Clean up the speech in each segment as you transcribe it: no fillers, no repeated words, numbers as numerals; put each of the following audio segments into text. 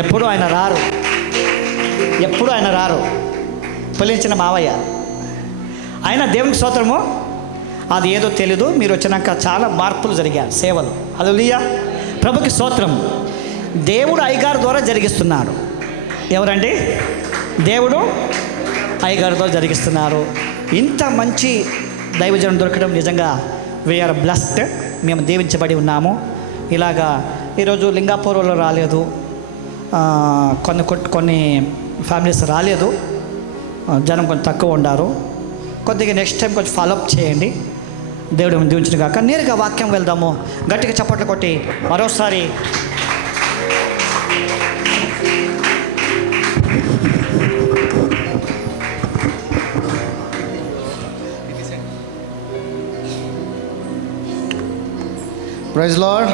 ఎప్పుడు ఆయన రారు. ఫలించిన మావయ్య ఆయన దేవునికి స్తోత్రము. అది ఏదో తెలీదు, మీరు వచ్చినాక చాలా మార్పులు జరిగాయి సేవలు. హల్లెలూయా, ప్రభుకి స్తోత్రం. దేవుడు అయ్యగారు ద్వారా జరిగిస్తున్నాడు. ఎవరండి? దేవుడు అయ్యగారు ద్వారా జరిగిస్తున్నారు. ఇంత మంచి దైవజనం దొరకడం నిజంగా వీఆర్ బ్లెస్డ్. మేము దీవించబడి ఉన్నాము. ఇలాగా ఈరోజు లింగాపూర్లో రాలేదు, కొన్ని ఫ్యామిలీస్ రాలేదు, జనం కొంచెం తక్కువ ఉన్నారు. కొద్దిగా నెక్స్ట్ టైం కొంచెం ఫాలోఅప్ చేయండి. దేవుడు దీవించిన కాక నేరుగా వాక్యం వెళ్దాము. గట్టిగా చప్పట్లు కొట్టి మరోసారి ప్రైజ్ లార్డ్,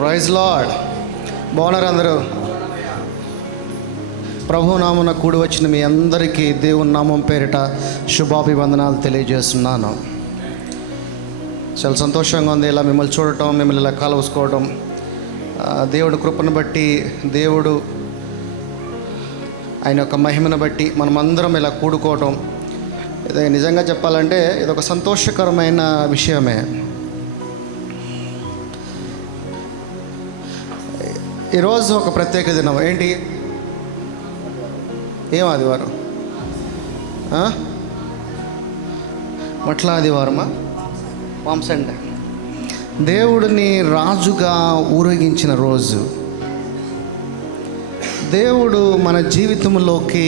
ప్రైజ్ లార్డ్. బాగున్నారు అందరూ? ప్రభు నామమున కూడి వచ్చిన మీ అందరికీ దేవుని నామం పేరిట శుభాభివందనాలు తెలియజేస్తున్నాను. చాలా సంతోషంగా ఉంది ఇలా మిమ్మల్ని చూడటం, మిమ్మల్ని ఇలా కలుసుకోవడం. దేవుడి కృపను బట్టి, దేవుడు ఆయన యొక్క మహిమను బట్టి మనమందరం ఇలా కూడుకోవటం, ఇది నిజంగా చెప్పాలంటే ఇదొక సంతోషకరమైన విషయమే. ఈరోజు ఒక ప్రత్యేక దినం. ఏంటి? ఏం ఆదివారం? మట్ల ఆదివారమా? మాంసండే. దేవుడిని రాజుగా ఊరేగించిన రోజు. దేవుడు మన జీవితంలోకి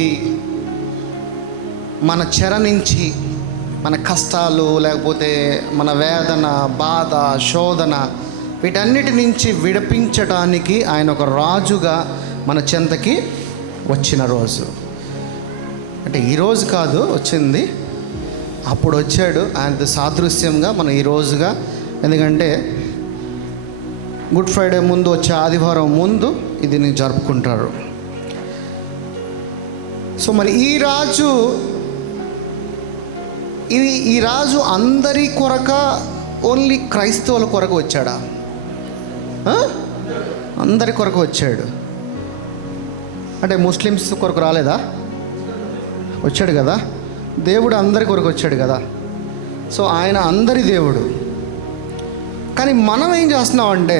మన చెర నుంచి, మన కష్టాలు, లేకపోతే మన వేదన, బాధ, శోధన, వీటన్నిటి నుంచి విడిపించడానికి ఆయన ఒక రాజుగా మన చెంతకి వచ్చిన రోజు. అంటే ఈరోజు కాదు వచ్చింది, అప్పుడు వచ్చాడు. ఆయన సాదృశ్యంగా మనం ఈ రోజుగా, ఎందుకంటే గుడ్ ఫ్రైడే ముందు వచ్చే ఆదివారం ముందు ఇది జరుపుకుంటారు. సో మరి ఈ రాజు అందరి కొరక, ఓన్లీ క్రైస్తవుల కొరకు వచ్చాడా? అందరి కొరకు వచ్చాడు. అంటే ముస్లిమ్స్ కొరకు రాలేదా? వచ్చాడు కదా. దేవుడు అందరి కొరకు వచ్చాడు కదా. సో ఆయన అందరి దేవుడు. కానీ మనం ఏం చేస్తున్నామంటే,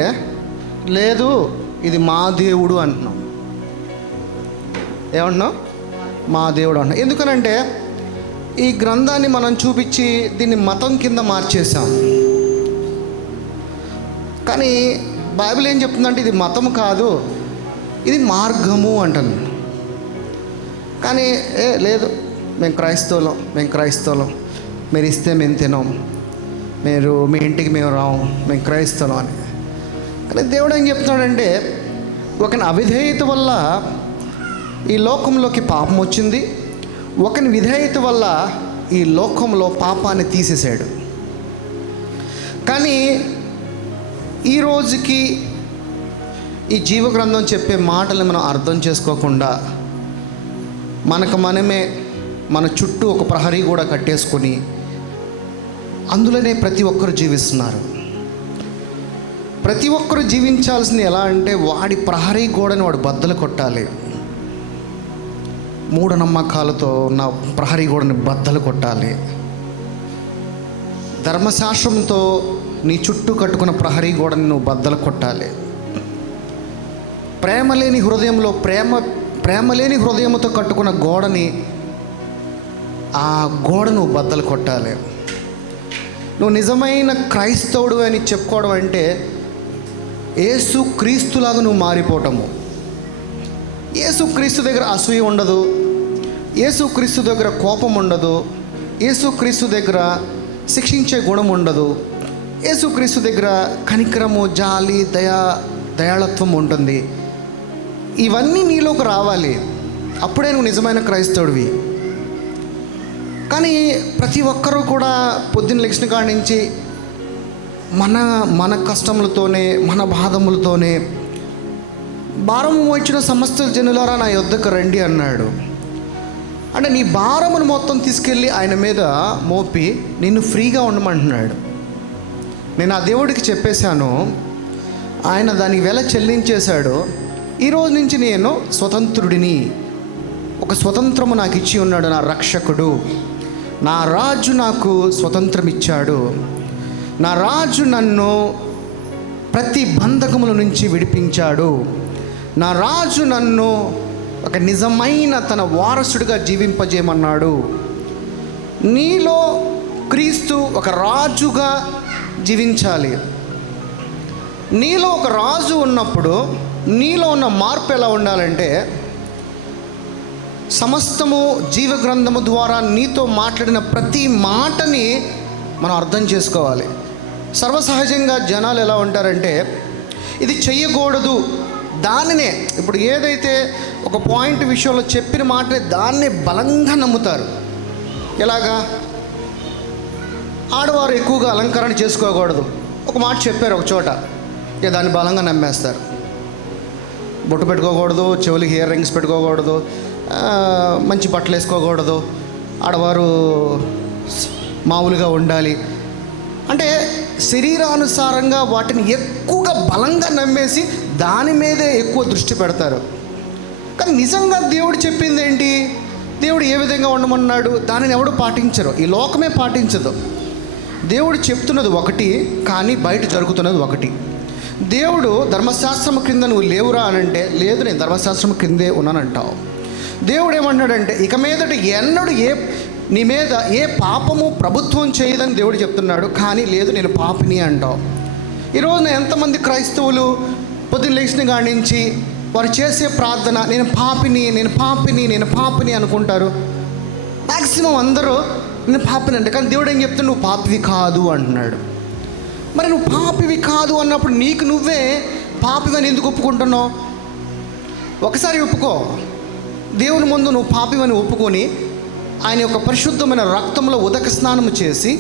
లేదు ఇది మా దేవుడు అంటున్నాం. ఏమంటున్నాం? మా దేవుడు అంటున్నాం. ఎందుకనంటే ఈ గ్రంథాన్ని మనం చూపించి దీన్ని మతం కింద మార్చేసాం. కానీ బైబిల్ ఏం చెప్తుందంటే ఇది మతం కాదు, ఇది మార్గము అంటుంది. కానీ లేదు, మేము క్రైస్తవులం, మీరు ఇస్తే మేము తినాం, మీ ఇంటికి మేము రాము, మేము క్రైస్తవులం అని. కానీ దేవుడు ఏం చెప్తున్నాడంటే, ఒకని అవిధేయత వల్ల ఈ లోకంలోకి పాపం వచ్చింది, ఒకని విధేయత వల్ల ఈ లోకంలో పాపాన్ని తీసేశాడు. కానీ ఈ రోజుకి ఈ జీవగ్రంథం చెప్పే మాటలు మనం అర్థం చేసుకోకుండా మనకు మనమే మన చుట్టూ ఒక ప్రహరీ కూడా కట్టేసుకొని అందులోనే ప్రతి ఒక్కరు జీవిస్తున్నారు. ప్రతి ఒక్కరు జీవించాల్సింది ఎలా అంటే, వాడి ప్రహరీ గోడని వాడు బద్దలు కొట్టాలి. మూఢనమ్మకాలతో ఉన్న ప్రహరీ గోడని బద్దలు కొట్టాలి. ధర్మశాస్త్రంతో నీ చుట్టూ కట్టుకున్న ప్రహరీ గోడని నువ్వు బద్దలు కొట్టాలి. ప్రేమ లేని హృదయంతో కట్టుకున్న గోడని, ఆ గోడను బద్దలు కొట్టాలి. నువ్వు నిజమైన క్రైస్తవుడు అని చెప్పుకోవడం అంటే యేసు క్రీస్తులాగా నువ్వు మారిపోవటము. యేసు క్రీస్తు దగ్గర అసూయ ఉండదు, యేసు క్రీస్తు దగ్గర కోపం ఉండదు, యేసు క్రీస్తు దగ్గర శిక్షించే గుణం ఉండదు, యేసు క్రీస్తు దగ్గర కనికరము, జాలి, దయాళత్వం ఉంటుంది. ఇవన్నీ నీలోకి రావాలి, అప్పుడే నువ్వు నిజమైన క్రైస్తవుడివి. కానీ ప్రతి ఒక్కరూ కూడా పొద్దున్న లెక్చిన కాడి నుంచి మన కష్టములతోనే, మన బాధములతోనే, భారము వచ్చిన సమస్త జనులారా నా యొద్దకు రండి అన్నాడు. అంటే నీ భారమును మొత్తం తీసుకెళ్ళి ఆయన మీద మోపి నిన్ను ఫ్రీగా ఉండమంటున్నాడు. నేను ఆ దేవుడికి చెప్పేశాను, ఆయన దానికి వెల చెల్లించేశాడు. ఈరోజు నుంచి నేను స్వతంత్రుడిని, ఒక స్వతంత్రము నాకు ఇచ్చి ఉన్నాడు నా రక్షకుడు. నా రాజు నాకు స్వతంత్రం ఇచ్చాడు. నా రాజు నన్ను ప్రతి బంధకముల నుంచి విడిపించాడు. నా రాజు నన్ను ఒక నిజమైన తన వారసుడిగా జీవింపజేయమన్నాడు. నీలో క్రీస్తు ఒక రాజుగా జీవించాలి. నీలో ఒక రాజు ఉన్నప్పుడు నీలో ఉన్న మార్పు ఎలా ఉండాలంటే, సమస్తము జీవగ్రంథము ద్వారా నీతో మాట్లాడిన ప్రతి మాటని మనం అర్థం చేసుకోవాలి. సర్వసహజంగా జనాలు ఎలా ఉంటారంటే, ఇది చెయ్యకూడదు దానినే, ఇప్పుడు ఏదైతే ఒక పాయింట్ విషయంలో చెప్పిన మాటనే దాన్నే బలంగా నమ్ముతారు. ఎలాగా? ఆడవారు ఎక్కువగా అలంకరణ చేసుకోకూడదు, ఒక మాట చెప్పారు ఒక చోట, ఇక దాన్ని బలంగా నమ్మేస్తారు. బొట్టు పెట్టుకోకూడదు, చెవులకి ఇయర్ రింగ్స్ పెట్టుకోకూడదు, మంచి బట్టలు వేసుకోకూడదు, ఆడవారు మామూలుగా ఉండాలి అంటే శరీరానుసారంగా వాటిని ఎక్కువగా బలంగా నమ్మేసి దాని మీదే ఎక్కువ దృష్టి పెడతారు. కానీ నిజంగా దేవుడు చెప్పింది ఏంటి? దేవుడు ఏ విధంగా ఉండమన్నాడు దానిని ఎవడు పాటించరు, ఈ లోకమే పాటించదు. దేవుడు చెప్తున్నది ఒకటి, కానీ బయట జరుగుతున్నది ఒకటి. దేవుడు ధర్మశాస్త్రం క్రింద నువ్వు లేవురా అని అంటే, లేదు నేను ధర్మశాస్త్రం క్రిందే ఉన్నానంటావు. దేవుడు ఏమన్నాడంటే, ఇక మీదట ఎన్నడూ నీ మీద ఏ పాపము ప్రభుత్వం చేయదని దేవుడు చెప్తున్నాడు, కానీ లేదు నేను పాపిని అంటావు. ఈరోజున ఎంతమంది క్రైస్తవులు పొద్దున్న లేచిన కాడి నుంచి వారు చేసే ప్రార్థన, నేను పాపిని నేను పాపిని నేను పాపిని అనుకుంటారు. మ్యాక్సిమం అందరూ నేను పాపిని అంటే, కానీ దేవుడు ఏం చెప్తాడు? నువ్వు పాపివి కాదు అంటున్నాడు. మరి నువ్వు పాపివి కాదు అన్నప్పుడు నీకు నువ్వే పాపివని ఎందుకు ఒప్పుకుంటున్నావు? ఒకసారి ఒప్పుకో. దేవుని ముందు నువ్వు పాపివని ఒప్పుకొని ఆయన యొక్క పరిశుద్ధమైన రక్తంలో ఉదక స్నానము చేసి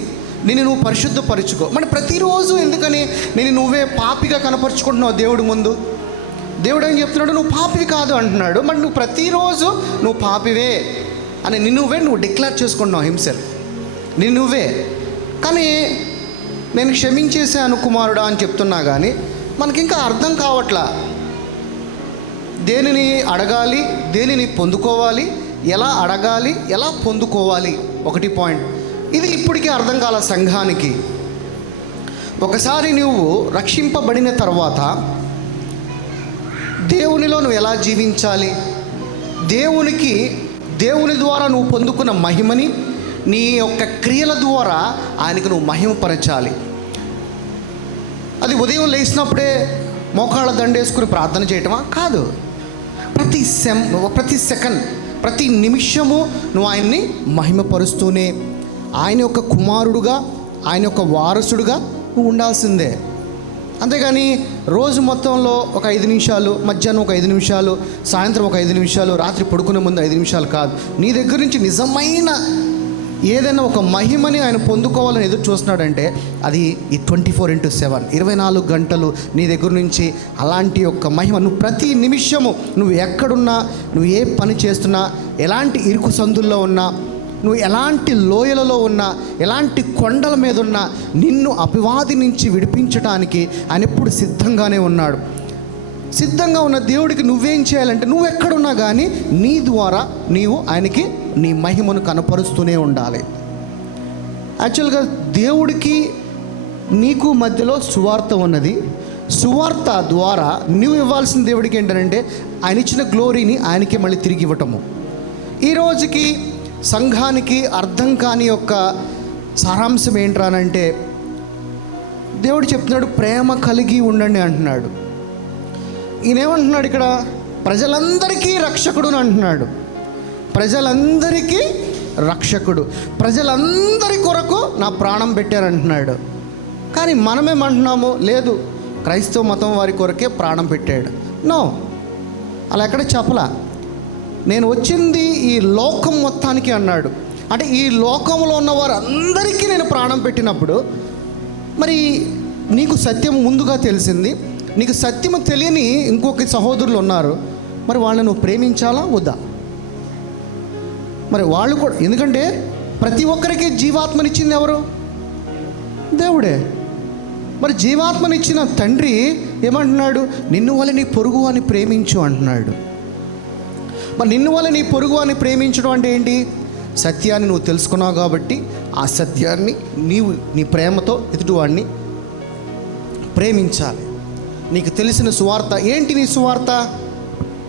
నిన్ను నువ్వు పరిశుద్ధపరుచుకో. మరి ప్రతిరోజు ఎందుకని నేను నువ్వే పాపిగా కనపరుచుకుంటున్నావు దేవుడి ముందు? దేవుడు ఏం చెప్తున్నాడు? నువ్వు పాపివి కాదు అంటున్నాడు. మరి నువ్వు ప్రతిరోజు నువ్వు పాపివే అని నువ్వు డిక్లేర్ చేసుకుంటున్నావు హింసెల్ఫ్, నువ్వే. కానీ నేను క్షమించేశాను కుమారుడా అని చెప్తున్నా కానీ మనకి ఇంకా అర్థం కావట్లా. దేనిని అడగాలి, దేనిని పొందుకోవాలి, ఎలా అడగాలి, ఎలా పొందుకోవాలి, ఒకటి పాయింట్. ఇది ఇప్పటికీ అర్థం కాల సంఘానికి. ఒకసారి నువ్వు రక్షింపబడిన తర్వాత దేవునిలో నువ్వు ఎలా జీవించాలి, దేవుని ద్వారా నువ్వు పొందుకున్న మహిమని నీ యొక్క క్రియల ద్వారా ఆయనకు నువ్వు మహిమపరచాలి. అది ఉదయం లేచినప్పుడే మోకాళ్ళ దండేసుకుని ప్రార్థన చేయటమా? కాదు. ప్రతి సెకండ్, ప్రతి నిమిషము నువ్వు ఆయన్ని మహిమపరుస్తూనే ఆయన యొక్క కుమారుడుగా, ఆయన యొక్క వారసుడుగా నువ్వు ఉండాల్సిందే. అంతేగాని రోజు మొత్తంలో ఒక 5 నిమిషాలు, మధ్యాహ్నం ఒక 5 నిమిషాలు, సాయంత్రం ఒక 5 నిమిషాలు, రాత్రి పడుకునే ముందు 5 నిమిషాలు కాదు. నీ దగ్గర నుంచి నిజమైన ఏదైనా ఒక మహిమని ఆయన పొందుకోవాలని ఎదురు చూస్తున్నాడంటే అది ఈ 24/7 24 గంటలు నీ దగ్గర నుంచి అలాంటి యొక్క మహిమ. నువ్వు ప్రతి నిమిషము నువ్వు ఎక్కడున్నా, నువ్వు ఏ పని చేస్తున్నా, ఎలాంటి ఇరుకు సందుల్లో ఉన్నా, నువ్వు ఎలాంటి లోయలలో ఉన్నా, ఎలాంటి కొండల మీద ఉన్నా, నిన్ను అపవాది నుంచి విడిపించడానికి ఆయన ఎప్పుడు సిద్ధంగానే ఉన్నాడు. సిద్ధంగా ఉన్న దేవుడికి నువ్వేం చేయాలంటే, నువ్వు ఎక్కడున్నా కానీ నీ ద్వారా నీవు ఆయనకి నీ మహిమను కనపరుస్తూనే ఉండాలి. యాక్చువల్గా దేవుడికి నీకు మధ్యలో సువార్త ఉన్నది. సువార్త ద్వారా నువ్వు ఇవ్వాల్సిన దేవుడికి ఏంటంటే ఆయన ఇచ్చిన గ్లోరీని ఆయనకి మళ్ళీ తిరిగి ఇవ్వటము. ఈ రోజుకి సంఘానికి అర్థం కాని యొక్క సారాంశం ఏంట్రానంటే, దేవుడు చెప్తున్నాడు ప్రేమ కలిగి ఉండండి అంటున్నాడు. ఈయనేమంటున్నాడు ఇక్కడ? ప్రజలందరికీ రక్షకుడు అని అంటున్నాడు. ప్రజలందరికీ రక్షకుడు, ప్రజలందరి కొరకు నా ప్రాణం పెట్టారంటున్నాడు. కానీ మనమేమంటున్నాము? లేదు, క్రైస్తవ మతం వారి కొరకే ప్రాణం పెట్టాడు. నో, అలా ఎక్కడ చెప్పలా. నేను వచ్చింది ఈ లోకం మొత్తానికి అన్నాడు. అంటే ఈ లోకంలో ఉన్న వారందరికీ నేను ప్రాణం పెట్టినప్పుడు, మరి నీకు సత్యం ముందుగా తెలిసింది, నీకు సత్యము తెలియని ఇంకొక సహోదరులు ఉన్నారు, మరి వాళ్ళని నువ్వు ప్రేమించాలా వద్దా? మరి వాళ్ళు కూడా, ఎందుకంటే ప్రతి ఒక్కరికి జీవాత్మనిచ్చింది ఎవరు? దేవుడే. మరి జీవాత్మనిచ్చిన తండ్రి ఏమంటున్నాడు? నిన్ను వల్ల నీ పొరుగు అని ప్రేమించు అంటున్నాడు. మరి నిన్ను వల్ల నీ పొరుగు అని ప్రేమించడం అంటే ఏంటి? సత్యాన్ని నువ్వు తెలుసుకున్నావు కాబట్టి ఆ సత్యాన్ని నీ ప్రేమతో ఎదుటివాడిని ప్రేమించాలి. నీకు తెలిసిన సువార్త ఏంటి? నీ సువార్త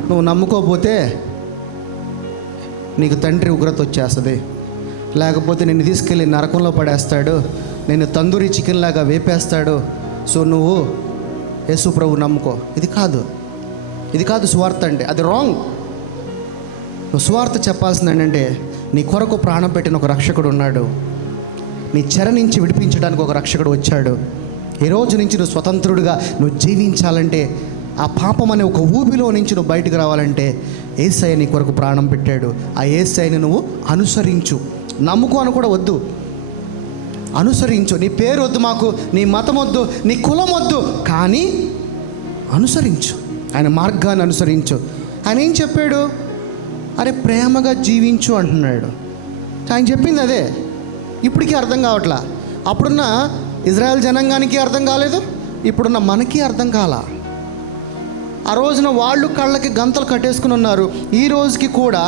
నువ్వు నమ్ముకోకపోతే నీకు తండ్రి ఉగ్రత వచ్చేస్తుంది, లేకపోతే నిన్ను తీసుకెళ్ళి నరకంలో పడేస్తాడు, నిన్ను తందూరి చికెన్ లాగా వేపేస్తాడు. సో నువ్వు యేసు ప్రభు నమ్ముకో. ఇది కాదు సువార్త అంటే. అది రాంగ్. నువ్వు సువార్త చెప్పాల్సింది ఏంటంటే నీ కొరకు ప్రాణం పెట్టిన ఒక రక్షకుడు ఉన్నాడు, నీ చెర నుంచి విడిపించడానికి ఒక రక్షకుడు వచ్చాడు. ఈ రోజు నుంచి నువ్వు స్వతంత్రుడిగా నువ్వు జీవించాలంటే, ఆ పాపం అనే ఒక ఊబిలో నుంచి నువ్వు బయటకు రావాలంటే యేసయ్య నీ కొరకు ప్రాణం పెట్టాడు. ఆ యేసయ్యని నువ్వు అనుసరించు. నమ్ముకో అని కూడా వద్దు, అనుసరించు. నీ పేరు వద్దు మాకు, నీ మతం వద్దు, నీ కులం వద్దు, కానీ అనుసరించు, ఆయన మార్గాన్ని అనుసరించు. ఆయన ఏం చెప్పాడు? అరే ప్రేమగా జీవించు అంటున్నాడు. ఆయన చెప్పింది అదే. ఇప్పటికీ అర్థం కావట్లా. అప్పుడున్న ఇజ్రాయెల్ జనాంగానికి అర్థం కాలేదు, ఇప్పుడున్న మనకి అర్థం కాల. ఆ రోజున వాళ్ళు కళ్ళకి గంతలు కట్టేసుకుని ఉన్నారు. ఈ రోజుకి కూడా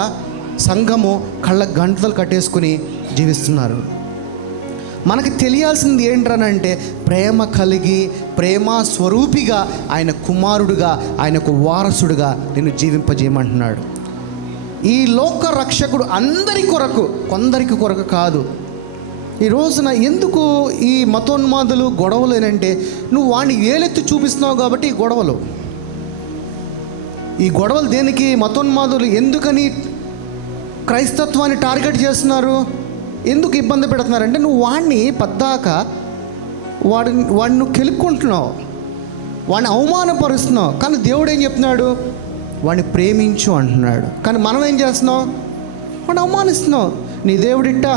సంఘము కళ్ళకి గంటలు కట్టేసుకుని జీవిస్తున్నారు. మనకి తెలియాల్సింది ఏంటనంటే ప్రేమ కలిగి, ప్రేమ స్వరూపిగా, ఆయన కుమారుడుగా, ఆయనకు వారసుడుగా నిన్ను జీవింపజేయమంటున్నాడు. ఈ లోక రక్షకుడు అందరి కొరకు, కొందరికి కొరకు కాదు. ఈ రోజున ఎందుకు ఈ మతోన్మాదులు గొడవలు ఏంటంటే నువ్వు వాడిని ఏలెత్తి చూపిస్తున్నావు కాబట్టి ఈ గొడవలు దేనికి? మతోన్మాదులు ఎందుకని క్రైస్తత్వాన్ని టార్గెట్ చేస్తున్నారు, ఎందుకు ఇబ్బంది పెడుతున్నారంటే నువ్వు వాడిని పద్దాక వాడిని నువ్వు కెలుక్కుంటున్నావు, వాడిని అవమానపరుస్తున్నావు. కానీ దేవుడు ఏం చెప్తున్నాడు? వాడిని ప్రేమించు అంటున్నాడు. కానీ మనం ఏం చేస్తున్నావు? వాడిని అవమానిస్తున్నావు. నీ దేవుడు ఇట్టా,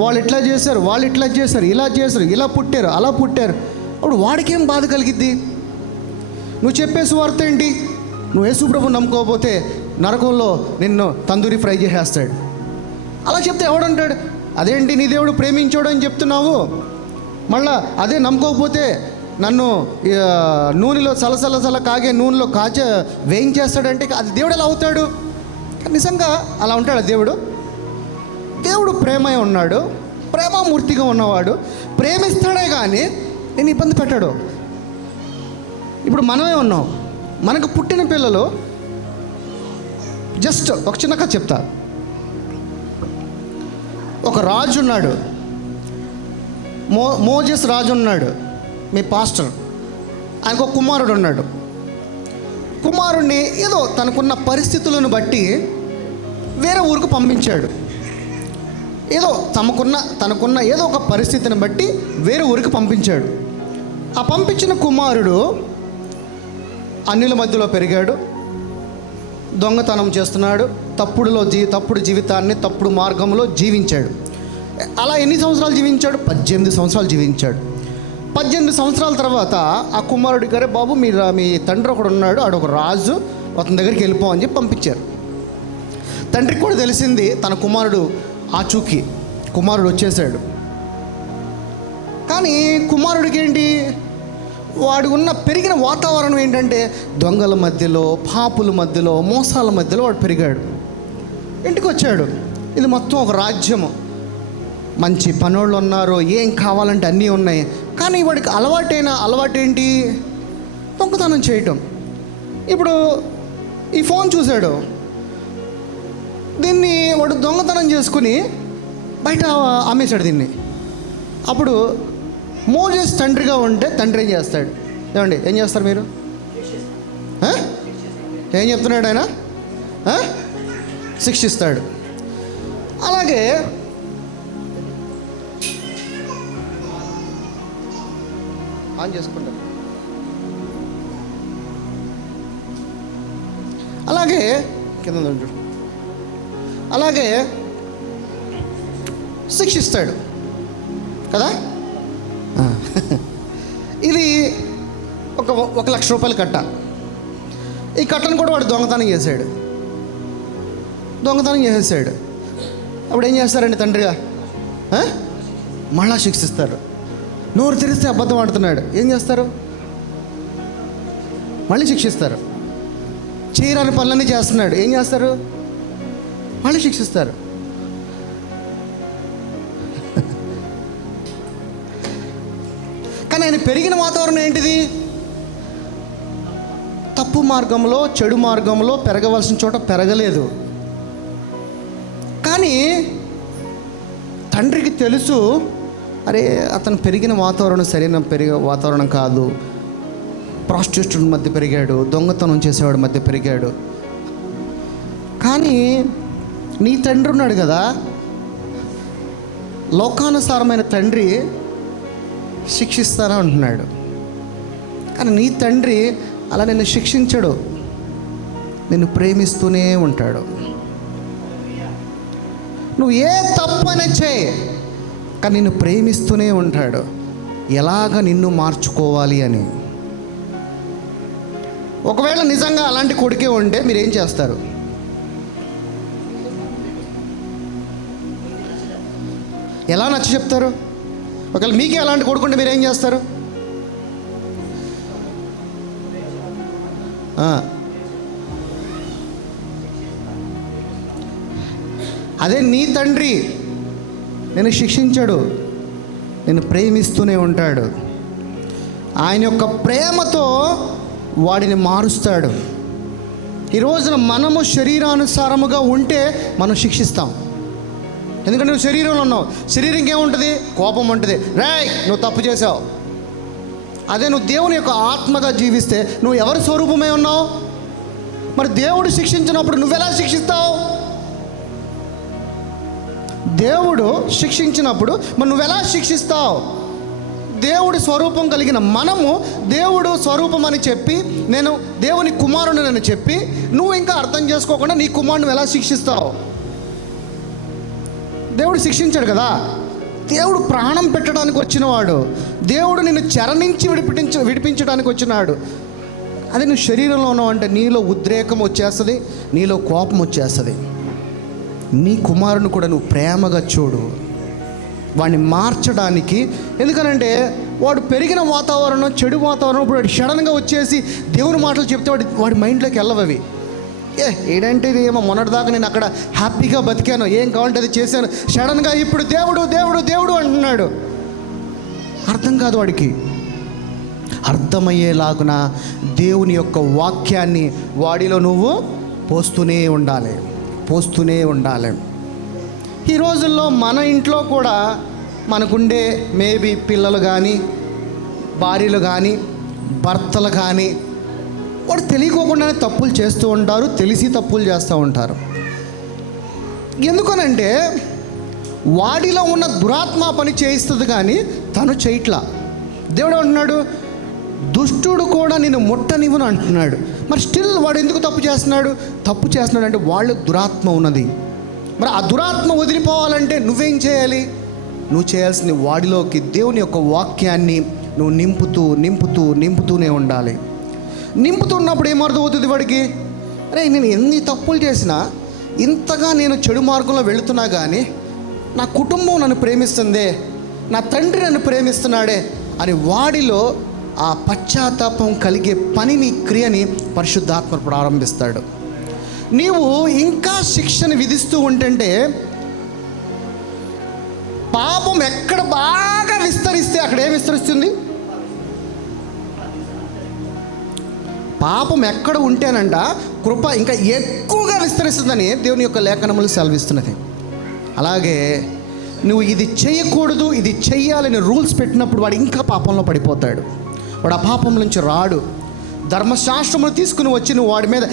వాళ్ళు ఇట్లా చేశారు, వాళ్ళు ఇట్లా చేశారు, ఇలా చేశారు, ఇలా పుట్టారు, అలా పుట్టారు. అప్పుడు వాడికేం బాధ కలిగిద్ది? నువ్వు చెప్పే సువార్త ఏంటి? నువ్వు యేసు ప్రభువు నమ్ముకోకపోతే నరకంలో నిన్ను తందూరి ఫ్రై చేసేస్తాడు. అలా చెప్తే ఎవడంటాడు? అదేంటి నీ దేవుడు ప్రేమించాడు అని చెప్తున్నావు, మళ్ళా అదే నమ్ముకోకపోతే నన్ను నూనెలో సలసలసల కాగే నూనెలో వేయించేస్తాడంటే అది దేవుడు ఎలా అవుతాడు? నిజంగా అలా ఉంటాడు దేవుడు? దేవుడు ప్రేమై ఉన్నాడు, ప్రేమమూర్తిగా ఉన్నవాడు, ప్రేమిస్తాడే కానీ నేను ఇబ్బంది పెట్టాడు. ఇప్పుడు మనమే ఉన్నాం, మనకు పుట్టిన పిల్లలు జస్ట్ ఒక చిన్న కథ చెప్తా. ఒక రాజు ఉన్నాడు, మోజెస్ రాజు ఉన్నాడు, మీ పాస్టర్. ఆయనకు ఒక కుమారుడు ఉన్నాడు. కుమారుడిని ఏదో తనకున్న పరిస్థితులను బట్టి వేరే ఊరికి పంపించాడు. ఏదో తనకున్న ఏదో ఒక పరిస్థితిని బట్టి వేరే ఊరికి పంపించాడు. ఆ పంపించిన కుమారుడు అన్యుల మధ్యలో పెరిగాడు, దొంగతనం చేస్తున్నాడు, తప్పుడు జీవితాన్ని తప్పుడు మార్గంలో జీవించాడు. అలా ఎన్ని సంవత్సరాలు జీవించాడు? 18 సంవత్సరాలు జీవించాడు. 18 సంవత్సరాల తర్వాత ఆ కుమారుడి గారే, బాబు మీ తండ్రి ఒకడు ఉన్నాడు, ఆడొక రాజు, అతని దగ్గరికి వెళ్ళిపో అని చెప్పి పంపించారు. తండ్రికి కూడా తెలిసింది తన కుమారుడు ఆచూకీ, కుమారుడు వచ్చేసాడు. కానీ కుమారుడికి ఏంటి? వాడు పెరిగిన వాతావరణం ఏంటంటే దొంగల మధ్యలో, పాపుల మధ్యలో, మోసాల మధ్యలో వాడు పెరిగాడు. ఇంటికి వచ్చాడు, ఇది మొత్తం ఒక రాజ్యము, మంచి పనోళ్ళు ఉన్నారు, ఏం కావాలంటే అన్నీ ఉన్నాయి. కానీ వాడికి అలవాటేంటి? దొంగతనం చేయటం. ఇప్పుడు ఈ ఫోన్ చూశాడు, దీన్ని వాడు దొంగతనం చేసుకుని బయట అమ్మేశాడు దీన్ని. అప్పుడు మోజెస్ తండ్రిగా ఉంటే తండ్రి ఏం చేస్తాడు? ఏమండి ఏం చేస్తారు మీరు? ఏం చెప్తున్నాడు ఆయన? శిక్షిస్తాడు. అలాగే ఆన్ చేసుకుంటారు. అలాగే కింద చూడు, అలాగే శిక్షిస్తాడు కదా. ఇది ఒక 1,00,000 రూపాయలు కట్ట. ఈ కట్టను కూడా వాడు దొంగతనం చేసేసాడు. అప్పుడు ఏం చేస్తారండి తండ్రిగా? మళ్ళా శిక్షిస్తారు. నోరు తెరిస్తే అబద్ధం ఆడుతున్నాడు, ఏం చేస్తారు? మళ్ళీ శిక్షిస్తారు. చేయరాని పనులన్నీ చేస్తున్నాడు, ఏం చేస్తారు? మళ్ళీ శిక్షిస్తారు. కానీ ఆయన పెరిగిన వాతావరణం ఏంటిది? తప్పు మార్గంలో, చెడు మార్గంలో పెరగవలసిన చోట పెరగలేదు. కానీ తండ్రికి తెలుసు, అరే అతను పెరిగిన వాతావరణం సరైన వాతావరణం కాదు. ప్రాస్టిట్యూట్ మధ్య పెరిగాడు, దొంగతనం చేసేవాడి మధ్య పెరిగాడు. కానీ నీ తండ్రి ఉన్నాడు కదా, లోకానుసారమైన తండ్రి శిక్షిస్తానా అంటున్నాడు. కానీ నీ తండ్రి అలా నిన్ను శిక్షించడు, నిన్ను ప్రేమిస్తూనే ఉంటాడు. నువ్వు ఏ తప్పు అనేది చేయి, కానీ నిన్ను ప్రేమిస్తూనే ఉంటాడు, ఎలాగ నిన్ను మార్చుకోవాలి అని. ఒకవేళ నిజంగా అలాంటి కొడుకే ఉంటే మీరేం చేస్తారు? ఎలా నచ్చ చెప్తారు? ఒకవేళ మీకే అలాంటి కొడుకుంటే మీరేం చేస్తారు? అదే నీ తండ్రి నేను శిక్షించాడు, నేను ప్రేమిస్తూనే ఉంటాడు. ఆయన యొక్క ప్రేమతో వాడిని మారుస్తాడు. ఈ రోజున మనము శరీరానుసారముగా ఉంటే మనం శిక్షిస్తాం. ఎందుకంటే నువ్వు శరీరంలో ఉన్నావు. శరీరంకి ఏముంటుంది? కోపం ఉంటుంది. రేయ్ నువ్వు తప్పు చేసావు. అదే నువ్వు దేవుని యొక్క ఆత్మగా జీవిస్తే నువ్వు ఎవరి స్వరూపమే ఉన్నావు? మరి దేవుడు శిక్షించినప్పుడు నువ్వెలా శిక్షిస్తావు? దేవుడు శిక్షించినప్పుడు మరి నువ్వెలా శిక్షిస్తావు? దేవుడి స్వరూపం కలిగిన మనము దేవుడు స్వరూపం అని చెప్పి, నేను దేవుని కుమారుడు అని చెప్పి, నువ్వు ఇంకా అర్థం చేసుకోకుండా నీ కుమారుని ఎలా శిక్షిస్తావు? దేవుడు శిక్షించాడు కదా. దేవుడు ప్రాణం పెట్టడానికి వచ్చినవాడు. దేవుడు నిన్ను చెర నుంచి విడిపించడానికి వచ్చినాడు. అదే నువ్వు శరీరంలో ఉన్నావు అంటే నీలో ఉద్రేకం వచ్చేస్తుంది, నీలో కోపం వచ్చేస్తుంది. నీ కుమారుని కూడా నువ్వు ప్రేమగా చూడు, వాడిని మార్చడానికి. ఎందుకనంటే వాడు పెరిగిన వాతావరణం చెడు వాతావరణం, ఇప్పుడు వాడు సడన్గా వచ్చేసి దేవుని మాటలు చెప్తే వాడి మైండ్లోకి వెళ్ళవవి. ఏంటంటే ఇది ఏమో మొన్నటిదాకా నేను అక్కడ హ్యాపీగా బతికాను, ఏం కావాలంటే అది చేశాను, సడన్గా ఇప్పుడు దేవుడు దేవుడు దేవుడు అంటున్నాడు. అర్థం కాదు వాడికి. అర్థమయ్యేలాగున దేవుని యొక్క వాక్యాన్ని వాడిలో నువ్వు పోస్తూనే ఉండాలి. ఈ రోజుల్లో మన ఇంట్లో కూడా మనకుండే మేబీ పిల్లలు కానీ, భార్యలు కానీ, భర్తలు కానీ, వాడు తెలియకోకుండానే తప్పులు చేస్తూ ఉంటారు, తెలిసి తప్పులు చేస్తూ ఉంటారు. ఎందుకనంటే వాడిలో ఉన్న దురాత్మ పని చేయిస్తుంది కానీ తను చేయట్లా. దేవుడు అంటున్నాడు, దుష్టుడు కూడా నేను ముట్టనివ్వను అంటున్నాడు. మరి స్టిల్ వాడు ఎందుకు తప్పు చేస్తున్నాడు అంటే వాళ్ళు దురాత్మ ఉన్నది. మరి ఆ దురాత్మ వదిలిపోవాలంటే నువ్వేం చేయాలి? నువ్వు చేయాల్సింది వాడిలోకి దేవుని యొక్క వాక్యాన్ని నువ్వు నింపుతూనే ఉండాలి. నింపుతున్నప్పుడు ఏమర్థమవుతుంది వాడికి? అరే నేను ఎన్ని తప్పులు చేసినా, ఇంతగా నేను చెడు మార్గంలో వెళుతున్నా కానీ నా కుటుంబం నన్ను ప్రేమిస్తుందే, నా తండ్రి నన్ను ప్రేమిస్తున్నాడే అని వాడిలో ఆ పశ్చాత్తాపం కలిగే పనిని, క్రియని పరిశుద్ధాత్మ ప్రారంభిస్తాడు. నీవు ఇంకా శిక్షను విధిస్తూ ఉంటుంటే పాపం ఎక్కడ బాగా విస్తరిస్తే అక్కడ ఏం విస్తరిస్తుంది? పాపం ఎక్కడ ఉంటేనంట కృప ఇంకా ఎక్కువగా విస్తరిస్తుందని దేవుని యొక్క లేఖనములు సెలవిస్తున్నది. అలాగే నువ్వు ఇది చేయకూడదు, ఇది చెయ్యాలని రూల్స్ పెట్టినప్పుడు వాడు ఇంకా పాపంలో పడిపోతాడు. వాడు ఆ పాపం నుంచి రాడు. ధర్మశాస్త్రమును తీసుకుని వచ్చి నువ్వు వాడి మీద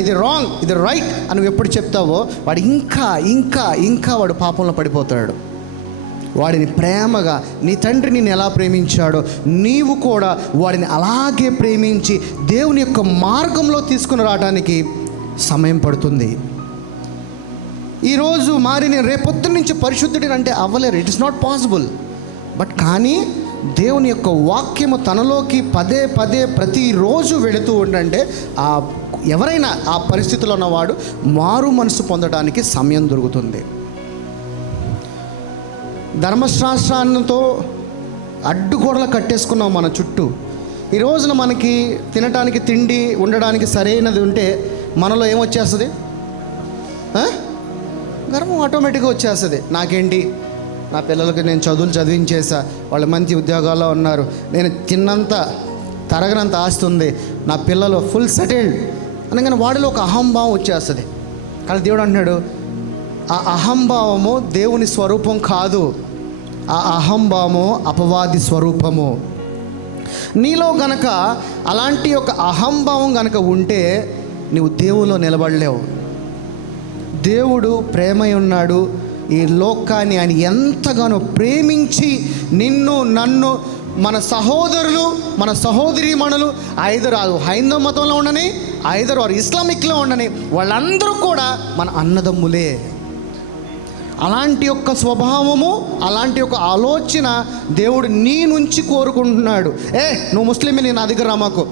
ఇది రాంగ్, ఇది రైట్ అని నువ్వు ఎప్పుడు చెప్తావో వాడు ఇంకా వాడు పాపంలో పడిపోతాడు. వాడిని ప్రేమగా నీ తండ్రి నిన్ను ఎలా ప్రేమించాడో నీవు కూడా వాడిని అలాగే ప్రేమించి దేవుని యొక్క మార్గంలో తీసుకుని రావడానికి సమయం పడుతుంది. ఈరోజు నేను రేపొద్దు నుంచి పరిశుద్ధుడిని అంటే అవ్వలేరు. It is not possible. But కానీ దేవుని యొక్క వాక్యము తనలోకి పదే ప్రతిరోజు వెళుతూ ఉండంటే ఎవరైనా ఆ పరిస్థితిలో ఉన్నవాడు మారు మనసు పొందడానికి సమయం దొరుకుతుంది. ధర్మశాస్త్రాలతో అడ్డుగోడలు కట్టేసుకున్నాం మన చుట్టూ. ఈ రోజున మనకి తినడానికి తిండి ఉండడానికి సరైనది ఉంటే మనలో ఏమొచ్చేస్తుంది? గర్వం ఆటోమేటిక్గా వచ్చేస్తుంది. నాకేంటి, నా పిల్లలకి నేను చదువులు చదివించేసా, వాళ్ళు మంచి ఉద్యోగాల్లో ఉన్నారు, నేను తిన్నంత తరగనంత ఆస్తి ఉంది, నా పిల్లలు ఫుల్ సెటిల్డ్ అనగానే వాడిలో ఒక అహంభావం వచ్చేస్తుంది. కానీ దేవుడు అంటున్నాడు, ఆ అహంభావము దేవుని స్వరూపం కాదు, ఆ అహంభావము అపవాది స్వరూపము. నీలో గనక అలాంటి ఒక అహంభావం గనక ఉంటే నువ్వు దేవుల్లో నిలబడలేవు. దేవుడు ప్రేమై ఉన్నాడు. ఈ లోకాన్ని ఆయన ఎంతగానో ప్రేమించి నిన్ను నన్ను మన సహోదరులు మన సహోదరీమణులు ఐదరు హైందవ మతంలో ఉండని, ఐదరు వారు ఇస్లామిక్లో ఉండని, వాళ్ళందరూ కూడా మన అన్నదమ్ములే. అలాంటి యొక్క స్వభావము, అలాంటి ఒక ఆలోచన దేవుడు నీ నుంచి కోరుకుంటున్నాడు. నువ్వు ముస్లింని నేను నా దగ్గర రామాకు,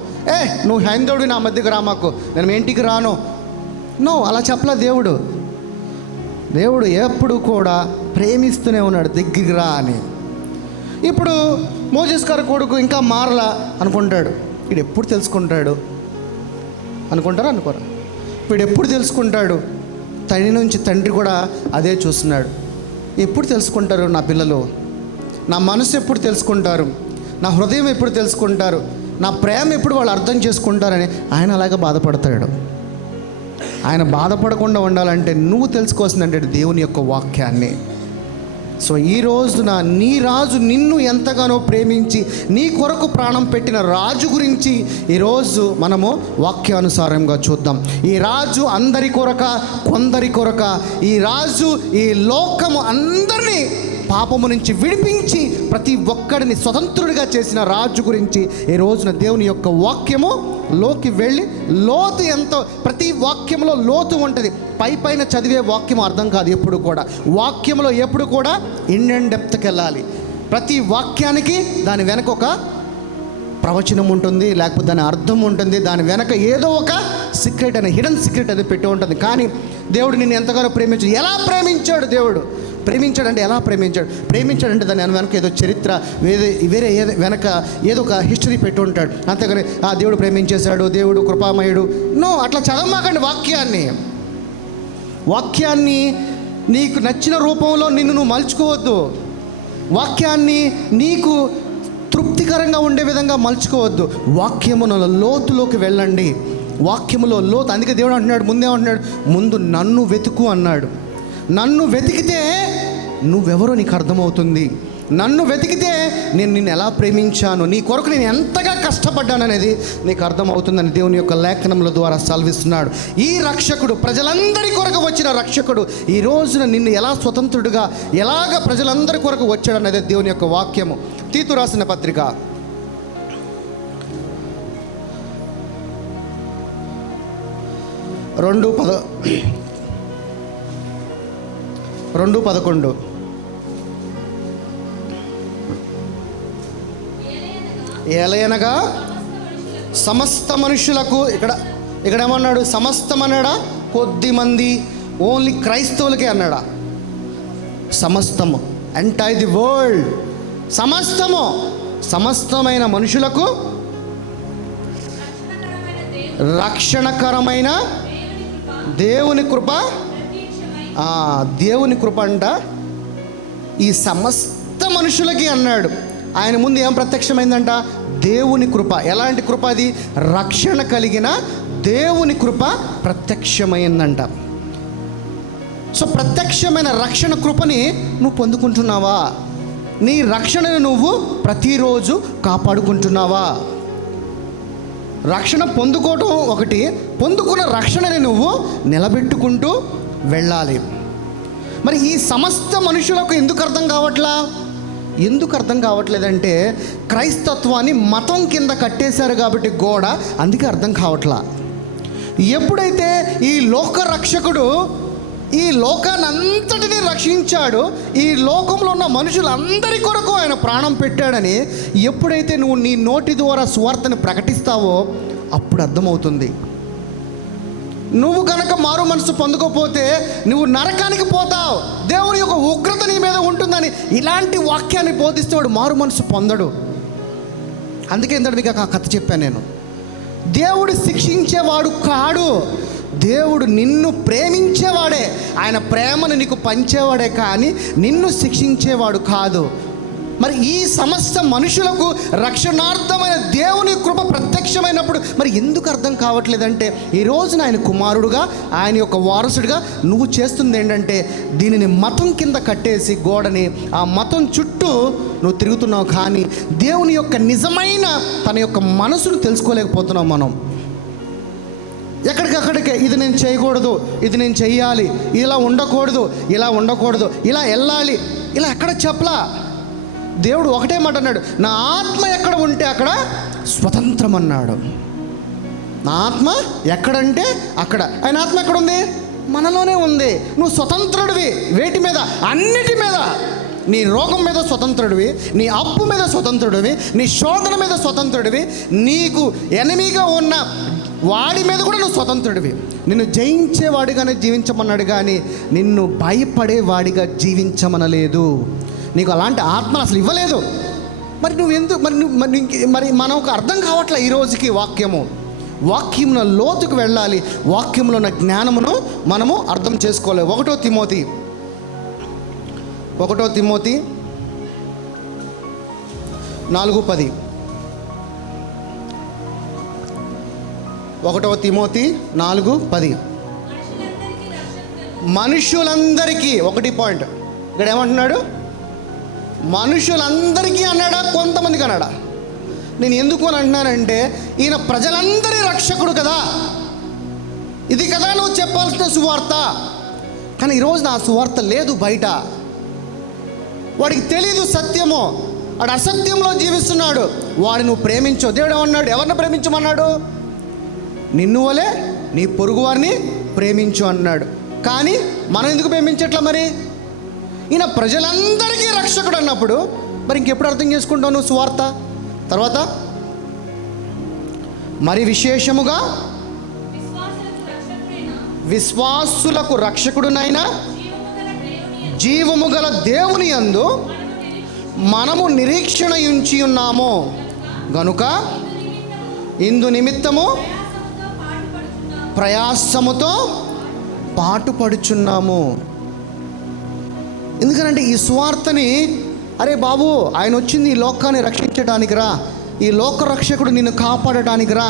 నువ్వు హైందవుడి నా మధ్యకి రామాకు, నేను మీ ఇంటికి రాను. అలా చెప్పలే దేవుడు. దేవుడు ఎప్పుడు కూడా ప్రేమిస్తూనే ఉన్నాడు, దగ్గరికి రా అని. ఇప్పుడు మోజెస్ గారి కొడుకు ఇంకా మారలా అనుకుంటాడు. వీడు ఎప్పుడు తెలుసుకుంటాడు అనుకుంటారా? అనుకోరా? వీడు ఎప్పుడు తెలుసుకుంటాడు? తల్లి నుంచి తండ్రి కూడా అదే చూస్తున్నాడు. ఎప్పుడు తెలుసుకుంటారు నా పిల్లలు? నా మనసు ఎప్పుడు తెలుసుకుంటారు? నా హృదయం ఎప్పుడు తెలుసుకుంటారు? నా ప్రేమ ఎప్పుడు వాళ్ళు అర్థం చేసుకుంటారని ఆయన అలాగే బాధపడతాడు. ఆయన బాధపడకుండా ఉండాలంటే నువ్వు తెలుసుకోవాల్సిందంటే దేవుని యొక్క వాక్యాన్ని. సో ఈ రోజున నీ రాజు నిన్ను ఎంతగానో ప్రేమించి నీ కొరకు ప్రాణం పెట్టిన రాజు గురించి ఈరోజు మనము వాక్యానుసారంగా చూద్దాం. ఈ రాజు అందరి కొరక, కొందరి కొరక, ఈ రాజు ఈ లోకము అందరినీ పాపము నుంచి విడిపించి ప్రతి ఒక్కడిని స్వతంత్రుడిగా చేసిన రాజు గురించి ఈ రోజున దేవుని యొక్క వాక్యము లోకి వెళ్ళి లోతు ఎంతో, ప్రతి వాక్యంలో లోతు ఉంటుంది. పైన చదివే వాక్యం అర్థం కాదు ఎప్పుడు కూడా. వాక్యంలో ఎప్పుడు కూడా ఇన్ డెప్త్కి వెళ్ళాలి. ప్రతి వాక్యానికి దాని వెనక ఒక ప్రవచనం ఉంటుంది, లేకపోతే దాని అర్థం ఉంటుంది, దాని వెనక ఏదో ఒక సీక్రెట్ అని, హిడెన్ సీక్రెట్ అనేది పెట్టి ఉంటుంది. కానీ దేవుడు నిన్ను ఎంతగానో ప్రేమించాడు. ఎలా ప్రేమించాడు దేవుడు? ప్రేమించాడంటే ఎలా ప్రేమించాడు? ప్రేమించాడంటే దాని వెనక ఏదో చరిత్ర, వేరే వెనక ఏదో ఒక హిస్టరీ పెట్టి ఉంటాడు. అంతేగాని ఆ దేవుడు ప్రేమించేశాడు, దేవుడు కృపామయుడు, అట్లా చదవమాకండి. వాక్యాన్ని నీకు నచ్చిన రూపంలో నిన్ను నువ్వు మలుచుకోవద్దు. వాక్యాన్ని నీకు తృప్తికరంగా ఉండే విధంగా మలుచుకోవద్దు. వాక్యమున లోతులోకి వెళ్ళండి. వాక్యములో లోతు. అందుకే దేవుడు అంటున్నాడు, ముందేమంటున్నాడు, ముందు నన్ను వెతుకు అన్నాడు. నన్ను వెతికితే నువ్వెవరో నీకు అర్థమవుతుంది. నన్ను వెతికితే నేను నిన్ను ఎలా ప్రేమించాను, నీ కొరకు నేను ఎంతగా కష్టపడ్డాను అనేది నీకు అర్థమవుతుందని దేవుని యొక్క లేఖనముల ద్వారా సెలవిస్తున్నాడు. ఈ రక్షకుడు, ప్రజలందరి కొరకు వచ్చిన రక్షకుడు, ఈ రోజున నిన్ను ఎలా స్వతంత్రుడిగా, ఎలాగ ప్రజలందరి కొరకు వచ్చాడు అనేది దేవుని యొక్క వాక్యము. తీతు రాసిన పత్రిక 2:11 ఏలయనగా సమస్త మనుషులకు, ఇక్కడ ఏమన్నాడు? సమస్తం అన్నాడా? కొద్ది మంది, ఓన్లీ క్రైస్తవులకే అన్నాడా? సమస్తము, ఎంటైర్ ది వరల్డ్, సమస్తమైన మనుషులకు రక్షణకరమైన దేవుని కృప. దేవుని కృప అంట ఈ సమస్త మనుషులకి అన్నాడు. ఆయన ముందు ఏం ప్రత్యక్షమైందంట? దేవుని కృప. ఎలాంటి కృప అది? రక్షణ కలిగిన దేవుని కృప ప్రత్యక్షమైందంట. సో ప్రత్యక్షమైన రక్షణ కృపని నువ్వు పొందుకుంటున్నావా? నీ రక్షణను నువ్వు ప్రతిరోజు కాపాడుకుంటున్నావా? రక్షణ పొందుకోవటం ఒకటి, పొందుకున్న రక్షణని నువ్వు నిలబెట్టుకుంటూ వెళ్ళాలి. మరి ఈ సమస్త మనుషులకు ఎందుకు అర్థం కావట్లేదంటే క్రైస్తత్వాన్ని మతం కింద కట్టేశారు కాబట్టి గోడ, అందుకే అర్థం కావట్లా. ఎప్పుడైతే ఈ లోక రక్షకుడు ఈ లోకాన్ని అంతటినీ రక్షించాడు, ఈ లోకంలో ఉన్న మనుషులందరి కొరకు ఆయన ప్రాణం పెట్టాడని ఎప్పుడైతే నువ్వు నీ నోటి ద్వారా సువార్తను ప్రకటిస్తావో అప్పుడు అర్థమవుతుంది. నువ్వు కనుక మారు మనసు పొందుకోపోతే నువ్వు నరకానికి పోతావు, దేవుని యొక్క ఉగ్రత నీ మీద ఉంటుందని ఇలాంటి వాక్యాన్ని బోధిస్తేవాడు మారు మనసు పొందడు. అందుకే ఇంతటి మీకు ఆ కథ చెప్పాను నేను. దేవుడు శిక్షించేవాడు కాడు, దేవుడు నిన్ను ప్రేమించేవాడే. ఆయన ప్రేమను నీకు పంచేవాడే కానీ నిన్ను శిక్షించేవాడు కాదు. మరి ఈ సమస్త మనుషులకు రక్షణార్థమైన దేవుని కృప ప్రత్యక్షమైనప్పుడు మరి ఎందుకు అర్థం కావట్లేదంటే, ఈ రోజున ఆయన కుమారుడుగా, ఆయన యొక్క వారసుడిగా నువ్వు చేస్తుంది ఏంటంటే, దీనిని మతం కింద కట్టేసి గోడని ఆ మతం చుట్టూ నువ్వు తిరుగుతున్నావు, కానీ దేవుని యొక్క నిజమైన తన యొక్క మనసును తెలుసుకోలేకపోతున్నావు. మనం ఎక్కడికక్కడికే ఇది నేను చేయకూడదు, ఇది నేను చెయ్యాలి, ఇలా ఉండకూడదు, ఇలా ఉండకూడదు, ఇలా వెళ్ళాలి, ఇలా ఎక్కడ చెప్పలా. దేవుడు ఒకటే మాట అన్నాడు, నా ఆత్మ ఎక్కడ ఉంటే అక్కడ స్వతంత్రం అన్నాడు. నా ఆత్మ ఎక్కడంటే అక్కడ. ఆయన ఆత్మ ఎక్కడ ఉంది? మనలోనే ఉంది. నువ్వు స్వతంత్రుడివి. వేటి మీద? అన్నిటి మీద. నీ రోగం మీద స్వతంత్రుడివి, నీ అప్పు మీద స్వతంత్రుడివి, నీ శోధన మీద స్వతంత్రుడివి, నీకు ఎనిమిగా ఉన్న వాడి మీద కూడా నువ్వు స్వతంత్రుడివి. నిన్ను జయించేవాడిగానే జీవించమన్నాడు కానీ నిన్ను భయపడేవాడిగా జీవించమనలేదు. నీకు అలాంటి ఆత్మ అసలు ఇవ్వలేదు. మరి నువ్వు ఎందుకు మరి మనకు అర్థం కావట్లే ఈ రోజుకి వాక్యంలో లోతుకు వెళ్ళాలి. వాక్యంలో ఉన్న జ్ఞానమును మనము అర్థం చేసుకోలేదు. 1 తిమోతి 4:10. 1 తిమోతి 4:10. మనుషులందరికీ 1 పాయింట్. ఇక్కడ ఏమంటున్నాడు? మనుషులందరికీ అన్నాడా, కొంతమందికి అన్నాడా? నేను ఎందుకు అని అంటున్నానంటే, ఈయన ప్రజలందరి రక్షకుడు కదా, ఇది కదా నువ్వు చెప్పాల్సిన సువార్త. కానీ ఈరోజు నా సువార్త లేదు బయట. వాడికి తెలీదు సత్యము, వాడు అసత్యంలో జీవిస్తున్నాడు. వాడు నువ్వు ప్రేమించు. దేవుడు ఏమన్నాడు? ఎవరిని ప్రేమించమన్నాడు? నిన్ను వలే నీ పొరుగు వారిని ప్రేమించు అన్నాడు. కానీ మనం ఎందుకు ప్రేమించట్లా? మరి ఈయన ప్రజలందరికీ రక్షకుడు అన్నప్పుడు మరి ఇంకెప్పుడు అర్థం చేసుకుంటావు నువ్వు సువార్త? తర్వాత మరి విశేషముగా విశ్వాసులకు రక్షకుడునైనా జీవము గల దేవుని యందు మనము నిరీక్షణ ఉంచి ఉన్నాము గనుక ఇందు నిమిత్తము ప్రయాసముతో పాటుపడుచున్నాము. ఎందుకనంటే ఈ సువార్తని, అరే బాబు ఆయన వచ్చింది ఈ లోకాన్ని రక్షించడానికి రా, ఈ లోక రక్షకుడు నిన్ను కాపాడటానికి రా,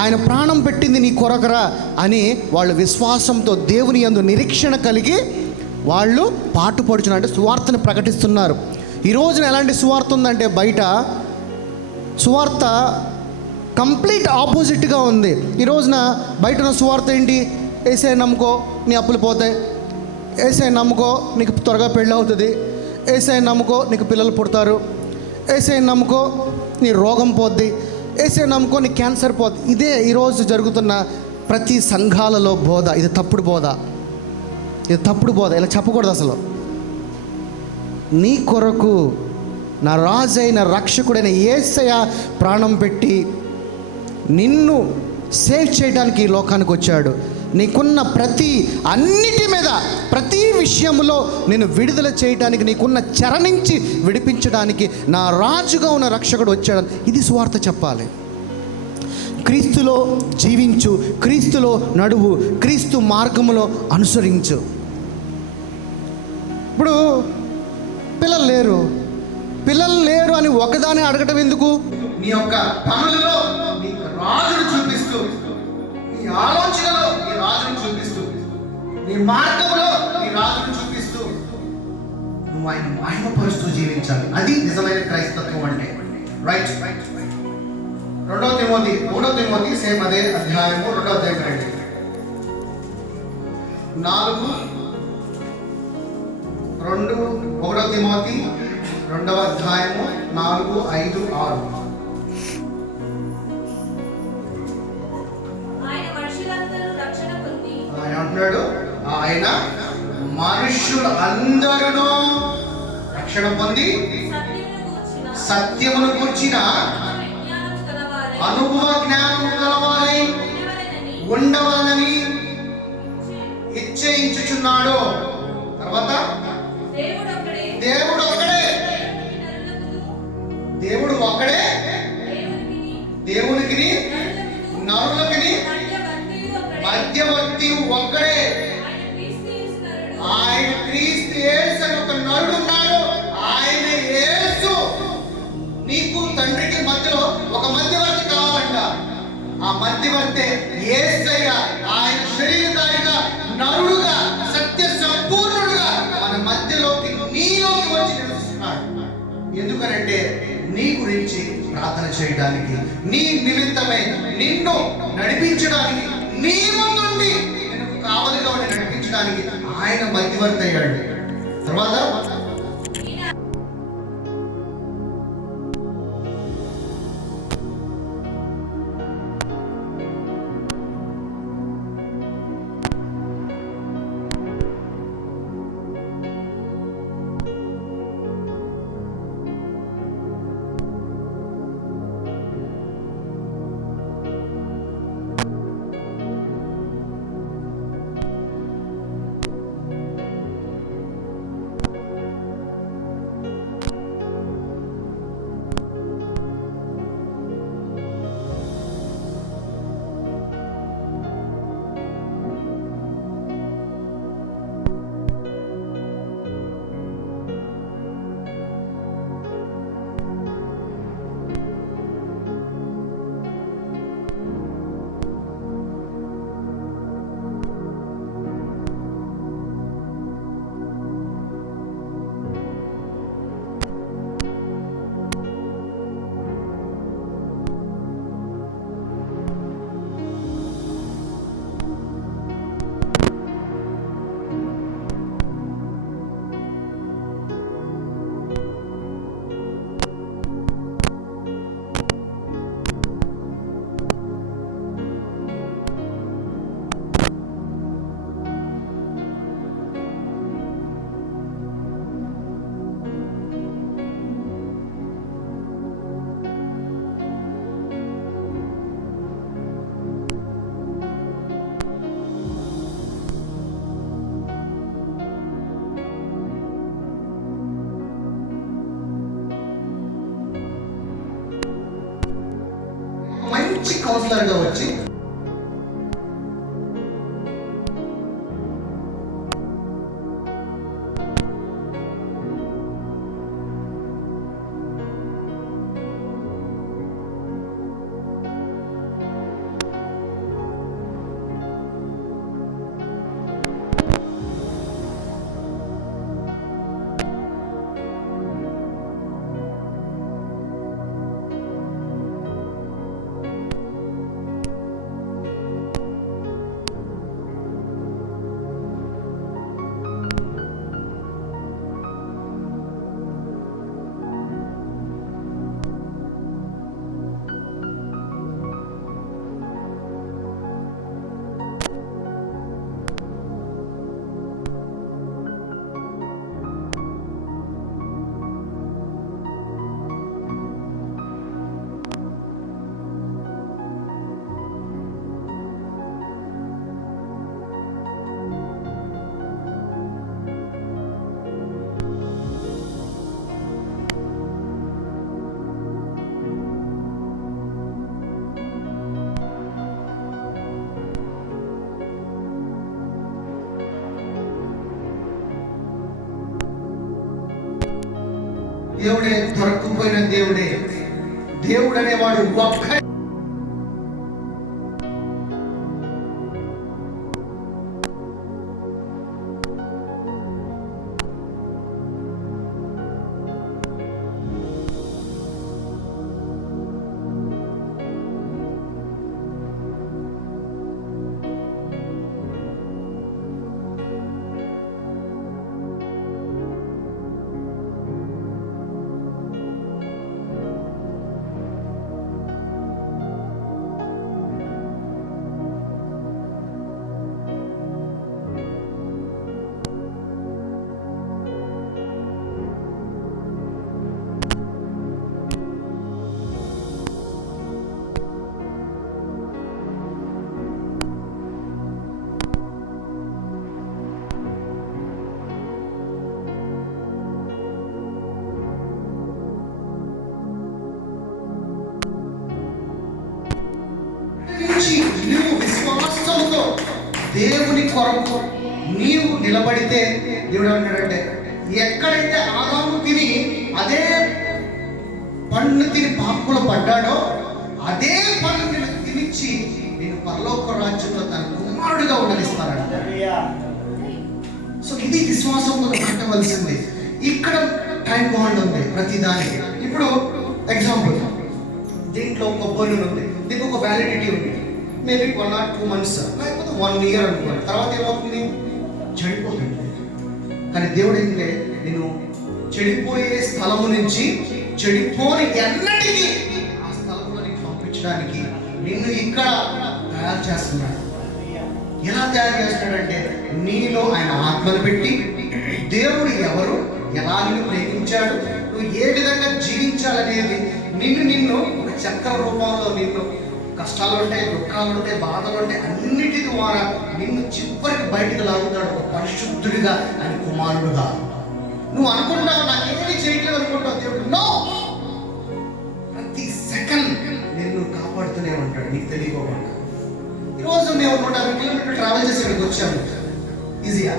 ఆయన ప్రాణం పెట్టింది నీ కొరకరా అని వాళ్ళు విశ్వాసంతో దేవుని యందు నిరీక్షణ కలిగి వాళ్ళు పాటుపడుచున్నారు. అంటే సువార్తని ప్రకటిస్తున్నారు. ఈ రోజున ఎలాంటి సువార్త ఉందంటే, బయట సువార్త కంప్లీట్ ఆపోజిట్గా ఉంది. ఈ రోజున బయట ఉన్న సువార్త ఏంటి? యేసయ్య నమ్ముకో నీ అప్పులు పోతాయి, యేసయ్య నమ్ముకో నీకు త్వరగా పెళ్ళి అవుతుంది, యేసయ్య నమ్ముకో నీకు పిల్లలు పుడతారు, యేసయ్య నమ్ముకో నీ రోగం పోద్ది, యేసయ్య నమ్ముకో నీ క్యాన్సర్ పోద్ది. ఇదే ఈరోజు జరుగుతున్న ప్రతి సంఘాలలో బోధ. ఇది తప్పుడు బోధ, ఇది తప్పుడు బోధ. ఇలా చెప్పకూడదు అసలు. నీ కొరకు నా రాజైన రక్షకుడైన యేసయ్య ప్రాణం పెట్టి నిన్ను సేవ్ చేయడానికి ఈ లోకానికి వచ్చాడు. నీకున్న అన్నిటి మీద, ప్రతి విషయంలో నేను విడుదల చేయడానికి, నీకున్న చెర నుంచి విడిపించడానికి నా రాజుగా ఉన్న రక్షకుడు వచ్చాడు. ఇది సువార్త చెప్పాలి. క్రీస్తులో జీవించు, క్రీస్తులో నడువు, క్రీస్తు మార్గములో అనుసరించు. ఇప్పుడు పిల్లలు లేరు అని ఒకదాన్ని అడగటం ఎందుకు? నీ యొక్క పనులలో నీకు రాజును చూపిస్తూ, నీ ఆలోచనలో నీ రాజును చూపిస్తూ, నీ మార్గంలో నీ రాజును చూపిస్తూ నువ్వు ఆయన మహిమపరుస్తూ జీవించాలి. అది నిజమైన క్రైస్తత్వం అంటే. రైట్. 2 తిమోతి సేమ్ అదే అధ్యాయము 2వ అధ్యాయం 1 తిమోతి 2వ అధ్యాయము 4, 5, 6. అంటున్నాడు, ఆయన మనుషులు అందరూ రక్షణ పొంది సత్యమును కూర్చిన అనుభవ జ్ఞానము గలవారై ఉండవాలని ఇచ్ఛయించుచున్నాడు. తర్వాత దేవుడు ఒక్కడే ఒక్కడే, ఆయన క్రీస్తు యేసు అని ఒక నరుడు ఉన్నాడు. ఆయన యేసు. నీకు తండ్రికి మధ్యలో ఒక మధ్యవర్తి కావాలంట. ఆ మధ్యవర్తి యేసయ్య. ఆయన శరీరధారిగా, నరుడుగా, సత్య సంపూర్ణుడుగా మన మధ్యలోకి, నీలోకి వచ్చి నివసిస్తున్నాడు. ఎందుకనంటే నీ గురించి ప్రార్థన చేయడానికి, నీ నిమిత్తమై నిన్ను నడిపించడానికి, నీ ముందుండి నిన్ను కావలిగా ఉండి నడిపించడానికి ఆయన మధ్యవర్తి అయ్యాడు. తర్వాత మంచి కౌన్సిలర్గా వచ్చి దేవుడే, దొరకపోయిన దేవుడే. దేవుడు అనేవాడు ఒక్క దేవుని కొరకు నీవు నిలబడితే దేవుడు ఏమంటాడంటే, ఎక్కడైతే ఆదాము తిని అదే పండు తిని పాపంలో పడ్డాడో అదే పండు నేను తినిచ్చి నేను పరలోక రాజ్యంలో తన కుమారుడిగా ఉండనిస్తానంట. సో ఇది విశ్వాసంతో కట్టవలసింది. ఇక్కడ టైం బాండ్ ఉంది ప్రతి దానికి. ఇప్పుడు ఎగ్జాంపుల్, దీంట్లో ఒక బోన్ ఉంది, దీనికి ఒక వ్యాలిడిటీ ఉంది. మేబీ 1 or 2 months లేకపోతే 1 year అనుకోండి. తర్వాత ఏమవుతుంది? చెడిపోతుంది. కానీ దేవుడు ఏంటంటే, నేను చెడిపోయే స్థలము నుంచి చెడిపోని ఎన్నటికీ ఆ స్థలంలో నీకు పంపించడానికి నిన్ను ఇక్కడ తయారు చేస్తున్నాడు. ఎలా తయారు చేస్తున్నాడంటే, నీలో ఆయన ఆత్మను పెట్టి దేవుడు ఎవరు, ఎలా నిన్ను ప్రేమించాడు, నువ్వు ఏ విధంగా జీవించాలనేది నిన్ను ఒక చక్ర రూపంలో నిన్ను కష్టాలు ఉంటాయి, దుఃఖాలు ఉంటాయి, బాధలు ఉంటాయి, అన్నిటి ద్వారా నిన్ను చివరికి బయటకు లాగుతాడు ఒక పరిశుద్ధుడిగా, ఆయన కుమారుడుగా. నువ్వు అనుకుంటావు నాకేమీ చేయట్లేదు అనుకుంటావు, దేవుడు నో, ప్రతి సెకండ్ నిన్ను కాపాడుతూనే ఉంటాడు నీకు తెలియకోకుండా. ఈరోజు మేము 150 కిలోమీటర్లు ట్రావెల్ చేసి ఇక్కడికి వచ్చాము, ఈజీగా?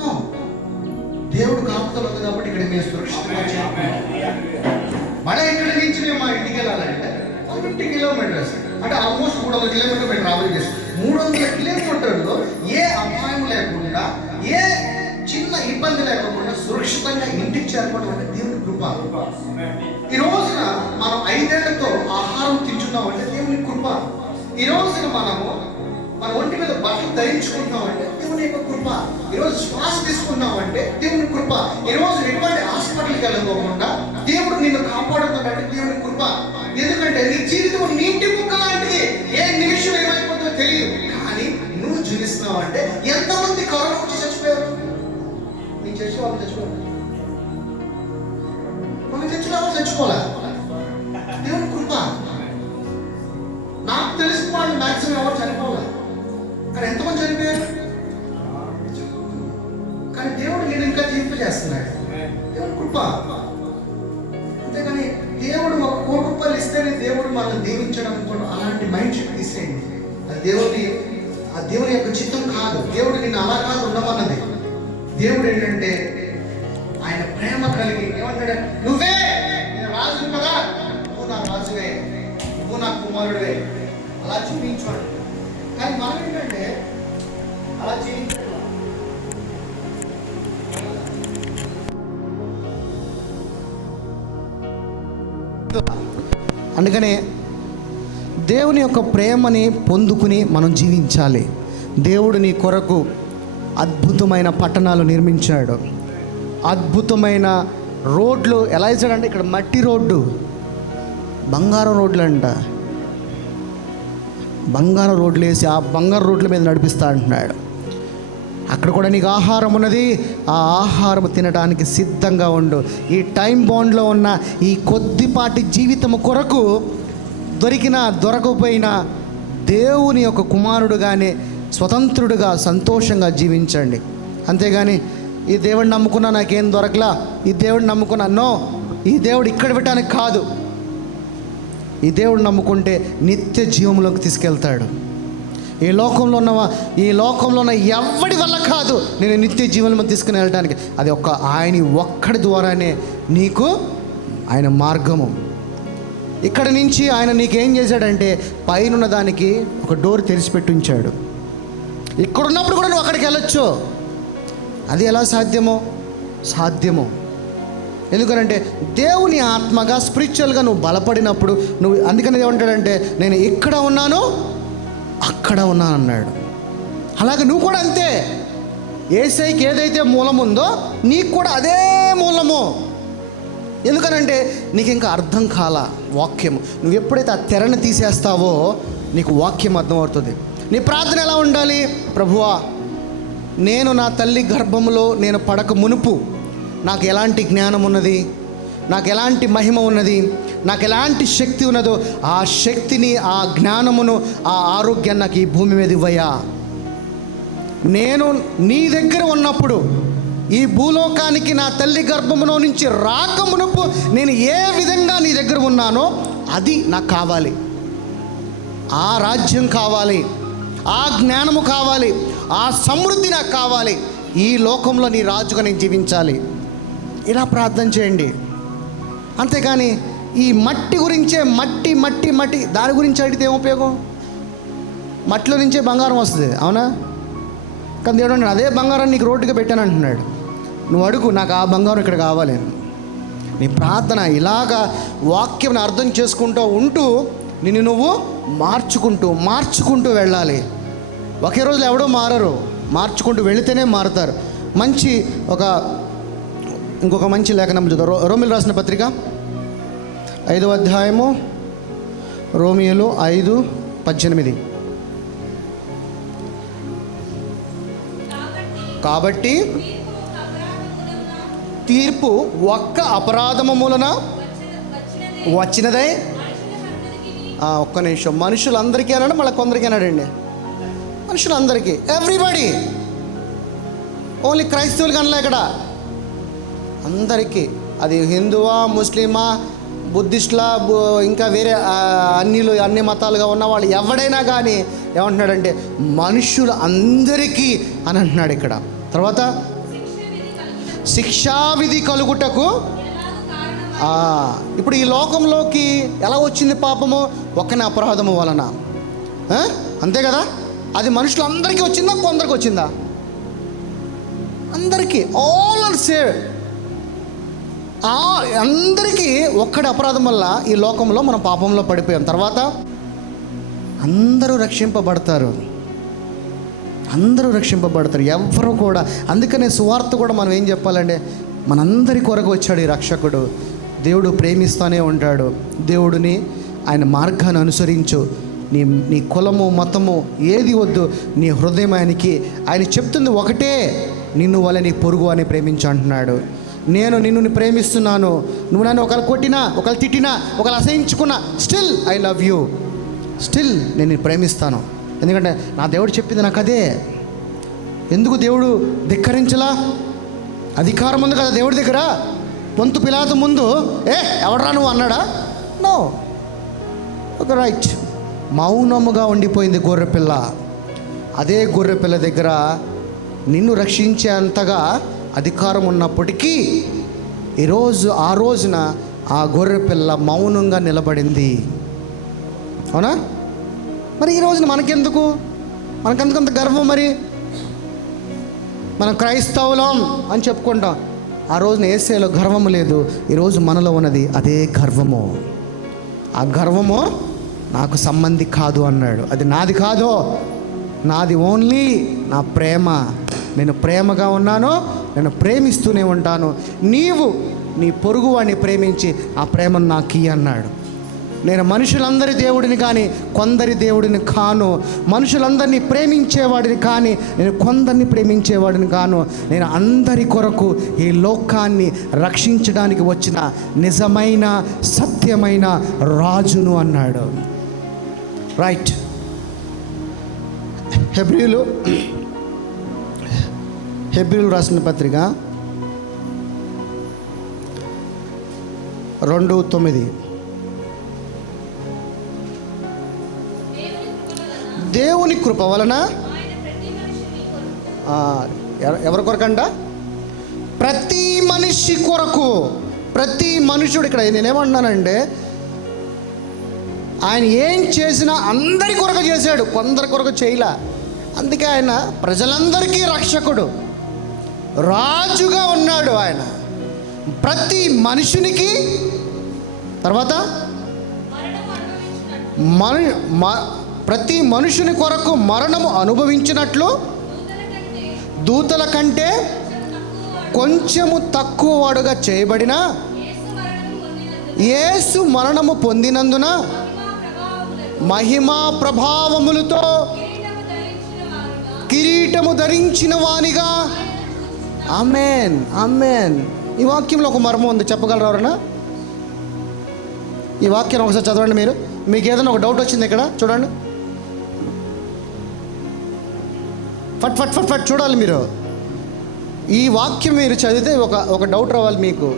నో, దేవుడు కాపుతలు ఉంది కాబట్టి ఇక్కడ మేము సురక్షితంగా వచ్చాము. మళ్ళీ ఇక్కడి నుంచి మేము మా ఇంటికి వెళ్ళాలంటే 150 కిలోమీటర్స్, అంటే ఆల్మోస్ట్ 300 కిలోమీటర్లు మేము ట్రావెల్ చేస్తాం. 300 కిలోమీటర్లో ఏ అపాయం లేకుండా, ఏ చిన్న ఇబ్బంది లేకుండా సురక్షితంగా ఇంటికి చేరుకోవడం అంటే దేవుని కృప. ఈ రోజున మనం 5 ఏళ్లతో ఆహారం తింటున్నాం అంటే దేవుని కృప. ఈ రోజున మన ఒంటి మీద బట్టలు ధరించుకుంటున్నాం అంటే దేవుని యొక్క కృప. ఈరోజు శ్వాస తీసుకున్నాం అంటే దేవుని కృప. ఈరోజు ఎటువంటి హాస్పిటల్కి వెళ్ళకోకుండా దేవుడు నిన్ను కాపాడుతున్నాడంటే దేవుని కృప. ఎందుకంటే నీ జీవితం నీటి ముక్క లాంటిది, ఏ నిమిషం ఏమైపోతుందో తెలియదు. కానీ నువ్వు జీవిస్తున్నావు అంటే, ఎంతమంది కరోనా వచ్చి చచ్చిపోయారు? నీ చర్చి వాళ్ళు చచ్చిపోయారు, మన చర్చిలో వాళ్ళు చచ్చిపోలే. దేవుని కృప. నాకు తెలిసిన వాళ్ళు మ్యాక్సిమం ఎవరు చనిపోలే, కానీ ఎంతమంది చనిపోయారు? కానీ దేవుడు నేను ఇంకా జీవింపజేస్తున్నాడు. దేవుని కృప. అంతేగాని దేవుడు ఒక 1 కోటి రూపాయలు ఇస్తేనే దేవుడు మనల్ని దీవించడం అనుకోండి, అలాంటి మైండ్ సెట్ తీసేయండి. అది దేవుని యొక్క చిత్తం కాదు. దేవుడు నిన్ను అలా కాదు ఉండమన్నది. దేవుడు ఏంటంటే ఆయన ప్రేమ కలిగి ఏమంటాడు, నువ్వే నేను రాజు కదా, నువ్వు నా రాజువే, నువ్వు నా కుమారుడివే, అలా చూపించాడు. కానీ మనం ఏంటంటే అలా చేయించాడు. అందుకనే దేవుని యొక్క ప్రేమని పొందుకుని మనం జీవించాలి. దేవుడు నీ కొరకు అద్భుతమైన పట్టణాలు నిర్మించాడు. అద్భుతమైన రోడ్లు ఎలా ఇచ్చాడంటే, ఇక్కడ మట్టి రోడ్డు, బంగారం రోడ్లు అంట. బంగారం రోడ్లు వేసి ఆ బంగారు రోడ్ల మీద నడిపిస్తా అంటున్నాడు. అక్కడ కూడా నీకు ఆహారం ఉన్నది, ఆ ఆహారం తినడానికి సిద్ధంగా ఉండు. ఈ టైం బాండ్లో ఉన్న ఈ కొద్దిపాటి జీవితం కొరకు దొరకపోయినా దేవుని యొక్క కుమారుడుగానే స్వతంత్రుడుగా సంతోషంగా జీవించండి. అంతేగాని ఈ దేవుడిని నమ్ముకున్నా నాకేం దొరకలా, ఈ దేవుడిని నమ్ముకున్నా, నో, ఈ దేవుడు ఇక్కడ పెట్టడానికి కాదు. ఈ దేవుడు నమ్ముకుంటే నిత్య జీవంలోకి తీసుకెళ్తాడు. ఈ లోకంలో ఉన్న ఎవడి వల్ల కాదు నేను నిత్య జీవనంలో తీసుకుని వెళ్ళడానికి. అది ఆయన ఒక్కడి ద్వారానే నీకు ఆయన మార్గము. ఇక్కడ నుంచి ఆయన నీకేం చేశాడంటే, పైన దానికి ఒక డోర్ తెరిచిపెట్టి ఉంచాడు. ఇక్కడ ఉన్నప్పుడు కూడా నువ్వు అక్కడికి వెళ్ళొచ్చు. అది ఎలా సాధ్యమో ఎందుకనంటే దేవుని ఆత్మగా స్పిరిచువల్గా నువ్వు బలపడినప్పుడు నువ్వు, అందుకని ఏమంటాడంటే, నేను ఇక్కడ ఉన్నాను అక్కడ ఉన్నాను అన్నాడు. అలాగే నువ్వు కూడా అంతే. యేసయ్యకి ఏదైతే మూలం ఉందో నీకు కూడా అదే మూలము. ఎందుకనంటే నీకు ఇంకా అర్థం కాల వాక్యము. నువ్వు ఎప్పుడైతే ఆ తెరను తీసేస్తావో నీకు వాక్యం అర్థమవుతుంది. నీ ప్రార్థన ఎలా ఉండాలి? ప్రభువా, నేను నా తల్లి గర్భములో నేను పడక మునుపు నాకు ఎలాంటి జ్ఞానం ఉన్నది, నాకు ఎలాంటి మహిమ ఉన్నది, నాకు ఎలాంటి శక్తి ఉన్నదో ఆ శక్తిని, ఆ జ్ఞానమును, ఆ ఆరోగ్యాన్ని నాకు ఈ భూమి మీద ఇవ్వయా. నేను నీ దగ్గర ఉన్నప్పుడు, ఈ భూలోకానికి నా తల్లి గర్భములో నుంచి రాకమునుపు నేను ఏ విధంగా నీ దగ్గర ఉన్నానో అది నాకు కావాలి. ఆ రాజ్యం కావాలి, ఆ జ్ఞానము కావాలి, ఆ సమృద్ధి నాకు కావాలి, ఈ లోకంలో నీ రాజుగా నేను జీవించాలి. ఇలా ప్రార్థన చేయండి. అంతేగాని ఈ మట్టి గురించే మట్టి మట్టి మట్టి దాని గురించి అడిగితే ఏం ఉపయోగం? మట్టిలో నుంచే బంగారం వస్తుంది, అవునా? కానీ దేవుడు అన్నాడు, అదే బంగారం నీకు రోడ్డుగా పెట్టాను అంటున్నాడు. నువ్వు అడుగు, నాకు ఆ బంగారం ఇక్కడ కావాలి. నీ ప్రార్థన ఇలాగా వాక్యం అర్థం చేసుకుంటూ ఉంటూ నిన్ను నువ్వు మార్చుకుంటూ వెళ్ళాలి. ఒకే రోజులో ఎవడో మారరు, మార్చుకుంటూ వెళితేనే మారుతారు. ఇంకొక మంచి లేఖనం చూద్దాం. రోమియోలు రాసిన పత్రిక 5వ అధ్యాయము, రోమియోలు 5:18. కాబట్టి తీర్పు ఒక్క అపరాధము మూలన వచ్చినదే. ఒక్క నిమిషం, మనుషులందరికీ అన్నాడు, మళ్ళీ కొందరికి అన్నాడండి. మనుషులందరికీ, ఎవ్రీబడి, ఓన్లీ క్రైస్తవులకి అనలే ఇక్కడ, అందరికీ. అది హిందువా, ముస్లిమా, బుద్ధిస్టులా, ఇంకా వేరే అన్ని మతాలుగా ఉన్న వాళ్ళు ఎవడైనా కానీ ఏమంటున్నాడంటే మనుషులు అందరికీ అని అంటున్నాడు ఇక్కడ. తర్వాత శిక్షావిధి కలుగుటకు. ఇప్పుడు ఈ లోకంలోకి ఎలా వచ్చింది పాపము? ఒక్కనే అపరాధము వలన, అంతే కదా? అది మనుషులందరికీ వచ్చిందా, కొందరికి వచ్చిందా? అందరికీ, ఆల్ ఆర్ సేవ్డ్. అందరికీ ఒక్కడి అపరాధం వల్ల ఈ లోకంలో మనం పాపంలో పడిపోయాం. తర్వాత అందరూ రక్షింపబడతారు, ఎవ్వరూ కూడా. అందుకనే సువార్త కూడా మనం ఏం చెప్పాలంటే, మనందరి కొరకు వచ్చాడు ఈ రక్షకుడు. దేవుడు ప్రేమిస్తూనే ఉంటాడు. దేవుడిని, ఆయన మార్గాన్ని అనుసరించు. నీ కులము, మతము ఏది వద్దు, నీ హృదయం ఆయనకి. ఆయన చెప్తుంది ఒకటే, నిన్ను వల్ల నీ పొరుగు అని ప్రేమించు అంటున్నాడు. నేను నిన్ను ప్రేమిస్తున్నాను. నువ్వు నన్ను ఒకరు కొట్టినా, ఒకరు తిట్టినా, ఒకరు అసహించుకున్నా, still I love you, still నేను నిన్ను ప్రేమిస్తాను. ఎందుకంటే నా దేవుడు చెప్పింది నాకు అదే. ఎందుకు దేవుడు ధిక్కరించలా? అధికారం ఉంది కదా దేవుడి దగ్గర. పొంతు పిలాతు ముందు ఎవడరా నువ్వు అన్నాడా? నో. ఒక రైట్, మౌనముగా ఉండిపోయింది గొర్రెపిల్ల. అదే గొర్రెపిల్ల దగ్గర నిన్ను రక్షించే అంతగా అధికారం ఉన్నప్పటికీ ఆ రోజున ఆ గొర్రెపిల్ల మౌనంగా నిలబడింది, అవునా? మరి ఈ రోజున మనకెందుకు అంత గర్వం? మరి మనం క్రైస్తవులం అని చెప్పుకుంటాం. ఆ రోజున యేసేలో గర్వము లేదు. ఈరోజు మనలో ఉన్నది అదే గర్వము. ఆ గర్వము నాకు సంబంధి కాదు అన్నాడు. అది నాది కాదు, నాది ఓన్లీ నా ప్రేమ. నేను ప్రేమగా ఉన్నాను, నేను ప్రేమిస్తూనే ఉంటాను. నీవు నీ పొరుగు వాడిని ప్రేమించి ఆ ప్రేమను నాకు ఇయ్యి అన్నాడు. నేను మనుషులందరి దేవుడిని కానీ కొందరి దేవుడిని కాను. మనుషులందరినీ ప్రేమించేవాడిని కానీ నేను కొందరిని ప్రేమించేవాడిని కాను. నేను అందరి కొరకు ఈ లోకాన్ని రక్షించడానికి వచ్చిన నిజమైన సత్యమైన రాజును అన్నాడు. రైట్. హెబ్రీలు రాసిన పత్రిక 2:9. దేవుని కృప వలన ఎవరి కొరకంట? ప్రతి మనిషి కొరకు. ప్రతి మనుషుడు. ఇక్కడ నేనేమన్నానంటే, ఆయన ఏం చేసినా అందరి కొరకు చేశాడు, కొందరి కొరకు చేయలే. అందుకే ఆయన ప్రజలందరికీ రక్షకుడు, రాజుగా ఉన్నాడు. ఆయన ప్రతి మనుషునికి. తర్వాత ప్రతి మనుషుని కొరకు మరణము అనుభవించినట్లు దూతల కంటే కొంచెము తక్కువ వాడుగా చేయబడిన యేసు మరణము పొందినందున మహిమా ప్రభావములతో కిరీటము ధరించిన వానిగా. ఆమేన్, ఆమేన్. ఈ వాక్యంలో ఒక మర్మం ఉంది, చెప్పగలరు ఎవరన్నా? ఈ వాక్యం ఒకసారి చదవండి మీరు. మీకు ఏదైనా ఒక డౌట్ వచ్చింది ఇక్కడ చూడండి. ఫట్ ఫట్ ఫట్ ఫట్ చూడాలి మీరు. ఈ వాక్యం మీరు చదివితే ఒక డౌట్ రావాలి మీకు.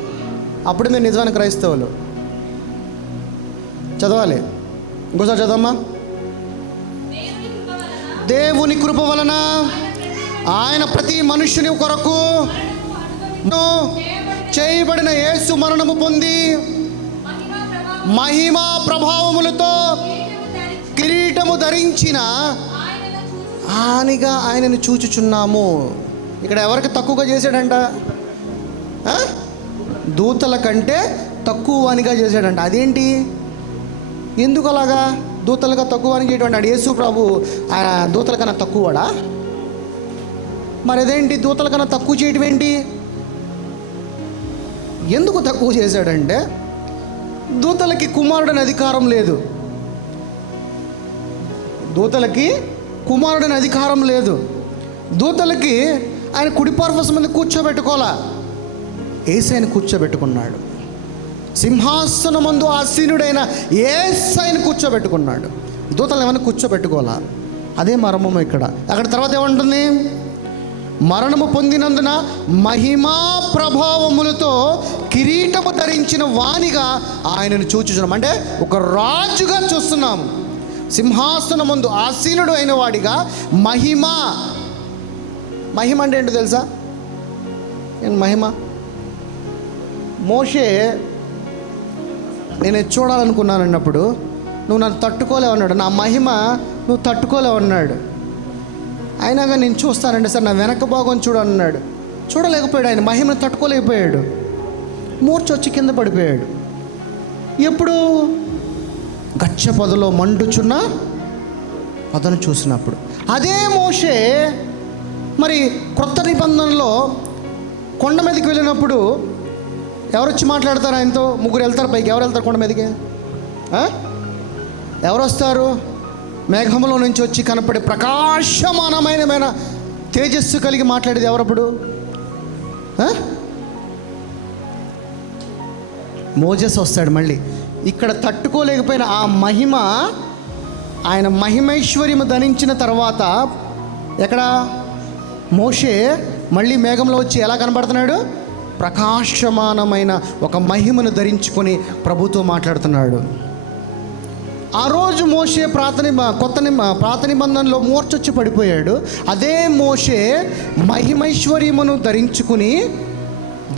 అప్పుడు మీరు నిజమైన క్రైస్తవులు. చదవాలి. ఇంకోసారి చదవమ్మా. దేవుని కృప వలన ఆయన ప్రతి మనుష్యుని కొరకు చేయబడిన యేసు మరణము పొంది మహిమా ప్రభావములతో కిరీటము ధరించిన ఆయనను చూచుచున్నాము. ఇక్కడ ఎవరికి తక్కువగా చేశాడంట? దూతల కంటే తక్కువ వానిగా చేశాడంట. అదేంటి, ఎందుకు అలాగా దూతలుగా తక్కువ వానికి చేయడం? యేసు ప్రభు దూతల కన్నా తక్కువడా? మరి అదేంటి దూతల కన్నా తక్కువ చేయడం ఏంటి? ఎందుకు తక్కువ చేశాడంటే, దూతలకి కుమారుడని అధికారం లేదు. దూతలకి కుమారుడని అధికారం లేదు. దూతలకి ఆయన కుడిపార్శ్వం మీద కూర్చోబెట్టుకోవాలా, యేసయ్యను కూర్చోబెట్టుకున్నాడు. సింహాసనమందు ఆసీనుడైన యేసయ్యను కూర్చోబెట్టుకున్నాడు. దూతలు ఏమైనా కూర్చోబెట్టుకోవాలా? అదే మర్మము ఇక్కడ. అక్కడ తర్వాత ఏమంటుంది? మరణము పొందినందున మహిమా ప్రభావములతో కిరీటము ధరించిన వానిగా ఆయనను చూచుచున్నాం. అంటే ఒక రాజుగా చూస్తున్నాం. సింహాసనమందు ఆసీనుడు అయిన వాడిగా మహిమ అంటే ఏంటో తెలుసా? మహిమ మోషే నేను చూడాలనుకున్నాను అన్నప్పుడు, నువ్వు నన్ను తట్టుకోలేవన్నాడు. నా మహిమ నువ్వు తట్టుకోలేవన్నాడు. అయినాగా నేను చూస్తానండి సార్, నా వెనక భాగం చూడన్నాడు. చూడలేకపోయాడు. ఆయన మహిమను తట్టుకోలేకపోయాడు. మూర్చొచ్చి కింద పడిపోయాడు. ఎప్పుడు? గచ్చ పొదలో మండుచున్న పొదను చూసినప్పుడు. అదే మోషే మరి క్రొత్త నిబంధనలో కొండ మీదకి వెళ్ళినప్పుడు ఎవరు వచ్చి మాట్లాడతారు ఆయనతో? ముగ్గురు వెళ్తారు పైకి. ఎవరు వెళ్తారు కొండ మీదకి? ఎవరు వస్తారు? మేఘంలో నుంచి వచ్చి కనపడే ప్రకాశమానమైన తేజస్సు కలిగి మాట్లాడేది ఎవరప్పుడు? మోజెస్ వస్తాడు. మళ్ళీ ఇక్కడ తట్టుకోలేకపోయిన ఆ మహిమ, ఆయన మహిమైశ్వర్యము ధరించిన తర్వాత ఎక్కడ మోషే మళ్ళీ మేఘంలో వచ్చి ఎలా కనబడుతున్నాడు? ప్రకాశమానమైన ఒక మహిమను ధరించుకొని ప్రభుతో మాట్లాడుతున్నాడు. ఆ రోజు మోషే పాత నిబంధనలో మూర్చొచ్చి పడిపోయాడు. అదే మోషే మహిమైశ్వర్యమును ధరించుకుని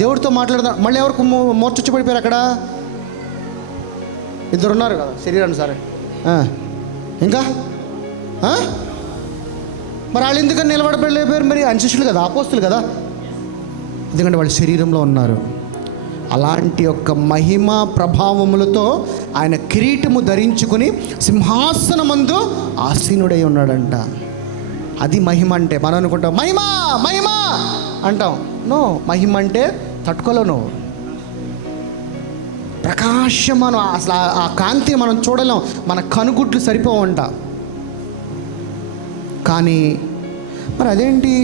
దేవుడితో మాట్లాడుతున్నాడు. మళ్ళీ ఎవరికి మూర్చొచ్చి పడిపోయారు? అక్కడ ఇద్దరు ఉన్నారు కదా శరీరాన్ని సరే. ఇంకా మరి వాళ్ళు ఎందుకని నిలబడలేకపోయారు? మరి అన్శిష్యులు కదా, అపోస్తులు కదా. ఎందుకంటే వాళ్ళు శరీరంలో ఉన్నారు. అలాంటి యొక్క మహిమ ప్రభావములతో ఆయన కిరీటము ధరించుకుని సింహాసనమందు ఆసీనుడై ఉన్నాడంట. అది మహిమ అంటే. మనం అనుకుంటాం మహిమ మహిమ అంటాం. నో, మహిమ అంటే తట్టుకోలేను. ప్రకాశమాను అసలు ఆ కాంతిని మనం చూడలేం. మన కనుగుడ్లు సరిపోవంట. కానీ మరి అదేంటి,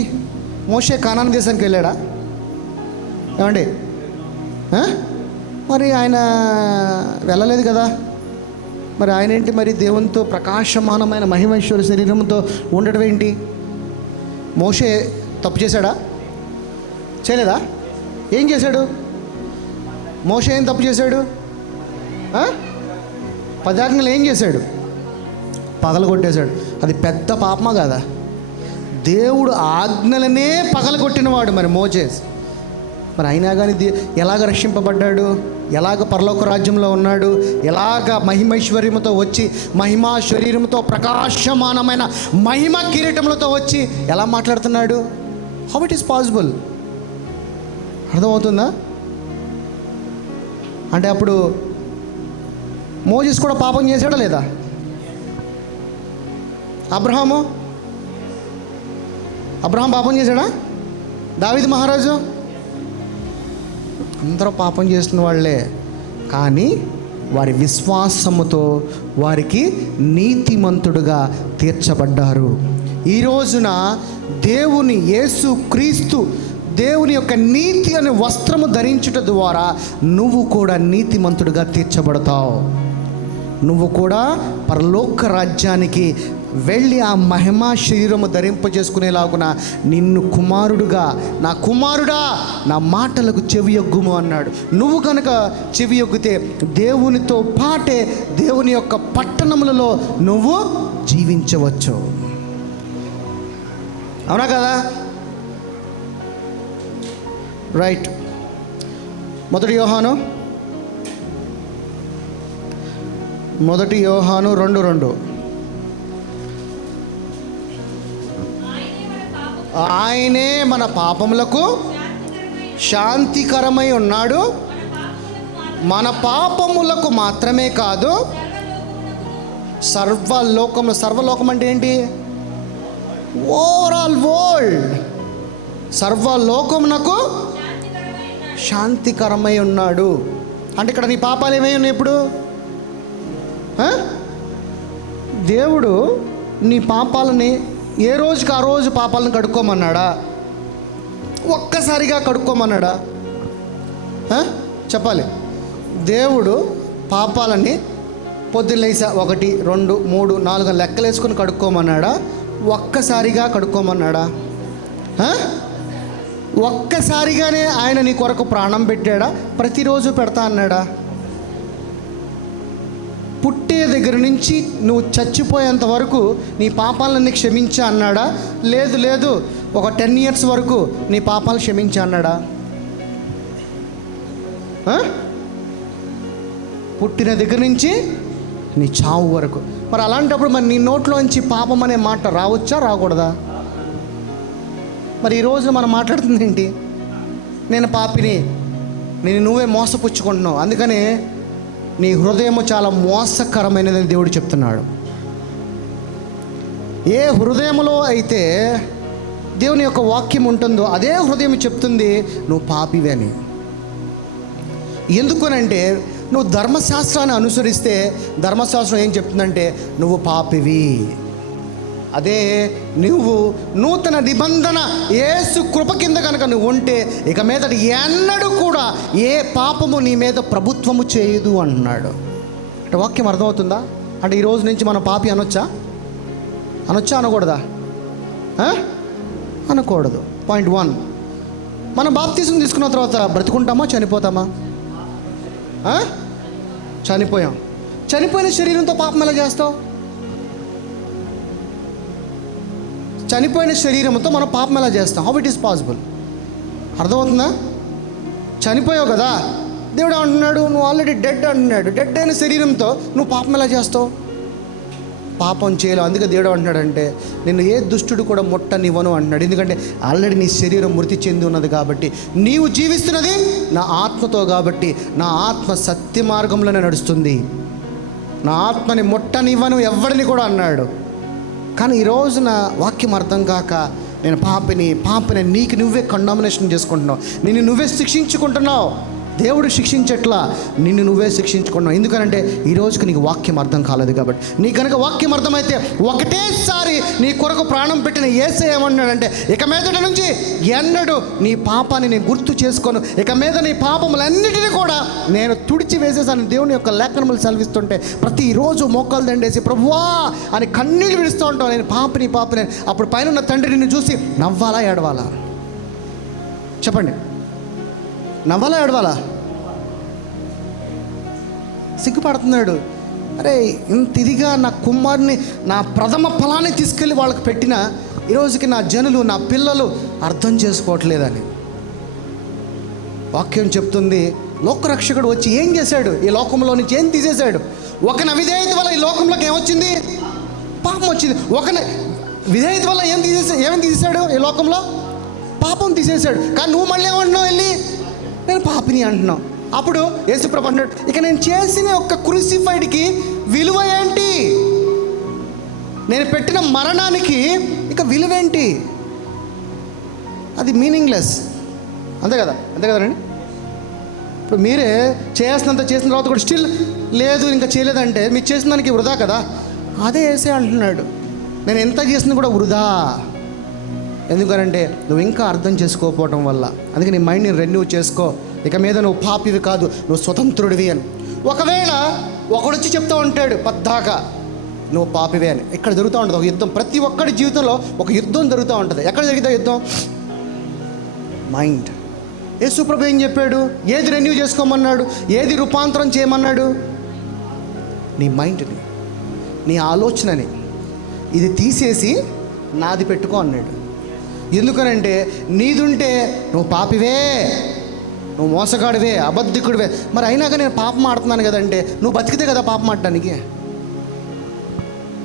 మోషే కానాను దేశానికి వెళ్ళాడా? ఏమండి? మరి ఆయన వెళ్ళలేదు కదా. మరి ఆయన ఏంటి మరి దేవునితో ప్రకాశమానమైన మహిమేశ్వర శరీరంతో ఉండడం ఏంటి? మోషే తప్పు చేశాడా? చేయలేదా? ఏం చేశాడు మోషే? ఏం తప్పు చేశాడు? 10 ఆజ్ఞలు ఏం చేశాడు? పగలగొట్టేశాడు. అది పెద్ద పాపమా కాదా? దేవుడు ఆజ్ఞలనే పగలగొట్టినవాడు మరి మోజేస్. మరి అయినా కానీ ఎలాగ రక్షింపబడ్డాడు? ఎలాగ పరలోక రాజ్యంలో ఉన్నాడు? ఎలాగ మహిమైశ్వర్యముతో వచ్చి మహిమా శరీరంతో ప్రకాశమానమైన మహిమ కిరీటములతో వచ్చి ఎలా మాట్లాడుతున్నాడు? How it is possible? అర్థమవుతుందా? అంటే అప్పుడు మోజెస్ కూడా పాపం చేశాడా లేదా? అబ్రహాం పాపం చేశాడా? దావీదు మహారాజు? అందరూ పాపం చేస్తున్న వాళ్ళే. కానీ వారి విశ్వాసముతో వారికి నీతిమంతుడుగా తీర్చబడ్డారు. ఈ రోజున దేవుని యేసు క్రీస్తు దేవుని యొక్క నీతి అనే వస్త్రము ధరించుట ద్వారా నువ్వు కూడా నీతిమంతుడిగా తీర్చబడతావు. నువ్వు కూడా పరలోక రాజ్యానికి వెళ్ళి ఆ మహిమా శరీరము ధరింపజేసుకునేలాగున నిన్ను కుమారుడుగా, నా కుమారుడా నా మాటలకు చెవియొగ్గుము అన్నాడు. నువ్వు కనుక చెవియొగ్గితే దేవునితో పాటే దేవుని యొక్క పట్టణములలో నువ్వు జీవించవచ్చు. అవునా కదా? రైట్. మొదటి యోహాను 2:2. ఆయనే మన పాపములకు శాంతికరమై ఉన్నాడు. మన పాపములకు మాత్రమే కాదు, సర్వలోకం అంటే ఏంటి? ఓవరాల్ వరల్డ్, సర్వలోకమునకు శాంతికరమై ఉన్నాడు. అంటే ఇక్కడ నీ పాపాలు ఏమై ఉన్నాయి ఇప్పుడు? దేవుడు నీ పాపాలని ఏ రోజుకి ఆ రోజు పాపాలను కడుక్కోమన్నాడా? ఒక్కసారిగా కడుక్కోమన్నాడా? చెప్పాలి. దేవుడు పాపాలని పొద్దున్నేసా 1, 2, 3, 4 లెక్కలు వేసుకొని కడుక్కోమన్నాడా? ఒక్కసారిగా కడుక్కోమన్నాడా? ఒక్కసారిగానే ఆయన నీ కొరకు ప్రాణం పెట్టాడా? ప్రతిరోజు పెడతా అన్నాడా? పుట్టే దగ్గర నుంచి నువ్వు చచ్చిపోయేంత వరకు నీ పాపాలన్నీ క్షమించా అన్నాడా? లేదు, ఒక 10 years వరకు నీ పాపాలు క్షమించా అన్నాడా? పుట్టిన దగ్గర నుంచి నీ చావు వరకు. మరి అలాంటప్పుడు మరి నీ నోట్లోంచి పాపం అనే మాట రావచ్చా, రాకూడదా? మరి ఈరోజు మనం మాట్లాడుతుంది ఏంటి? నేను పాపిని, నేను నువ్వే మోసపుచ్చుకుంటున్నావు, అందుకని నీ హృదయము చాలా మోసకరమైనదని దేవుడు చెప్తున్నాడు. ఏ హృదయంలో అయితే దేవుని యొక్క వాక్యం ఉంటుందో అదే హృదయం చెప్తుంది నువ్వు పాపివి అని. ఎందుకనంటే నువ్వు ధర్మశాస్త్రాన్ని అనుసరిస్తే ధర్మశాస్త్రం ఏం చెప్తుందంటే నువ్వు పాపివి. అదే నువ్వు నూతన నిబంధన యేసు కృప కింద కనుక నువ్వు ఉంటే ఇక మీద ఎన్నడూ కూడా ఏ పాపము నీ మీద ప్రభుత్వము చేయదు అంటున్నాడు. అంటే వాక్యం అర్థమవుతుందా? అంటే ఈ రోజు నుంచి మనం పాపి అనొచ్చా అనకూడదా? అనకూడదు. పాయింట్ 1, మనం బాప్తిజం తీసుకున్న తర్వాత బ్రతుకుంటామా చనిపోతామా? చనిపోయాం. చనిపోయిన శరీరంతో పాపం ఎలా చేస్తావు? చనిపోయిన శరీరంతో మనం పాపం ఎలా చేస్తాం? How it is possible? అర్థమవుతుందా? చనిపోయావు కదా, దేవుడు అంటున్నాడు నువ్వు ఆల్రెడీ డెడ్ అంటున్నాడు. డెడ్ అయిన శరీరంతో నువ్వు పాపం ఎలా చేస్తావు? పాపం చేయలేవు. అందుకే దేవుడు అంటున్నాడంటే నిన్ను ఏ దుష్టుడు కూడా ముట్టనివ్వను అంటున్నాడు. ఎందుకంటే ఆల్రెడీ నీ శరీరం మృతి చెంది ఉన్నది కాబట్టి, నీవు జీవిస్తున్నది నా ఆత్మతో కాబట్టి నా ఆత్మ సత్య మార్గంలోనే నడుస్తుంది. నా ఆత్మని ముట్టనివ్వను ఎవరిని కూడా అన్నాడు. కానీ ఈరోజు నా వాక్యం అర్థం కాక నేను పాపిని నీకు నువ్వే కండామినేషన్ చేసుకుంటున్నావు, నిన్ను నువ్వే శిక్షించుకుంటున్నావు. దేవుడు శిక్షించట్లా, నిన్ను నువ్వే శిక్షించుకున్నావు. ఎందుకనంటే ఈ రోజుకి నీకు వాక్యం అర్థం కాలేదు కాబట్టి. నీ కనుక వాక్యం అర్థమైతే ఒకటేసారి నీ కొరకు ప్రాణం పెట్టిన యేసయ్య ఏమన్నాడంటే ఇక మీదటి నుంచి ఎన్నడూ నీ పాపాన్ని నేను గుర్తు చేసుకోను, ఇక మీద నీ పాపములన్నిటినీ కూడా నేను తుడిచి వేసేసాను. దేవుని యొక్క లేఖనములు సెలవిస్తుంటే ప్రతిరోజు మోకాలు దండేసి ప్రభువా అని కన్నీళ్ళు విడుస్తూ ఉంటావు, నేను పాపిని. అప్పుడు పైన ఉన్న తండ్రి నిన్ను చూసి నవ్వాలా ఏడవాలా? చెప్పండి, నవ్వాలా ఏడవాలా? సిగ్గుపడుతున్నాడు. అరే ఇంత ఇదిగా నా కుమారుని నా ప్రథమ ఫలాన్ని తీసుకెళ్ళి వాళ్ళకి పెట్టిన ఈరోజుకి నా జనులు నా పిల్లలు అర్థం చేసుకోవట్లేదని. వాక్యం చెప్తుంది లోకరక్షకుడు వచ్చి ఏం చేశాడు? ఈ లోకంలో నుంచి ఏం తీసేశాడు? ఒక విధేయత వల్ల ఈ లోకంలోకి ఏమొచ్చింది? పాపం వచ్చింది. ఒక విధేయత వల్ల ఏమేమి తీసేశాడు? ఈ లోకంలో పాపం తీసేశాడు. కానీ నువ్వు మళ్ళీ ఏమంటున్నావు? వెళ్ళి నేను పాపిని అంటున్నావు. అప్పుడు యేసుప్రభు అంటాడు ఇక నేను చేసిన ఒక్క క్రూసిఫైడ్కి విలువ ఏంటి? నేను పెట్టిన మరణానికి ఇక విలువేంటి? అది మీనింగ్లెస్. అంతే కదండి. ఇప్పుడు మీరే చేసిన తర్వాత కూడా స్టిల్ లేదు ఇంకా చేయలేదంటే మీరు చేసిన దానికి వృధా కదా. అదే యేసే అంటున్నాడు నేను ఎంత చేసినా కూడా వృధా. ఎందుకనంటే నువ్వు ఇంకా అర్థం చేసుకోకపోవటం వల్ల. అందుకే నీ మైండ్ని రెన్యూ చేసుకో. ఇక మీద నువ్వు పాపివి కాదు, నువ్వు స్వతంత్రుడివి అని. ఒకవేళ ఒకడొచ్చి చెప్తూ ఉంటాడు పద్దాక నువ్వు పాపివే అని. ఇక్కడ జరుగుతూ ఉంటుంది ఒక యుద్ధం. ప్రతి ఒక్కడి జీవితంలో ఒక యుద్ధం జరుగుతూ ఉంటుంది. ఎక్కడ జరిగితే యుద్ధం? మైండ్. యేసుప్రభు ఏం చెప్పాడు? ఏది రెన్యూ చేసుకోమన్నాడు? ఏది రూపాంతరం చేయమన్నాడు? నీ మైండ్ని, నీ ఆలోచనని ఇది తీసేసి నాది పెట్టుకో అన్నాడు. ఎందుకనంటే నీదుంటే నువ్వు పాపివే, నువ్వు మోసగాడివే, అబద్ధికుడివే. మరి అయినాక నేను పాపం ఆడుతున్నాను కదంటే నువ్వు బతికితే కదా పాపం ఆడటానికి.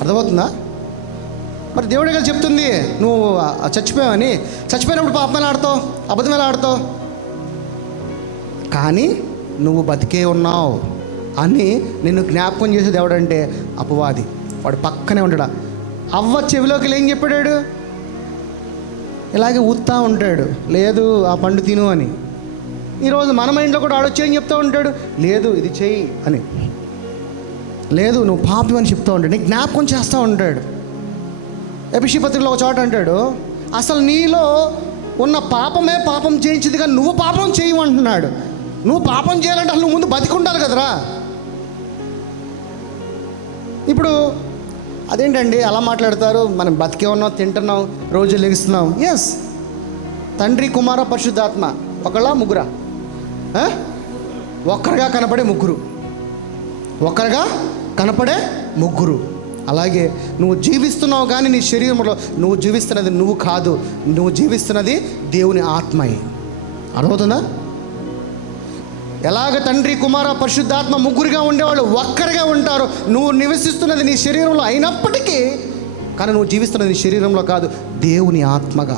అర్థమవుతుందా? మరి దేవుడే కదా చెప్తుంది నువ్వు చచ్చిపోయావని. చచ్చిపోయినప్పుడు పాపం ఎలా ఆడతావు, అబద్ధం ఎలా ఆడతావు? కానీ నువ్వు బతికే ఉన్నావు అని నిన్ను జ్ఞాపకం చేసేది ఎవడంటే అపవాది. వాడు పక్కనే ఉంటాడు. అవ్వ చెవిలోకి ఏం చెప్పాడు? ఇలాగే ఊత్తా ఉంటాడు, లేదు ఆ పండు తిను అని. ఈరోజు మన మైండ్లో కూడా ఆడొచ్చేయని చెప్తూ ఉంటాడు, లేదు ఇది చెయ్యి అని, లేదు నువ్వు పాపి అని చెప్తూ ఉంటాడు, నీకు జ్ఞాపకం చేస్తూ ఉంటాడు. ఎఫెసీ పత్రికలో ఒక చోట అంటాడు, అసలు నీలో ఉన్న పాపమే పాపం చేయించింది కానీ నువ్వు పాపం చేయమంటున్నాడు. నువ్వు పాపం చేయాలంటే అసలు నువ్వు ముందు బతికి ఉండాలి కదరా. ఇప్పుడు అదేంటండి అలా మాట్లాడతారు? మనం బతికే ఉన్నాం, తింటున్నాం, రోజు లెగిస్తున్నాం. ఎస్, తండ్రి కుమార పరిశుద్ధాత్మ ఒకళ్ళ ముగ్గురా? ఒక్కరిగా కనపడే ముగ్గురు, ఒక్కరిగా కనపడే ముగ్గురు. అలాగే నువ్వు జీవిస్తున్నావు కానీ నీ శరీరంలో నువ్వు జీవిస్తున్నది నువ్వు కాదు, నువ్వు జీవిస్తున్నది దేవుని ఆత్మయే. అర్థమవుతుందా? ఎలాగ తండ్రి కుమార పరిశుద్ధాత్మ ముగ్గురుగా ఉండేవాళ్ళు ఒక్కరిగా ఉంటారు. నువ్వు నివసిస్తున్నది నీ శరీరంలో అయినప్పటికీ కానీ నువ్వు జీవిస్తున్నది నీ శరీరంలో కాదు, దేవుని ఆత్మగా.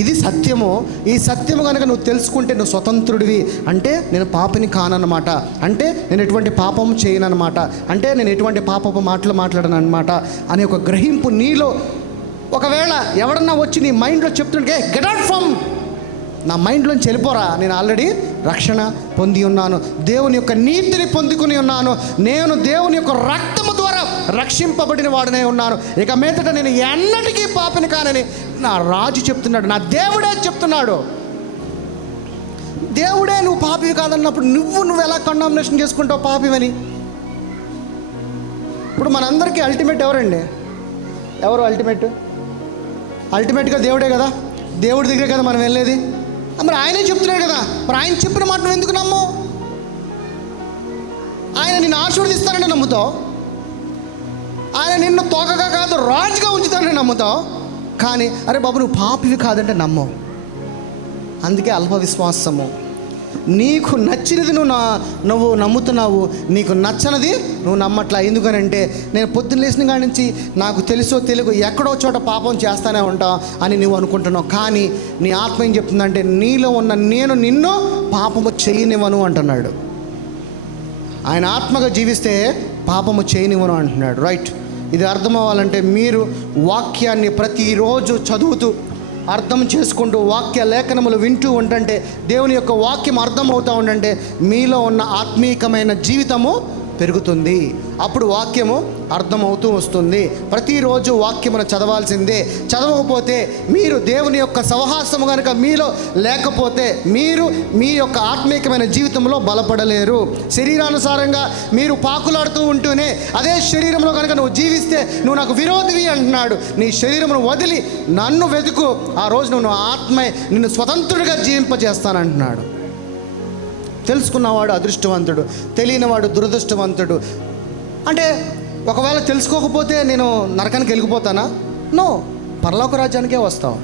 ఇది సత్యము. ఈ సత్యము కనుక నువ్వు తెలుసుకుంటే నువ్వు స్వతంత్రుడివి. అంటే నేను పాపిని కానన్నమాట, అంటే నేను ఎటువంటి పాపము చేయనన్నమాట, అంటే నేను ఎటువంటి పాపపు మాటలు మాట్లాడను అనమాట అనే ఒక గ్రహింపు నీలో. ఒకవేళ ఎవడన్నా వచ్చి నీ మైండ్లో చెప్తుంటే గెట్ అవుట్ ఫ్రమ్ నా మైండ్లోంచి వెళ్ళిపోరా, నేను ఆల్రెడీ రక్షణ పొంది ఉన్నాను, దేవుని యొక్క నీతిని పొందుకుని ఉన్నాను, నేను దేవుని యొక్క రక్తము ద్వారా రక్షింపబడిన వాడునే ఉన్నాను, ఇక మీదట నేను ఎన్నటికీ పాపిని కానని నా రాజు చెప్తున్నాడు, నా దేవుడే చెప్తున్నాడు. దేవుడే నువ్వు పాపివి కాదన్నప్పుడు నువ్వు ఎలా కండామినేషన్ చేసుకుంటావు పాపివని? ఇప్పుడు మనందరికీ అల్టిమేట్ ఎవరండి? ఎవరు అల్టిమేట్గా దేవుడే కదా. దేవుడి దగ్గరే కదా మనం వెళ్ళేది. మరి ఆయనే చెప్తున్నాడు కదా, మరి ఆయన చెప్పిన మాట నువ్వు ఎందుకు నమ్ము? ఆయన నిన్ను ఆశీర్వదిస్తానని నమ్ముతావు, ఆయన నిన్ను తోకగా కాదు రాజుగా ఉంచుతానని నమ్ముతావు. కానీ అరే బాబు నువ్వు పాపివి కాదంటే అందుకే అల్ప విశ్వాసము. నీకు నచ్చినది నువ్వు నమ్ముతున్నావు, నీకు నచ్చనిది నువ్వు నమ్మట్లా. ఎందుకనంటే నేను పొద్దున్న లేచిన కాడి నుంచి నాకు తెలుసో తెలుగు ఎక్కడో చోట పాపం చేస్తానే ఉంటావు అని నువ్వు అనుకుంటున్నావు. కానీ నీ ఆత్మ ఏం చెప్తుందంటే నీలో ఉన్న నేను నిన్ను పాపము చేయనివ్వను అంటున్నాడు. ఆయన ఆత్మగా జీవిస్తే పాపము చేయనివ్వను అంటున్నాడు. రైట్, ఇది అర్థం అవ్వాలంటే మీరు వాక్యాన్ని ప్రతిరోజు చదువుతూ అర్థం చేసుకుంటూ వాక్య లేఖనములు వింటూ ఉంటుంటే దేవుని యొక్క వాక్యం అర్థమవుతూ ఉండంటే మీలో ఉన్న ఆత్మీకమైన జీవితము పెరుగుతుంది. అప్పుడు వాక్యము అర్థమవుతూ వస్తుంది. ప్రతిరోజు వాక్యమును చదవాల్సిందే. చదవకపోతే మీరు దేవుని యొక్క సహవాసము కనుక మీలో లేకపోతే మీరు మీ యొక్క ఆత్మీకమైన జీవితంలో బలపడలేరు. శరీరానుసారంగా మీరు పాకులాడుతూ ఉంటూనే అదే శరీరంలో కనుక నువ్వు జీవిస్తే నువ్వు నాకు విరోధివి అంటున్నాడు. నీ శరీరమును వదిలి నన్ను వెతుకు, ఆ రోజు నువ్వు ఆత్మే నిన్ను స్వతంత్రుడిగా జీవింపజేస్తానంటున్నాడు. తెలుసుకున్నవాడు అదృష్టవంతుడు, తెలియనివాడు దురదృష్టవంతుడు. అంటే ఒకవేళ తెలుసుకోకపోతే నేను నరకానికి వెళ్ళిపోతానా? నో, పరలోక రాజ్యానికే వస్తావు.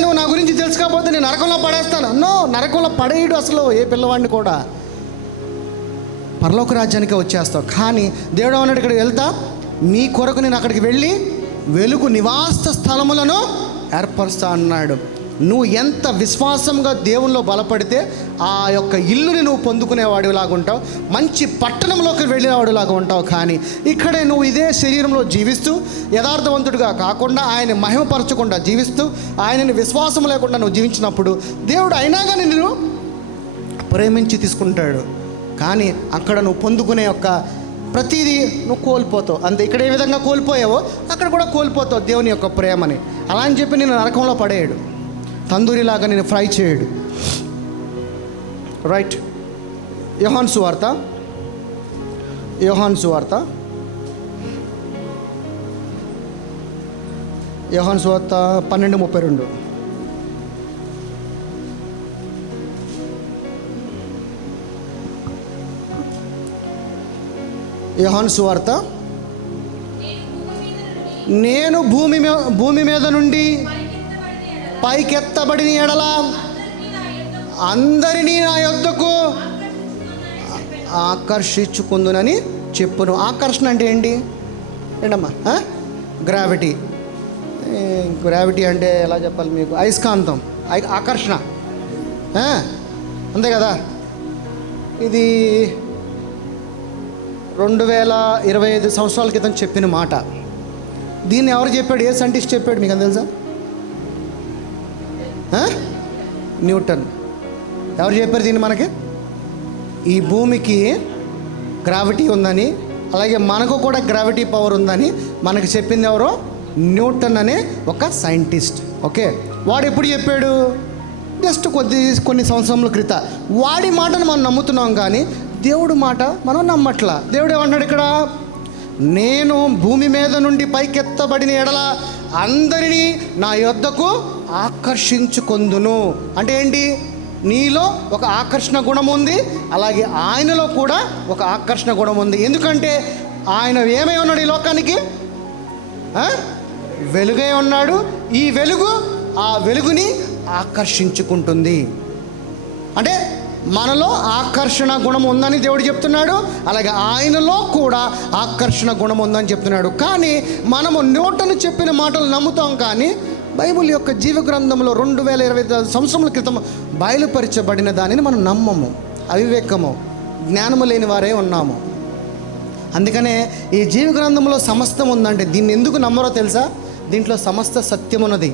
నువ్వు నా గురించి తెలుసుకోకపోతే నేను నరకంలో పడేస్తాను? నో, నరకంలో పడేయడు అసలు ఏ పిల్లవాడిని కూడా. పరలోక రాజ్యానికే వచ్చేస్తావు. కానీ దేవుడు అన్నాడు ఇక్కడికి వెళ్తా, మీ కొరకు నేను అక్కడికి వెళ్ళి వెలుగు నివాస స్థలములను ఏర్పరుస్తా అన్నాడు. నువ్వు ఎంత విశ్వాసంగా దేవుల్లో బలపడితే ఆ యొక్క ఇల్లుని నువ్వు పొందుకునేవాడిలాగా ఉంటావు, మంచి పట్టణంలోకి వెళ్ళేవాడిలాగా ఉంటావు. కానీ ఇక్కడే నువ్వు ఇదే శరీరంలో జీవిస్తూ యథార్థవంతుడిగా కాకుండా ఆయన మహిమపరచకుండా జీవిస్తూ ఆయనని విశ్వాసం లేకుండా నువ్వు జీవించినప్పుడు దేవుడు అయినా కానీ నిన్ను ప్రేమించి తీసుకుంటాడు. కానీ అక్కడ నువ్వు పొందుకునే యొక్క ప్రతిదీ నువ్వు కోల్పోతావు. అంతే, ఇక్కడ ఏ విధంగా కోల్పోయావో అక్కడ కూడా కోల్పోతావు దేవుని యొక్క ప్రేమని. అలా అని చెప్పి నేను నరకంలో పడేయడు, తందూరిలాగా నేను ఫ్రై చేయడు. రైట్, యోహాను సువార్త 12:32. యోహాను సువార్త నేను భూమి మీద నుండి పైకెత్తబడిన ఎడల అందరినీ నా యొద్దకు ఆకర్షించుకుందునని చెప్పును. ఆకర్షణ అంటే ఏంటి? ఏంటమ్మా? గ్రావిటీ. గ్రావిటీ అంటే ఎలా చెప్పాలి మీకు? అయస్కాంతం, ఆకర్షణ, అంతే కదా. ఇది 2025 సంవత్సరాల క్రితం చెప్పిన మాట. దీన్ని ఎవరు చెప్పాడు? ఏ సైంటిస్ట్ చెప్పాడు మీకు అని తెలుసా? న్యూటన్. ఎవరు చెప్పారు దీన్ని మనకి? ఈ భూమికి గ్రావిటీ ఉందని, అలాగే మనకు కూడా గ్రావిటీ పవర్ ఉందని మనకు చెప్పింది ఎవరో? న్యూటన్ అనే ఒక సైంటిస్ట్. ఓకే, వాడు ఎప్పుడు చెప్పాడు? జస్ట్ కొన్ని సంవత్సరముల క్రితం. వాడి మాటను మనం నమ్ముతున్నాం కానీ దేవుడి మాట మనం నమ్మట్లా. దేవుడు ఏమంటాడు ఇక్కడ? నేను భూమి మీద నుండి పైకెత్తబడిన ఎడల అందరినీ నా యొద్దకు ఆకర్షించుకొందును. అంటే ఏంటి? నీలో ఒక ఆకర్షణ గుణం ఉంది, అలాగే ఆయనలో కూడా ఒక ఆకర్షణ గుణం ఉంది. ఎందుకంటే ఆయన ఏమై ఉన్నాడు? ఈ లోకానికి వెలుగై ఉన్నాడు. ఈ వెలుగు ఆ వెలుగుని ఆకర్షించుకుంటుంది. అంటే మనలో ఆకర్షణ గుణం ఉందని దేవుడు చెప్తున్నాడు, అలాగే ఆయనలో కూడా ఆకర్షణ గుణం ఉందని చెప్తున్నాడు. కానీ మనము న్యూటన్ చెప్పిన మాటలు నమ్ముతాం, కానీ బైబిల్ యొక్క జీవ గ్రంథంలో 2025 సంవత్సరముల క్రితం బయలుపరచబడిన దానిని మనం నమ్మము. అవివేకము, జ్ఞానము లేని వారే ఉన్నాము. అందుకనే ఈ జీవ గ్రంథంలో సమస్తం ఉందంటే దీన్ని ఎందుకు నమ్మరో తెలుసా? దీంట్లో సమస్త సత్యం ఉన్నది.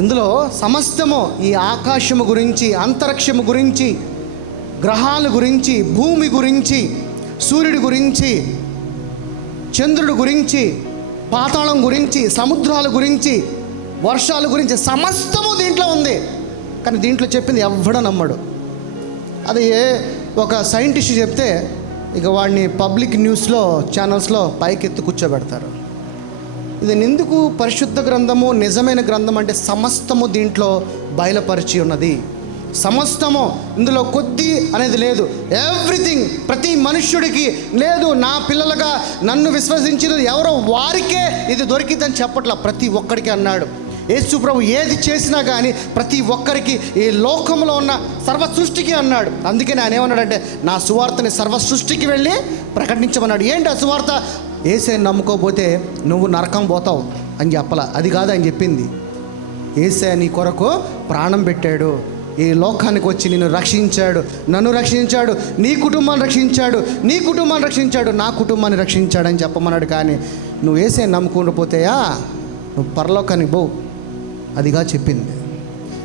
ఇందులో సమస్తము, ఈ ఆకాశము గురించి, అంతరిక్షము గురించి, గ్రహాల గురించి, భూమి గురించి, సూర్యుడి గురించి, చంద్రుడి గురించి, పాతాళం గురించి, సముద్రాల గురించి, వర్షాల గురించి సమస్తము దీంట్లో ఉంది. కానీ దీంట్లో చెప్పింది ఎవ్వడూ నమ్మడు. అది ఒక సైంటిస్ట్ చెప్తే ఇక వాడిని పబ్లిక్ న్యూస్లో, ఛానల్స్లో పైకెత్తి కూర్చోబెడతారు. ఇది ఎందుకు? పరిశుద్ధ గ్రంథము నిజమైన గ్రంథం అంటే సమస్తము దీంట్లో బయలుపరిచి ఉన్నది. సమస్తము, ఇందులో కొద్ది అనేది లేదు. ఎవ్రీథింగ్, ప్రతి మనుష్యుడికి లేదు. నా పిల్లలుగా నన్ను విశ్వసించినది ఎవరో వారికే ఇది దొరికిందని చెప్పట్లా, ప్రతి ఒక్కడికి అన్నాడు. యేసు ప్రభు ఏది చేసినా కానీ ప్రతి ఒక్కరికి, ఈ లోకంలో ఉన్న సర్వ సృష్టికి అన్నాడు. అందుకని ఆయన ఏమన్నాడంటే, నా సువార్తని సర్వ సృష్టికి వెళ్ళి ప్రకటించమన్నాడు. ఏంటి ఆ సువార్త? యేసయ్యను నమ్ముకోకపోతే నువ్వు నరకం పోతావు అని చెప్పాల. అది కాదు ఆయన చెప్పింది. యేసయ్య నీ కొరకు ప్రాణం పెట్టాడు, ఈ లోకానికి వచ్చి నిన్ను రక్షించాడు, నన్ను రక్షించాడు, నీ కుటుంబాన్ని రక్షించాడు, నీ కుటుంబాన్ని రక్షించాడు, నా కుటుంబాన్ని రక్షించాడని చెప్పమన్నాడు. కానీ నువ్వు యేసయ్యను నమ్ముకుంటూ పోతేయా నువ్వు పరలోకానికి పోవు. అదిగా చెప్పింది.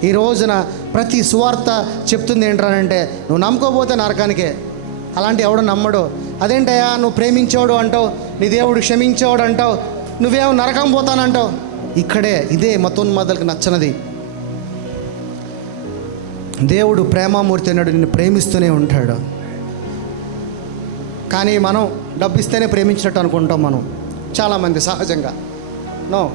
ఈ రోజున ప్రతి సువార్త చెప్తుంది ఏంటంటే, నువ్వు నమ్ముకోపోతే నరకానికే. అలాంటి ఎవడు నమ్మడు. అదేంటయ్యా నువ్వు ప్రేమించేవాడు అంటావు, నీ దేవుడు క్షమించేవాడు అంటావు, నువ్వేమో నరకం పోతానంటావు. ఇదే మతోన్మాదులకు నచ్చనది. దేవుడు ప్రేమామూర్తి అన్నాడు, నిన్ను ప్రేమిస్తూనే ఉంటాడు. కానీ మనం డబ్బు ఇస్తేనే ప్రేమించినట్టు అనుకుంటాం మనం చాలామంది సహజంగా.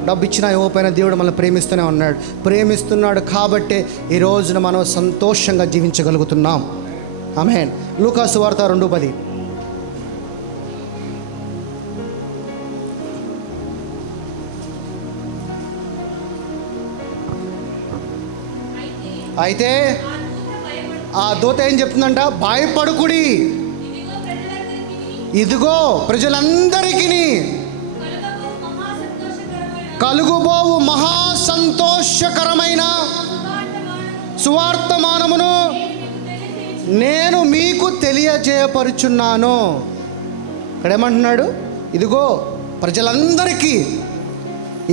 డబ్బు ఇచ్చినా ఇవ్వకపోయినా దేవుడు మనల్ని ప్రేమిస్తూనే ఉన్నాడు. ప్రేమిస్తున్నాడు కాబట్టే ఈ రోజున మనం సంతోషంగా జీవించగలుగుతున్నాం. ఆమేన్. లూకా సువార్త 2:10. అయితే ఆ దూత ఏం చెప్తుందంట? భయపడుకుడి, ఇదిగో ప్రజలందరికీ కలుగుబోవు మహా సంతోషకరమైన సువార్తమానమును నేను మీకు తెలియజేయపరుచున్నాను. ఇక్కడ ఏమంటున్నాడు? ఇదిగో ప్రజలందరికీ,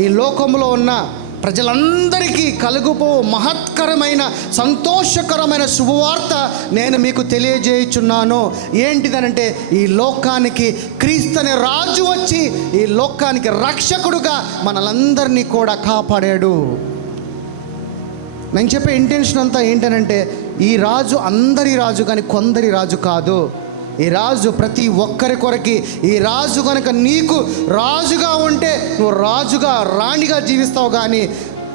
ఈ లోకంలో ఉన్న ప్రజలందరికీ కలుగుపో మహత్కరమైన సంతోషకరమైన శుభవార్త నేను మీకు తెలియజేయుచున్నాను. ఏంటిదనంటే, ఈ లోకానికి క్రీస్తు అనే రాజు వచ్చి ఈ లోకానికి రక్షకుడుగా మనలందరినీ కూడా కాపాడాడు. నేను చెప్పే ఇంటెన్షన్ అంతా ఏంటనంటే, ఈ రాజు అందరి రాజు కానీ కొందరి రాజు కాదు. ఈ రాజు ప్రతి ఒక్కరి కొరకి. ఈ రాజు కనుక నీకు రాజుగా ఉంటే నువ్వు రాజుగా రాణిగా జీవిస్తావు, కానీ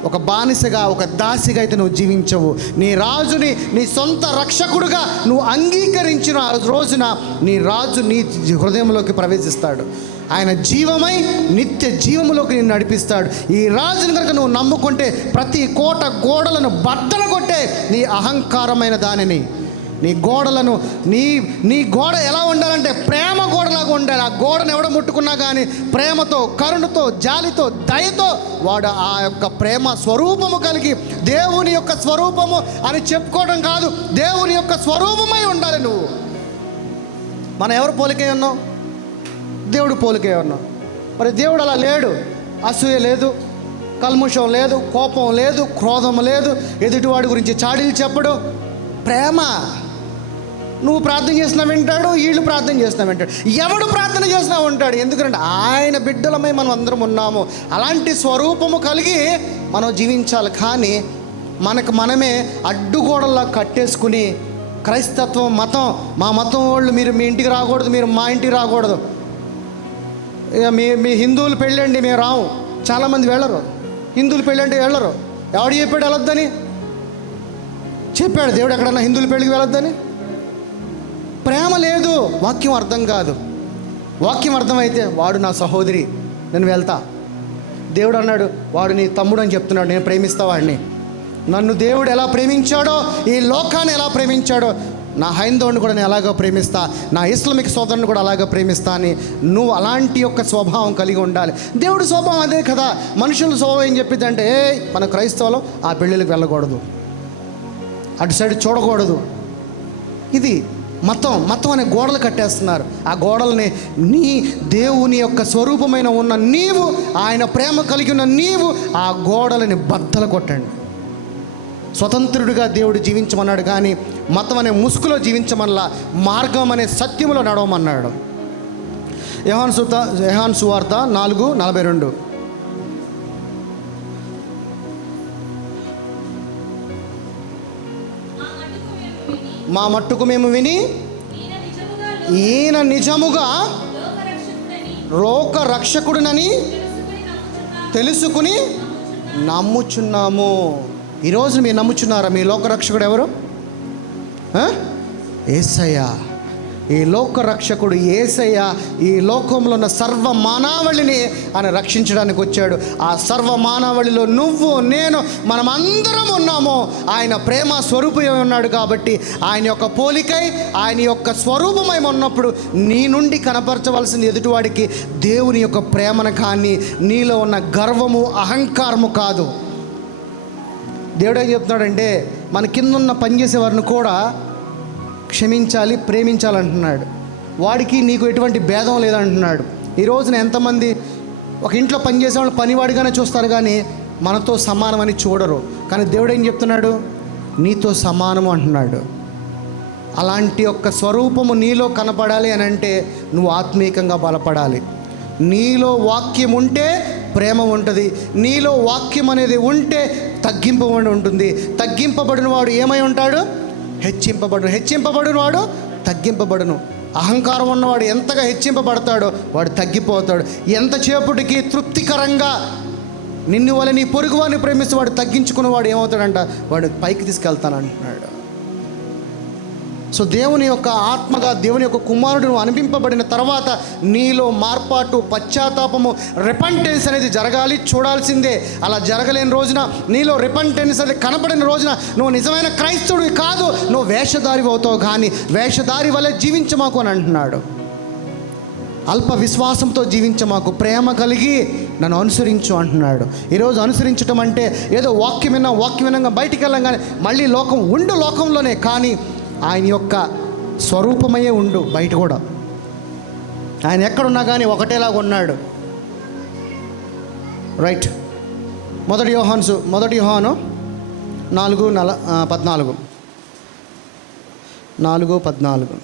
ఒక బానిసగా, ఒక దాసిగా అయితే నువ్వు జీవించవు. నీ రాజుని నీ సొంత రక్షకుడుగా నువ్వు అంగీకరించిన రోజున నీ రాజు నీ హృదయంలోకి ప్రవేశిస్తాడు. ఆయన జీవమై నిత్య జీవములోకి నిన్ను నడిపిస్తాడు. ఈ రాజుని కనుక నువ్వు నమ్ముకుంటే ప్రతి కోట గోడలను బద్దలు కొట్టే నీ అహంకారమైన దానిని, నీ గోడలను, నీ గోడ ఎలా ఉండాలంటే ప్రేమ గోడలాగా ఉండాలి. ఆ గోడను ఎవడ ముట్టుకున్నా కానీ ప్రేమతో, కరుణతో, జాలితో, దయతో వాడు ఆ యొక్క ప్రేమ స్వరూపము కలిగి, దేవుని యొక్క స్వరూపము అని చెప్పుకోవడం కాదు, దేవుని యొక్క స్వరూపమై ఉండాలి నువ్వు. మనం ఎవరు పోలికే ఉన్నాం? దేవుడు పోలికే ఉన్నాం. మరి దేవుడు అలా లేడు. అసూయ లేదు, కల్ముషం లేదు, కోపం లేదు, క్రోధం లేదు, ఎదుటివాడి గురించి చాడీలు చెప్పడు. ప్రేమ. నువ్వు ప్రార్థన చేసినా వింటాడు, వీళ్ళు ప్రార్థన చేసినా వింటాడు, ఎవడు ప్రార్థన చేసినా ఉంటాడు. ఎందుకంటే ఆయన బిడ్డలమై మనం అందరం ఉన్నాము. అలాంటి స్వరూపము కలిగి మనం జీవించాలి. కానీ మనకు మనమే అడ్డుగోడల్లా కట్టేసుకుని క్రైస్తత్వం మతం, మా మతం వాళ్ళు మీరు మీ ఇంటికి రాకూడదు, మీరు మా ఇంటికి రాకూడదు, ఇక మీ హిందువులు పెళ్ళండి మేము రాము. చాలామంది వెళ్ళరు, హిందువులు పెళ్ళంటే వెళ్ళరు. ఎవడు చెప్పాడు వెళ్ళొద్దని? చెప్పాడు దేవుడు ఎక్కడన్నా హిందువుల పెళ్ళికి వెళ్ళొద్దని? ప్రేమ లేదు, వాక్యం అర్థం కాదు. వాక్యం అర్థమైతే వాడు నా సహోదరి, నేను వెళ్తా. దేవుడు అన్నాడు వాడు నీ తమ్ముడు అని చెప్తున్నాడు, నేను ప్రేమిస్తా వాడిని. నన్ను దేవుడు ఎలా ప్రేమించాడో, ఈ లోకాన్ని ఎలా ప్రేమించాడో, నా హైందవుని కూడా నేను అలాగ ప్రేమిస్తా, నా ఇస్లామిక్ సోదరుని కూడా అలాగ ప్రేమిస్తా అని నువ్వు అలాంటి యొక్క స్వభావం కలిగి ఉండాలి. దేవుడి స్వభావం అదే కదా. మనుషుల స్వభావం ఏం చెప్పిందంటే, మన క్రైస్తవులు ఆ పెళ్ళిళ్ళకి వెళ్ళకూడదు, అటు సైడ్ చూడకూడదు. ఇది మతం అనే గోడలు కట్టేస్తున్నారు. ఆ గోడల్ని నీ దేవుని యొక్క స్వరూపమైన ఉన్న నీవు, ఆయన ప్రేమ కలిగి ఉన్న నీవు ఆ గోడలని బద్దలు కొట్టండి. స్వతంత్రుడిగా దేవుడు జీవించమన్నాడు, కానీ మతం అనే ముసుగులో జీవించమనలా, మార్గం అనే సత్యములో నడవమన్నాడు. యోహాను సువార్త 4:42. మా మట్టుకు మేము విని ఈయన నిజముగా లోక రక్షకుడునని తెలుసుకుని నమ్ముచున్నాము. ఈరోజు మీరు నమ్ముచున్నారా? మీ లోక రక్షకుడు ఎవరు? యేసయ్య. ఈ లోక రక్షకుడు యేసయ్య ఈ లోకంలో ఉన్న సర్వ మానవాళిని ఆయన రక్షించడానికి వచ్చాడు. ఆ సర్వ మానవాళిలో నువ్వు నేను మనమందరం ఉన్నాము. ఆయన ప్రేమ స్వరూపమై ఉన్నాడు కాబట్టి ఆయన యొక్క పోలికై, ఆయన యొక్క స్వరూపమై ఉన్నప్పుడు నీ నుండి కనపరచవలసింది ఎదుటివాడికి దేవుని యొక్క ప్రేమను, కానీ నీలో ఉన్న గర్వము, అహంకారము కాదు. దేవుడు ఏం చెప్తున్నాడంటే, మన కిందున్న పనిచేసే వారిని కూడా క్షమించాలి, ప్రేమించాలంటున్నాడు. వాడికి నీకు ఎటువంటి భేదం లేదంటున్నాడు. ఈ రోజున ఎంతమంది ఒక ఇంట్లో పనిచేసే వాళ్ళు పనివాడిగానే చూస్తారు, కానీ మనతో సమానమని చూడరు. కానీ దేవుడు ఏం చెప్తున్నాడు? నీతో సమానము అంటున్నాడు. అలాంటి యొక్క స్వరూపము నీలో కనపడాలి అని అంటే నువ్వు ఆత్మీయంగా బలపడాలి. నీలో వాక్యం ఉంటే ప్రేమ ఉంటుంది. నీలో వాక్యం అనేది ఉంటే తగ్గింపబడి ఉంటుంది. తగ్గింపబడిన వాడు ఏమై ఉంటాడు? హెచ్చింపబడిన వాడు తగ్గింపబడును. అహంకారం ఉన్నవాడు ఎంతగా హెచ్చింపబడతాడో వాడు తగ్గిపోతాడు. ఎంతసేపటికి తృప్తికరంగా నిన్ను వల్ల నీ పొరుగు వాడిని ప్రేమిస్తే వాడు తగ్గించుకున్నవాడు ఏమవుతాడంట? వాడు పైకి తీసుకెళ్తానంటున్నాడు. సో దేవుని యొక్క ఆత్మగా, దేవుని యొక్క కుమారుడు అనిపింపబడిన తర్వాత నీలో మార్పాటు, పశ్చాత్తాపము, రిపెంటెన్స్ అనేది జరగాలి, చూడాల్సిందే. అలా జరగలేని రోజున, నీలో రిపెంటెన్స్ అనేది కనపడిన రోజున నువ్వు నిజమైన క్రైస్తవుడివి కాదు, నువ్వు వేషధారి అవుతావు. కానీ వేషధారి వల్లే జీవించమాకు అని అంటున్నాడు. అల్ప విశ్వాసంతో జీవించమాకు, ప్రేమ కలిగి నన్ను అనుసరించు అంటున్నాడు. ఈరోజు అనుసరించటం అంటే ఏదో వాక్యం వినంగా బయటికి వెళ్ళంగానే మళ్ళీ లోకంలోనే, కానీ ఆయన యొక్క స్వరూపమయ్యే ఉండు బయట కూడా. ఆయన ఎక్కడున్నా కానీ ఒకటేలాగా ఉన్నాడు. రైట్. మొదటి యోహాను 4:14.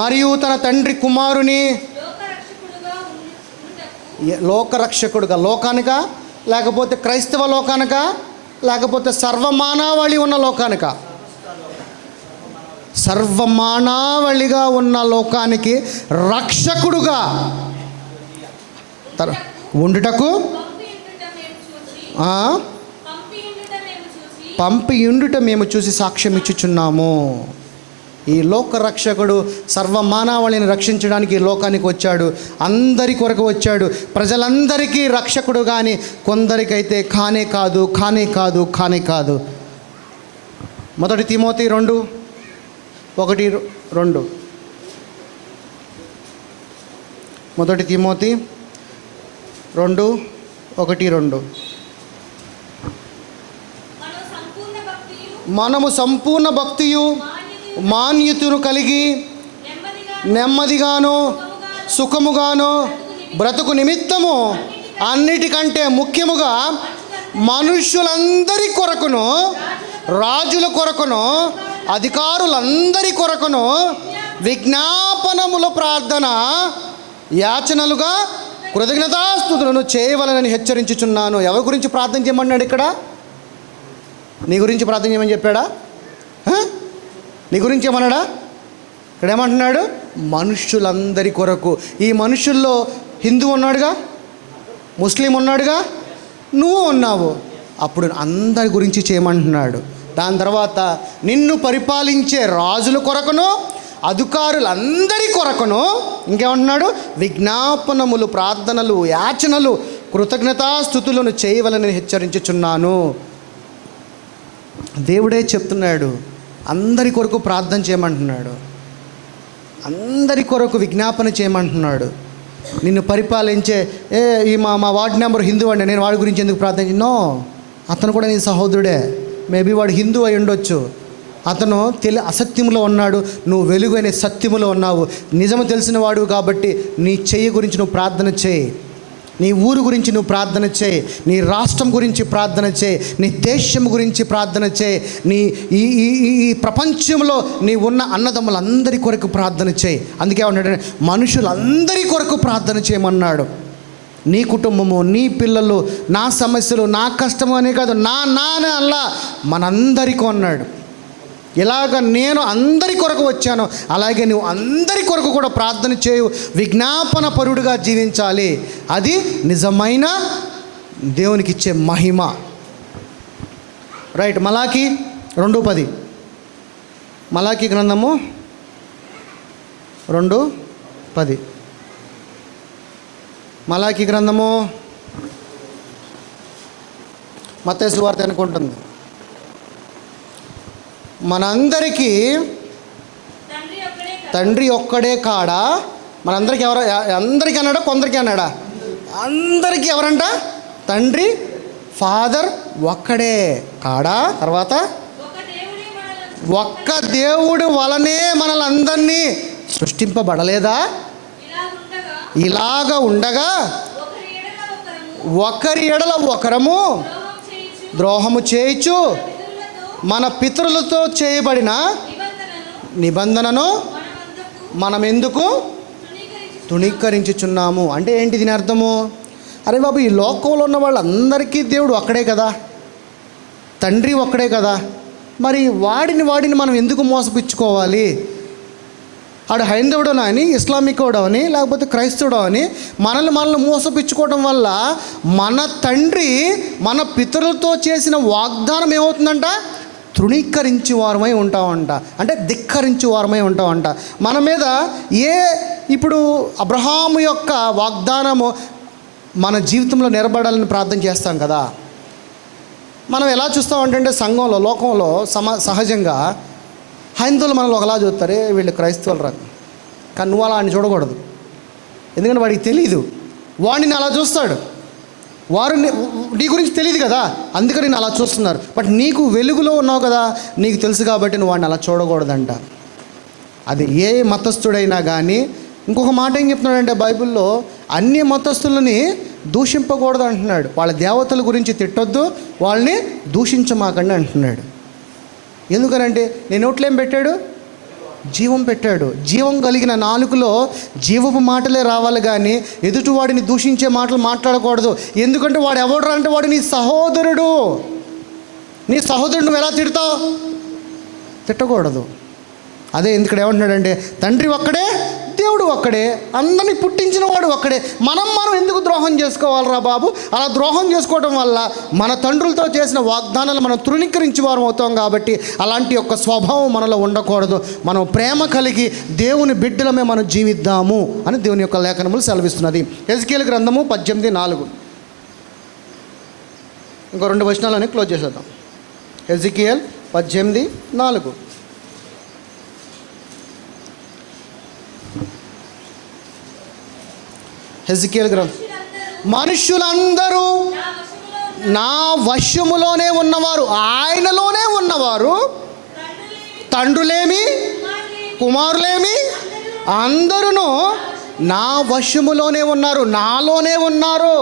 మరియు తన తండ్రి కుమారుని లోకరక్షకుడుగా, లోకానికా లేకపోతే క్రైస్తవ లోకానికా లేకపోతే సర్వమానవాళి ఉన్న లోకానికా? సర్వమానవాళిగా ఉన్న లోకానికి రక్షకుడుగా ఉండుటకు పంపి ఉండుట మేము చూసి సాక్ష్యం ఇచ్చుచున్నాము. ఈ లోక రక్షకుడు సర్వమానవాళిని రక్షించడానికి ఈ లోకానికి వచ్చాడు. అందరి కొరకు వచ్చాడు. ప్రజలందరికీ రక్షకుడు, కానీ కొందరికైతే కానే కాదు. మొదటి తిమోతి 2:1-2. మొదటి తిమోతి 2:1-2. మనము సంపూర్ణ భక్తియు మాన్యతను కలిగి నెమ్మదిగాను సుఖముగాను బ్రతుకు నిమిత్తము అన్నిటికంటే ముఖ్యముగా మనుష్యులందరి కొరకును, రాజుల కొరకును, అధికారులందరి కొరకును విజ్ఞాపనముల ప్రార్థన యాచనలుగా కృతజ్ఞతాస్తుతులను చేయవలనని హెచ్చరించుచున్నాను. ఎవరి గురించి ప్రార్థన చేయమన్నాడు ఇక్కడ? నీ గురించి ప్రార్థన చేయమని చెప్పాడా? నీ గురించి ఏమన్నాడా? ఇక్కడ ఏమంటున్నాడు? మనుష్యులందరి కొరకు. ఈ మనుషుల్లో హిందూ ఉన్నాడుగా, ముస్లిం ఉన్నాడుగా, నువ్వు ఉన్నావు. అప్పుడు అందరి గురించి చేయమంటున్నాడు. దాని తర్వాత నిన్ను పరిపాలించే రాజుల కొరకును, అధికారులందరి కొరకును ఇంకేమంటున్నాడు? విజ్ఞాపనములు, ప్రార్థనలు, యాచనలు, కృతజ్ఞతాస్తుతులను చేయవలనని హెచ్చరించుచున్నాను. దేవుడే చెప్తున్నాడు, అందరి కొరకు ప్రార్థన చేయమంటున్నాడు, అందరి కొరకు విజ్ఞాపన చేయమంటున్నాడు. నిన్ను పరిపాలించే ఈ మా వార్డ్ నెంబర్ హిందూ అండి, నేను వాడి గురించి ఎందుకు ప్రార్థన? నో, అతను కూడా నీ సహోదరుడే. మేబీ వాడు హిందూ అయి ఉండొచ్చు. అతను అసత్యములో ఉన్నాడు, నువ్వు వెలుగు అనే సత్యములో ఉన్నావు. నిజము తెలిసిన వాడు కాబట్టి నీ చెయ్యి గురించి నువ్వు ప్రార్థన చేయి, నీ ఊరు గురించి నువ్వు ప్రార్థన చేయి, నీ రాష్ట్రం గురించి ప్రార్థన చేయి, నీ దేశం గురించి ప్రార్థన చేయి, నీ ఈ ప్రపంచంలో నీ ఉన్న అన్నదమ్ములందరి కొరకు ప్రార్థన చేయి. అందుకే ఉన్నాడు, మనుషులందరి కొరకు ప్రార్థన చేయమన్నాడు. నీ కుటుంబము, నీ పిల్లలు, నా సమస్యలు, నా కష్టము అనే కాదు, నా అల్లా మనందరికీ అన్నాడు. ఇలాగ నేను అందరి కొరకు వచ్చాను, అలాగే నువ్వు అందరి కొరకు కూడా ప్రార్థన చేయు, విజ్ఞాపన పరుడుగా జీవించాలి. అది నిజమైన దేవునికి ఇచ్చే మహిమ. రైట్. మలాకి 2:10. మలాకి గ్రంథము 2:10. మలాకి గ్రంథము మత్తయి సువార్త అనుకుంటుంది. మనందరికీ తండ్రి ఒక్కడే కాడా? మనందరికీ అందరికీ అన్నాడా? కొందరికి అన్నాడా? అందరికీ ఎవరంట? తండ్రి, ఫాదర్ ఒక్కడే కాడా? తర్వాత ఒక్క దేవుడు వలనే మనల్ని అందరినీ సృష్టింపబడలేదా? ఇలాగ ఉండగా ఒకరి ఎడల ఒకరము ద్రోహము చేయుచు మన పితరులతో చేయబడిన నిబంధనను మనం ఎందుకు తృణీకరించుచున్నాము? అంటే ఏంటి దీని అర్థము? అరే బాబు, ఈ లోకంలో ఉన్న వాళ్ళందరికీ దేవుడు ఒక్కడే కదా, తండ్రి ఒక్కడే కదా, మరి వాడిని మనం ఎందుకు మోసపుచ్చుకోవాలి? ఆడు హైందవుడు అని, ఇస్లామికోడు అని, లేకపోతే క్రైస్తవుడు అని మనల్ని మోసపుచ్చుకోవడం వల్ల మన తండ్రి మన పితరులతో చేసిన వాగ్దానం ఏమవుతుందంట? తృణీకరించు వారమై ఉంటామంట. అంటే ధిక్కరించు వారమై ఉంటామంట. మన మీద ఇప్పుడు అబ్రహాము యొక్క వాగ్దానము మన జీవితంలో నిలబడాలని ప్రార్థన చేస్తాం కదా. మనం ఎలా చూస్తామంటే సంఘంలో, లోకంలో సహజంగా హైందవులు మనల్ని ఒకలా చూస్తారే, వీళ్ళు క్రైస్తవులు రా, కానీ నువ్వు అలా అని చూడకూడదు. ఎందుకంటే వాడికి తెలీదు, వాడిని అలా చూస్తాడు. వారు నీ గురించి తెలియదు కదా, అందుకని నేను అలా చూస్తున్నారు. బట్ నీకు వెలుగులో ఉన్నావు కదా, నీకు తెలుసు కాబట్టి నువ్వు వాడిని అలా చూడకూడదంట. అది ఏ మతస్థుడైనా కానీ. ఇంకొక మాట ఏం చెప్తున్నాడంటే బైబిల్లో, అన్ని మతస్థులని దూషింపకూడదు అంటున్నాడు. వాళ్ళ దేవతల గురించి తిట్టొద్దు, వాళ్ళని దూషించమాకండి అంటున్నాడు. ఎందుకనంటే నేను నోట్లో ఏం పెట్టాడు? జీవం పెట్టాడు. జీవం కలిగిన నాలుకలో జీవపు మాటలే రావాలి, కానీ ఎదుటివాడిని దూషించే మాటలు మాట్లాడకూడదు. ఎందుకంటే వాడు ఎవడు అంటే వాడు నీ సహోదరుడు. నీ సహోదరుడు నువ్వు ఎలా తిడతావు? తిట్టకూడదు. అదే ఎందుకు ఏమంటున్నాడంటే తండ్రి ఒక్కడే దేవుడు ఒక్కడే, అందరినీ పుట్టించిన వాడు ఒక్కడే. మనం ఎందుకు ద్రోహం చేసుకోవాలరా బాబు? అలా ద్రోహం చేసుకోవడం వల్ల మన తండ్రులతో చేసిన వాగ్దానాలు మనం తృణీకరించి వారం అవుతాం. కాబట్టి అలాంటి యొక్క స్వభావం మనలో ఉండకూడదు. మనం ప్రేమ కలిగి దేవుని బిడ్డలమే మనం జీవిద్దాము అని దేవుని యొక్క లేఖనములు సెలవిస్తున్నది. హెజ్కేలు గ్రంథము 18:4. ఇంకో 2 వచనాలని క్లోజ్ చేసేద్దాం. హెజ్కేలు 18:4. హెజ్కేలు గ్రంథం. మనుష్యులందరూ నా వశములోనే ఉన్నవారు, ఆయనలోనే ఉన్నవారు, తండ్రులేమి కుమారులేమి అందరూ నా వశములోనే ఉన్నారు, నాలోనే ఉన్నారు.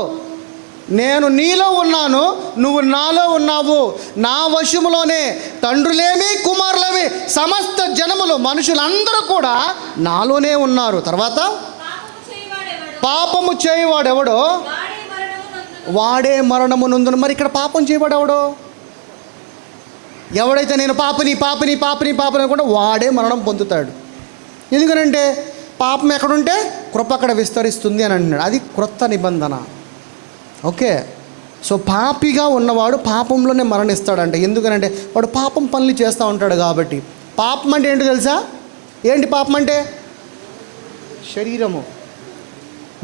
నేను నీలో ఉన్నాను, నువ్వు నాలో ఉన్నావు. నా వశములోనే తండ్రులేమి కుమారులేమి సమస్త జనములు, మనుషులందరూ కూడా నాలోనే ఉన్నారు. తర్వాత పాపము చేయవాడెవడో వాడే మరణము నొందును. మరి ఇక్కడ పాపం చేయవాడెవడో? ఎవడైతే నేను పాపిని పాపిని పాపిని పాపిని కూడా వాడే మరణం పొందుతాడు. ఎందుకనంటే పాపం ఎక్కడుంటే కృప అక్కడ విస్తరిస్తుంది అని అంటున్నాడు. అది క్రొత్త నిబంధన. ఓకే, సో పాపిగా ఉన్నవాడు పాపంలోనే మరణిస్తాడంట. ఎందుకనంటే వాడు పాపం పనులు చేస్తూ ఉంటాడు కాబట్టి. పాపం అంటే ఏంటో తెలుసా? ఏంటి పాపం అంటే? శరీరము.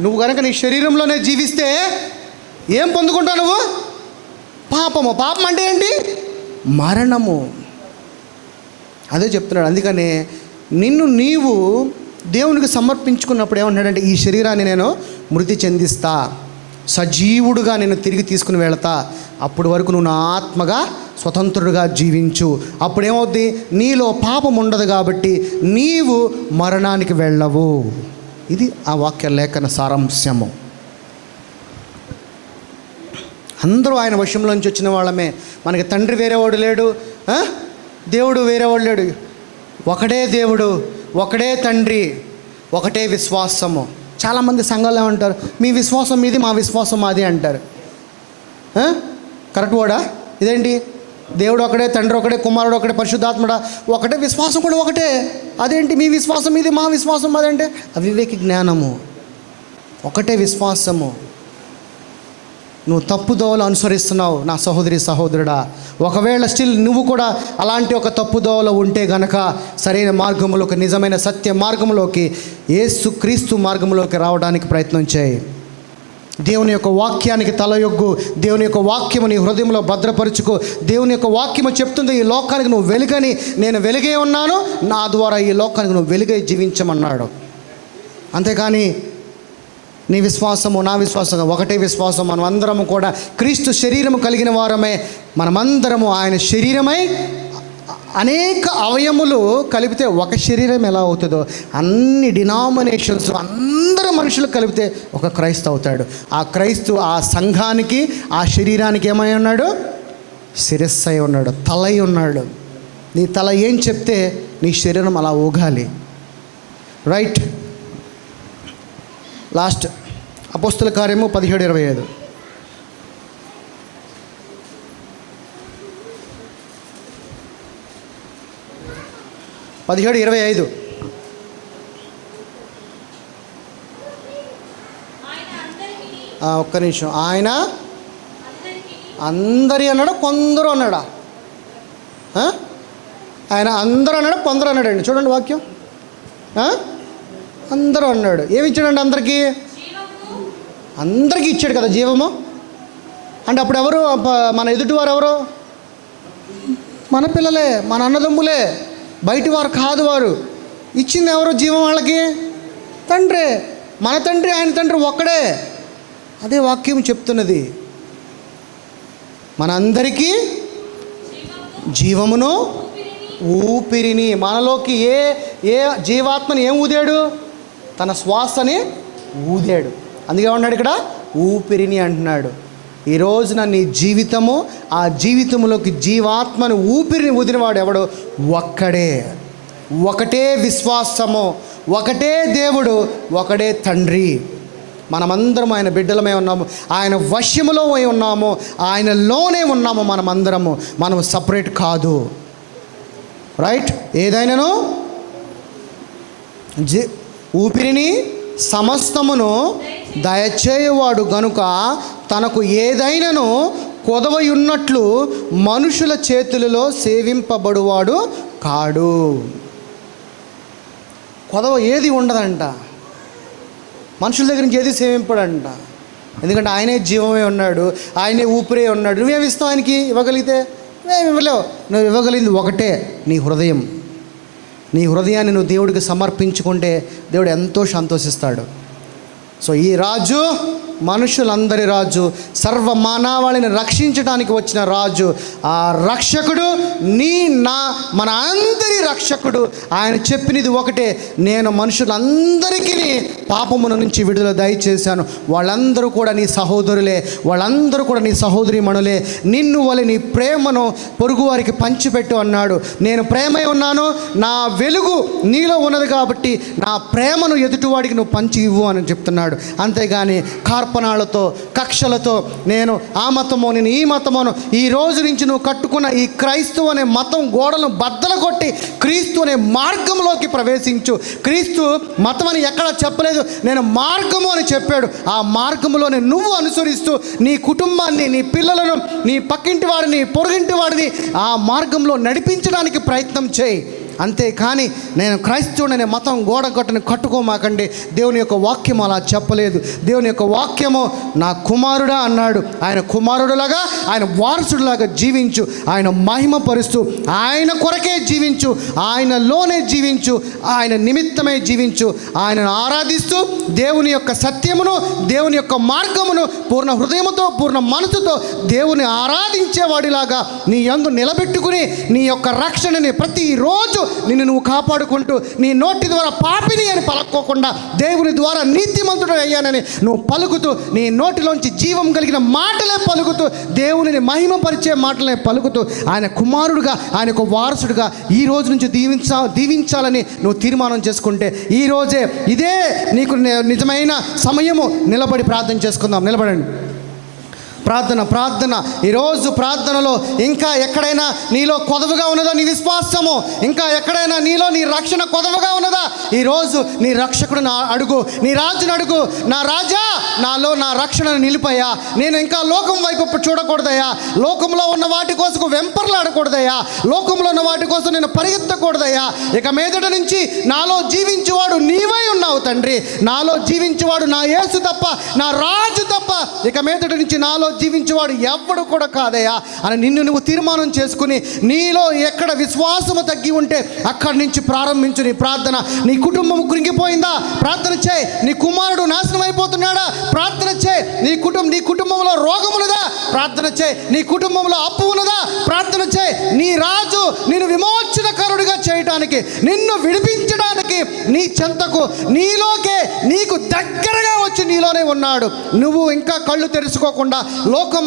నువ్వు కనుక నీ శరీరంలోనే జీవిస్తే ఏం పొందుకుంటావు నువ్వు? పాపము. పాపం అంటే ఏంటి? మరణము. అదే చెప్తున్నాడు. అందుకనే నిన్ను నీవు దేవునికి సమర్పించుకున్నప్పుడు ఏమంటాడంటే, ఈ శరీరాన్ని నేను మృతి చెందిస్తా, సజీవుడుగా నేను తిరిగి తీసుకుని వెళతా, అప్పుడు వరకు నువ్వు నా ఆత్మగా స్వతంత్రుడుగా జీవించు. అప్పుడేమవుద్ది? నీలో పాపం ఉండదు కాబట్టి నీవు మరణానికి వెళ్ళవు. ఇది ఆ వాక్య లేఖన సారాంశము. అందరూ ఆయన వశంలోంచి వచ్చిన వాళ్ళమే. మనకి తండ్రి వేరేవాడు లేడు, దేవుడు వేరేవాడు లేడు. ఒకడే దేవుడు, ఒకడే తండ్రి, ఒకటే విశ్వాసము. చాలామంది సంఘాలు ఏమంటారు? మీ విశ్వాసం మీది, మా విశ్వాసం మాది అంటారు. కరెక్ట్ వర్డా? ఇదేంటి? దేవుడు ఒకడే, తండ్రి ఒకడే, కుమారుడు ఒకటే, పరిశుద్ధాత్ముడా ఒకటే, విశ్వాసం కూడా ఒకటే. అదేంటి మీ విశ్వాసం ఇది, మా విశ్వాసం మాది అంటే? అవివేకి జ్ఞానము. ఒకటే విశ్వాసము. నువ్వు తప్పుదోవలు అనుసరిస్తున్నావు నా సహోదరి సహోదరుడా. ఒకవేళ స్టిల్ నువ్వు కూడా అలాంటి ఒక తప్పుదోవలో ఉంటే గనక సరైన మార్గంలోకి, నిజమైన సత్య మార్గంలోకి, యేసుక్రీస్తు మార్గంలోకి రావడానికి ప్రయత్నం చేయి. దేవుని యొక్క వాక్యానికి తలయొగ్గు. దేవుని యొక్క వాక్యము నీ హృదయంలో భద్రపరుచుకో. దేవుని యొక్క వాక్యము చెప్తుంది, ఈ లోకానికి నువ్వు వెలుగని, నేను వెలుగే ఉన్నాను, నా ద్వారా ఈ లోకానికి నువ్వు వెలుగై జీవించమన్నాడు. అంతేకాని నీ విశ్వాసము నా విశ్వాసం ఒకటే విశ్వాసం. మనం అందరము కూడా క్రీస్తు శరీరము కలిగిన వారమే. మనమందరము ఆయన శరీరమై అనేక అవయములు కలిపితే ఒక శరీరం ఎలా అవుతుందో, అన్ని డినామినేషన్స్ అందరు మనుషులు కలిపితే ఒక క్రైస్తు అవుతాడు. ఆ క్రైస్తు ఆ సంఘానికి, ఆ శరీరానికి ఏమై ఉన్నాడు? శిరస్సు అయి ఉన్నాడు, తల అయి ఉన్నాడు. నీ తల ఏం చెప్తే నీ శరీరం అలా ఊగాలి. రైట్. లాస్ట్ అపోస్తుల కార్యము 17:25. ఒక్క నిమిషం. ఆయన అందరి అన్నాడా, కొందరు అన్నాడా? ఆయన అందరూ అన్నాడా, కొందరు అన్నాడండి? చూడండి వాక్యం. అందరూ అన్నాడు. ఏమి ఇచ్చాడండి? అందరికీ ఇచ్చాడు కదా జీవము. అంటే అప్పుడు ఎవరు? మన ఎదుటివారు ఎవరు? మన పిల్లలే, మన అన్నదమ్ములే, బయటి వారు కాదు. వారు ఇచ్చింది ఎవరు జీవం? వాళ్ళకి తండ్రే. మన తండ్రి, ఆయన తండ్రి ఒక్కడే. అదే వాక్యం చెప్తున్నది. మనందరికీ జీవమును ఊపిరిని, మనలోకి ఏ జీవాత్మని ఏం ఊదాడు? తన శ్వాసని ఊదాడు. అందుకే ఉన్నాడు ఇక్కడ ఊపిరిని అంటున్నాడు. ఈ రోజున నీ జీవితము, ఆ జీవితంలోకి జీవాత్మను ఊపిరిని ఊదినవాడు ఎవడు? ఒక్కడే. ఒకటే విశ్వాసము, ఒకటే దేవుడు, ఒకటే తండ్రి. మనమందరం ఆయన బిడ్డలమే ఉన్నాము, ఆయన వశ్యములో ఉన్నాము, ఆయనలోనే ఉన్నాము. మనమందరము, మనం సపరేట్ కాదు. రైట్. ఏదైనాను ఊపిరిని సమస్తమును దయచేయువాడు గనుక తనకు ఏదైనాను కొదవయున్నట్లు మనుషుల చేతులలో సేవింపబడువాడు కాడు. కొదవ ఏది ఉండదంట, మనుషుల దగ్గర నుంచి ఏది సేవింపడంట. ఎందుకంటే ఆయనే జీవమే ఉన్నాడు, ఆయనే ఊపిరే ఉన్నాడు. నువ్వేమి ఇస్తావు ఆయనకి? ఇవ్వగలిగితే నువ్వేమి ఇవ్వలేవు. నువ్వు ఇవ్వగలిగింది ఒకటే, నీ హృదయం. నీ హృదయాన్ని నువ్వు దేవుడికి సమర్పించుకుంటే దేవుడు ఎంతో సంతోషిస్తాడు. సో ఈ రాజు మనుషులందరి రాజు, సర్వ మానవాళిని రక్షించడానికి వచ్చిన రాజు, ఆ రక్షకుడు మన అందరి రక్షకుడు. ఆయన చెప్పినది ఒకటే, నేను మనుషులందరికీ పాపముల నుంచి విడుదల దయచేశాను. వాళ్ళందరూ కూడా నీ సహోదరులే, వాళ్ళందరూ కూడా నీ సహోదరీమణులే. నిన్ను వలె నీ ప్రేమను పొరుగువారికి పంచిపెట్టు అన్నాడు. నేను ప్రేమై ఉన్నాను, నా వెలుగు నీలో ఉన్నది కాబట్టి నా ప్రేమను ఎదుటివాడికి నువ్వు పంచి ఇవ్వు అని చెప్తున్నాడు. అంతేగాని కార్పణాలతో, కక్షలతో, నేను ఆ మతమో నేను ఈ మతమోను, ఈ రోజు నుంచి నువ్వు కట్టుకున్న ఈ క్రైస్తవు అనే మతం గోడలను బద్దలు కొట్టి క్రీస్తు అనే మార్గంలోకి ప్రవేశించు. క్రీస్తు మతం అని ఎక్కడ చెప్పలేదు, నేను మార్గము అని చెప్పాడు. ఆ మార్గంలోనే నువ్వు అనుసరిస్తూ నీ కుటుంబాన్ని, నీ పిల్లలను, నీ పక్కింటి వాడిని, పొరుగింటి వాడిని ఆ మార్గంలో నడిపించడానికి ప్రయత్నం చేయి. అంతేకాని నేను క్రైస్తవుడనే మతం గోడ గొట్టని కట్టుకోమాకండి. దేవుని యొక్క వాక్యం అలా చెప్పలేదు. దేవుని యొక్క వాక్యము నా కుమారుడా అన్నాడు. ఆయన కుమారుడులాగా, ఆయన వారసుడిలాగా జీవించు, ఆయన మహిమపరుస్తూ ఆయన కొరకే జీవించు, ఆయనలోనే జీవించు, ఆయన నిమిత్తమే జీవించు. ఆయనను ఆరాధిస్తూ దేవుని యొక్క సత్యమును, దేవుని యొక్క మార్గమును పూర్ణ హృదయముతో, పూర్ణ మనసుతో దేవుని ఆరాధించేవాడిలాగా నీ యందు నిలబెట్టుకుని నీ యొక్క రక్షణని ప్రతిరోజు నిన్ను నువ్వు కాపాడుకుంటూ నీ నోటి ద్వారా పాపిని అని పలుకోకుండా దేవుని ద్వారా నీతిమంతుడు అయ్యానని నువ్వు పలుకుతూ, నీ నోటిలోంచి జీవం కలిగిన మాటలే పలుకుతూ, దేవునిని మహిమపరిచే మాటలే పలుకుతూ ఆయన కుమారుడుగా, ఆయన ఒక వారసుడుగా ఈ రోజు నుంచి దీవించాలని నువ్వు తీర్మానం చేసుకుంటే ఈ రోజే ఇదే నీకు నిజమైన సమయము. నిలబడి ప్రార్థన చేసుకుందాం. నిలబడండి. ప్రార్థన. ఈరోజు ప్రార్థనలో ఇంకా ఎక్కడైనా నీలో కొదవగా ఉన్నదా నీ విశ్వాసము? ఇంకా ఎక్కడైనా నీలో నీ రక్షణ కొదవగా ఉన్నదా? ఈరోజు నీ రక్షకుడు అడుగు, నీ రాజును అడుగు. నా రాజా, నాలో నా రక్షణను నిలిపయ్యా. నేను ఇంకా లోకం వైపు చూడకూడదయ్యా. లోకంలో ఉన్న వాటి కోసం వెంపర్లాడకూడదయ్యా. లోకంలో ఉన్న వాటి కోసం నేను పరిగెత్తకూడదయ్యా. ఇక మీదట నుంచి నాలో జీవించేవాడు నీవై ఉన్నావు తండ్రి. నాలో జీవించేవాడు నా యేసు తప్ప, నా రాజు తప్ప ఇక మీదట నుంచి నాలో జీవించేవాడు ఎవ్వడు కూడా కాదయ్యా అని నిన్ను నువ్వు తీర్మానం చేసుకుని, నీలో ఎక్కడ విశ్వాసము తగ్గి ఉంటే అక్కడి నుంచి ప్రారంభించు నీ ప్రార్థన. నీ కుటుంబం కృంగిపోయిందా? ప్రార్థన చేయి. నీ కుమారుడు నాశనం అయిపోతున్నాడా? ప్రార్థన చేయి. నీ కుటుంబంలో రోగం ఉన్నదా? ప్రార్థన చేయి. నీ కుటుంబంలో అప్పు ఉన్నదా? ప్రార్థన చేయి. నీ రాజు నిన్ను విమోచనకరుడిగా చేయటానికి, నిన్ను విడిపించడానికి నీ చెంతకు, నీలోకే, నీకు దగ్గరగా వచ్చి నీలోనే ఉన్నాడు. నువ్వు ఇంకా కళ్ళు తెరుచుకోకుండా లోకం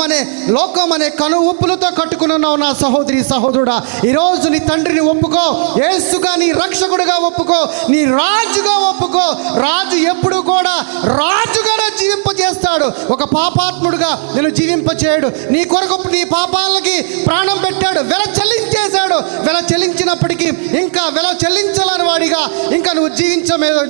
అనే కను ఉప్పులతో కట్టుకున్నావు నా సహోదరి, సహోదరుడా. ఈరోజు నీ తండ్రిని ఒప్పుకో, యేసుగా నీ రక్షకుడిగా ఒప్పుకో, నీ రాజుగా ఒప్పుకో. రాజు ఎప్పుడు కూడా రాజుగానే జీవింపజేస్తాడు. ఒక పాపాత్ముడుగా నేను జీవింపచేయడు. నీ కొరకు నీ పాపాలకి ప్రాణం పెట్టాడు, వెల చెల్లించేశాడు. వెల చెల్లించినప్పటికీ ఇంకా వెల చెల్లించాలని వాడిగా ఇంకా నువ్వు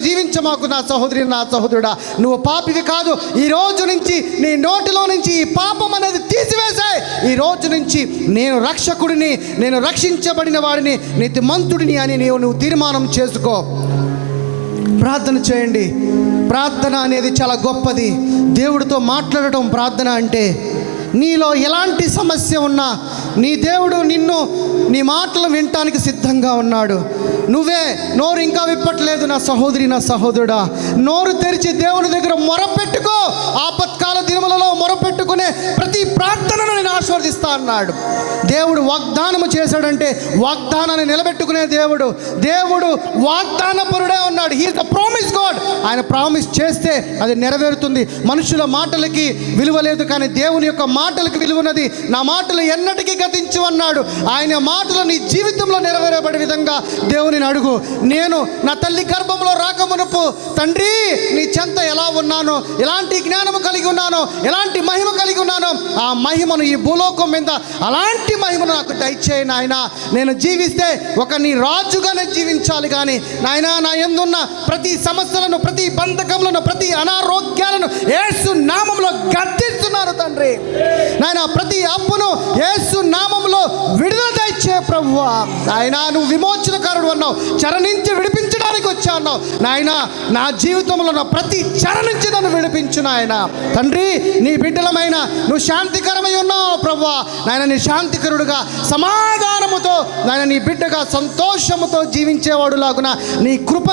జీవించమాకు నా సహోదరి, నా సహోదరుడా. నువ్వు పాపివి కాదు. ఈ రోజు నుంచి నీ నోటిలో నుంచి ఈ పాపం అనేది తీసివేశాయి. ఈ రోజు నుంచి నేను రక్షకుడిని, నేను రక్షించబడిన వాడిని, నీతిమంతుడిని అని నువ్వు తీర్మానం చేసుకో. ప్రార్థన చేయండి. ప్రార్థన అనేది చాలా గొప్పది. దేవుడితో మాట్లాడటం ప్రార్థన అంటే. నీలో ఎలాంటి సమస్య ఉన్నా నీ దేవుడు నీ మాటలు వినటానికి సిద్ధంగా ఉన్నాడు. నువ్వే నోరు ఇంకా విప్పట్లేదు నా సహోదరి, నా సహోదరుడా. నోరు తెరిచి దేవుని దగ్గర మొరపెట్టుకో. ఆపత్కాల దినములలో మొరపెట్టుకునే ప్రతి ప్రార్థనను నేను ఆశీర్వదిస్తా అన్నాడు. దేవుడు వాగ్దానము చేశాడంటే వాగ్దానాన్ని నిలబెట్టుకునే దేవుడు వాగ్దానపరుడే ఉన్నాడు. He is the promise God. ఆయన ప్రామిస్ చేస్తే అది నెరవేరుతుంది. మనుషుల మాటలకి విలువ లేదు, కానీ దేవుని యొక్క మాటలకు విలువన్నది. నా మాటలు ఎన్నటికీ గతించు అన్నాడు. ఆయన మాటలు నీ జీవితంలో నెరవేరబడే విధంగా దేవుని అడుగు. నేను నా తల్లి గర్భంలో రాకమునుపు తండ్రి నీ చెంత ఎలా ఉన్నానో, ఎలాంటి జ్ఞానము కలిగి ఉన్నానో, ఎలాంటి మహిమ కలిగి ఉన్నానో, ఆ మహిమను ఈ భూలోకం మీద ఉందా అలాంటి మహిమను నాకు దయచేయి నాయన. నేను జీవిస్తే ఒక నీ రాజుగానే జీవించాలి కానీ నాయన నా యందున్న ప్రతి సమస్యలను, ప్రతి బంధకములను, ప్రతి అనారోగ్యాలను యేసు నామములో గద్దిస్తున్నాను తండ్రి. నాయన ప్రతి అప్పును యేసు నామములో విడుదల దయచే ప్రభువా. నాయన నువ్వు విమోచనకారుడు అన్నావు, చెర నుంచి విడిపించడానికి వచ్చా అన్నావు నాయన. నా జీవితంలో ఉన్న ప్రతి చెర నుంచి నన్ను విడిపించు నాయన. తండ్రి నీ బిడ్డలమైన నువ్వు శాంతికరమై ఉన్నావు ప్రభువా. నాయన నీ శాంతికరుడుగా, సమాధానముతో నాయన నీ బిడ్డగా సంతోషముతో జీవించేవాడు లాగున నీ కృప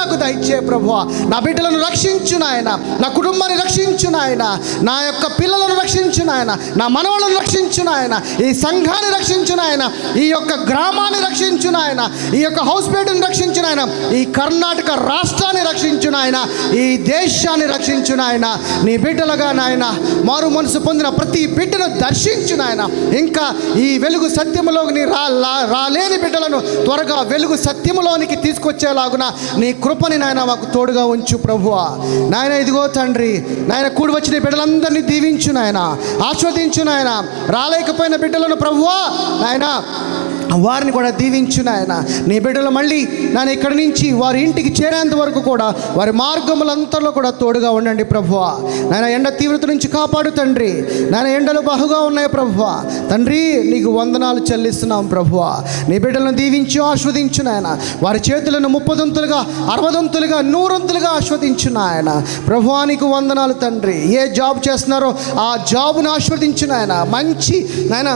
నాకు దయచే ప్రభువా. నా బిడ్డలను రక్షించు నాయన, నా కుటుంబాన్ని రక్షించు నాయన, నా యొక్క పిల్లలను రక్షించు నాయన, నా మనవలను రక్షించు నాయన, ఈ సంఘాన్ని రక్షించు నాయన, ఈ యొక్క గ్రామాన్ని రక్షించు నాయన, ఈ యొక్క హౌస్ బేట్ని రక్షించు నాయన, ఈ కర్ణాటక రాష్ట్రాన్ని రక్షించు నాయన, ఈ దేశాన్ని రక్షించు నాయన. నీ బిడ్డలుగా నాయన మారు మనసు పొందిన ప్రతి బిడ్డను దర్శించు నాయన. ఇంకా ఈ వెలుగు సత్యములోకి రాలేని బిడ్డలను త్వరగా వెలుగు సత్యములోనికి తీసుకొచ్చేలాగున నీ కృపని నాయన మాకు తోడుగా ఉంచు ప్రభువా. నాయన ఇదిగో తండ్రి నాయన కూడి వచ్చిన బిడ్డలందరినీ దీవించు నాయన, ఆస్వాదించు నాయన. రాలేకపోయిన బిడ్డలను ప్రభువా నాయన వారిని కూడా దీవించు నాయన. నీ బిడ్డలు మళ్ళీ నాయన ఇక్కడి నుంచి వారి ఇంటికి చేరేంత వరకు కూడా వారి మార్గములంతలో కూడా తోడుగా ఉండండి ప్రభువా. నాయన ఎండ తీవ్రత నుంచి కాపాడు తండ్రి. నాయన ఎండలు బహుగా ఉన్నాయి ప్రభువా. తండ్రి నీకు వందనాలు చెల్లిస్తున్నాం ప్రభువా. నీ బిడ్డలను దీవించు, ఆస్వాదించు నాయన. వారి చేతులను 30 60 100 ఆస్వాదించు నాయన. ప్రభువా నీకు వందనాలు తండ్రి. ఏ జాబ్ చేస్తున్నారో ఆ జాబ్ను ఆస్వాదించు నాయన. మంచి నాయన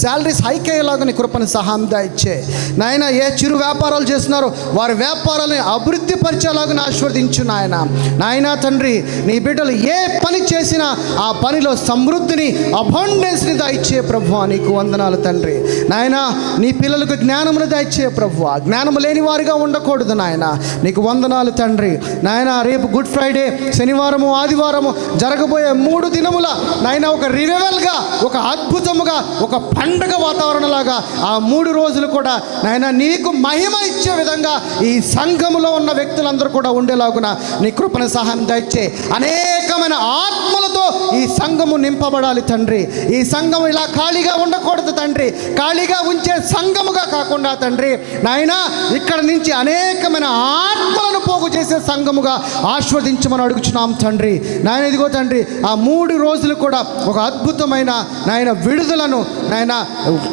శాలరీస్ హైక్ అయ్యేలాగా నీ కృపను సహాయం దయచే నాయన. ఏ చిరు వ్యాపారాలు చేస్తున్నారో వారి వ్యాపారాలని అభివృద్ధి పరిచేలాగా ఆశీర్వదించు నాయన. నాయన తండ్రి నీ బిడ్డలు ఏ పని చేసినా ఆ పనిలో సమృద్ధిని, అబండెన్స్ని దయచే ప్రభువా నీకు వందనాలు తండ్రి. నాయన నీ పిల్లలకు జ్ఞానమును దయచే ప్రభువా. జ్ఞానము లేని వారిగా ఉండకూడదు నాయన. నీకు వందనాలు తండ్రి. నాయన రేపు గుడ్ ఫ్రైడే, శనివారము, ఆదివారము జరగబోయే 3 దినముల నాయన ఒక రివెవల్గా, ఒక అద్భుతముగా, ఒక పండగ వాతావరణంలాగా ఆ 3 రోజులు కూడా నాయన నీకు మహిమ ఇచ్చే విధంగా ఈ సంఘములో ఉన్న వ్యక్తులందరూ కూడా ఉండేలాగున నీ కృపణ సహాయం దయచే. అనేకమైన ఆత్మలతో ఈ సంఘము నింపబడాలి తండ్రి. ఈ సంఘము ఇలా ఖాళీగా ఉండకూడదు తండ్రి. ఖాళీగా ఉంచే సంఘముగా కాకుండా తండ్రి నాయన ఇక్కడ నుంచి అనేకమైన ఆత్మలను పోగు చేసే సంఘముగా ఆస్వాదించమని అడుగుచున్నాం తండ్రి. నాయన ఇదిగో తండ్రి ఆ 3 రోజులు కూడా ఒక అద్భుతమైన నాయన విడుదలను నాయన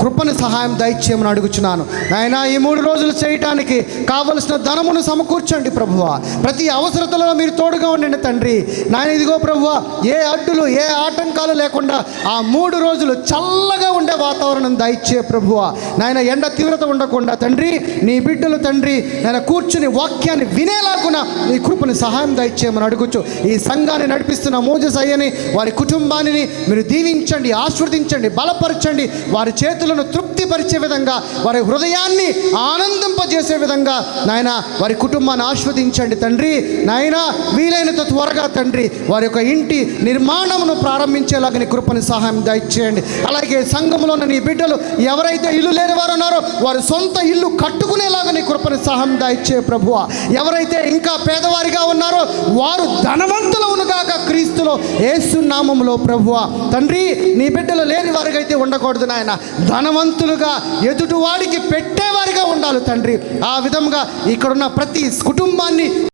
కృపణ సహాయం దయచేయమని అడుగుచున్నాను నాయన. ఈ 3 రోజులు చేయటానికి కావలసిన ధనమును సమకూర్చండి ప్రభువా. ప్రతి అవసరతలో మీరు తోడుగా ఉండండి తండ్రి. నాయన ఇదిగో ప్రభువా ఏ అడ్డులు, ఏ ఆటంకాలు లేకుండా ఆ 3 రోజులు చల్లగా ఉండే వాతావరణం దయచే ప్రభువా. నాయన ఎండ తీవ్రత ఉండకుండా తండ్రి నీ బిడ్డలు తండ్రి నాయన కూర్చుని వాక్యాన్ని వినేలాగున నీ కృపని సహాయం దయచేయమని అడుగుచు ఈ సంఘాన్ని నడిపిస్తున్న మోజెస్ అయ్యని, వారి కుటుంబాన్ని మీరు దీవించండి, ఆశీర్వదించండి, బలపరచండి. వారి చేతులను తృప్తిపరిచే విధంగా, వారి హృదయాన్ని ఆనందింపజేసే విధంగా నాయన వారి కుటుంబాన్ని ఆస్వాదించండి తండ్రి. నాయన వీలైనంత త్వరగా తండ్రి వారి యొక్క ఇంటి నిర్మాణమును ప్రారంభించేలాగా నీ కృపని సహాయం దయచేయండి. అలాగే సంఘంలో ఉన్న నీ బిడ్డలు ఎవరైతే ఇల్లు లేని వారు ఉన్నారో వారి సొంత ఇల్లు కట్టుకునేలాగా నీ కృపని సహాయం దయచే ప్రభువా. ఎవరైతే ఇంకా పేదవారిగా ఉన్నారో వారు ధనవంతులవునుగాక క్రీస్తులో యేసు నామములో ప్రభువా. తండ్రి నీ బిడ్డలు లేని వారిగా అయితే ఉండకూడదు నాయన. ధనవంతులుగా ఎదుటివాడికి పెట్టేవారిగా ఉండాలి తండ్రి. ఆ విధంగా ఇక్కడున్న ప్రతి కుటుంబాన్ని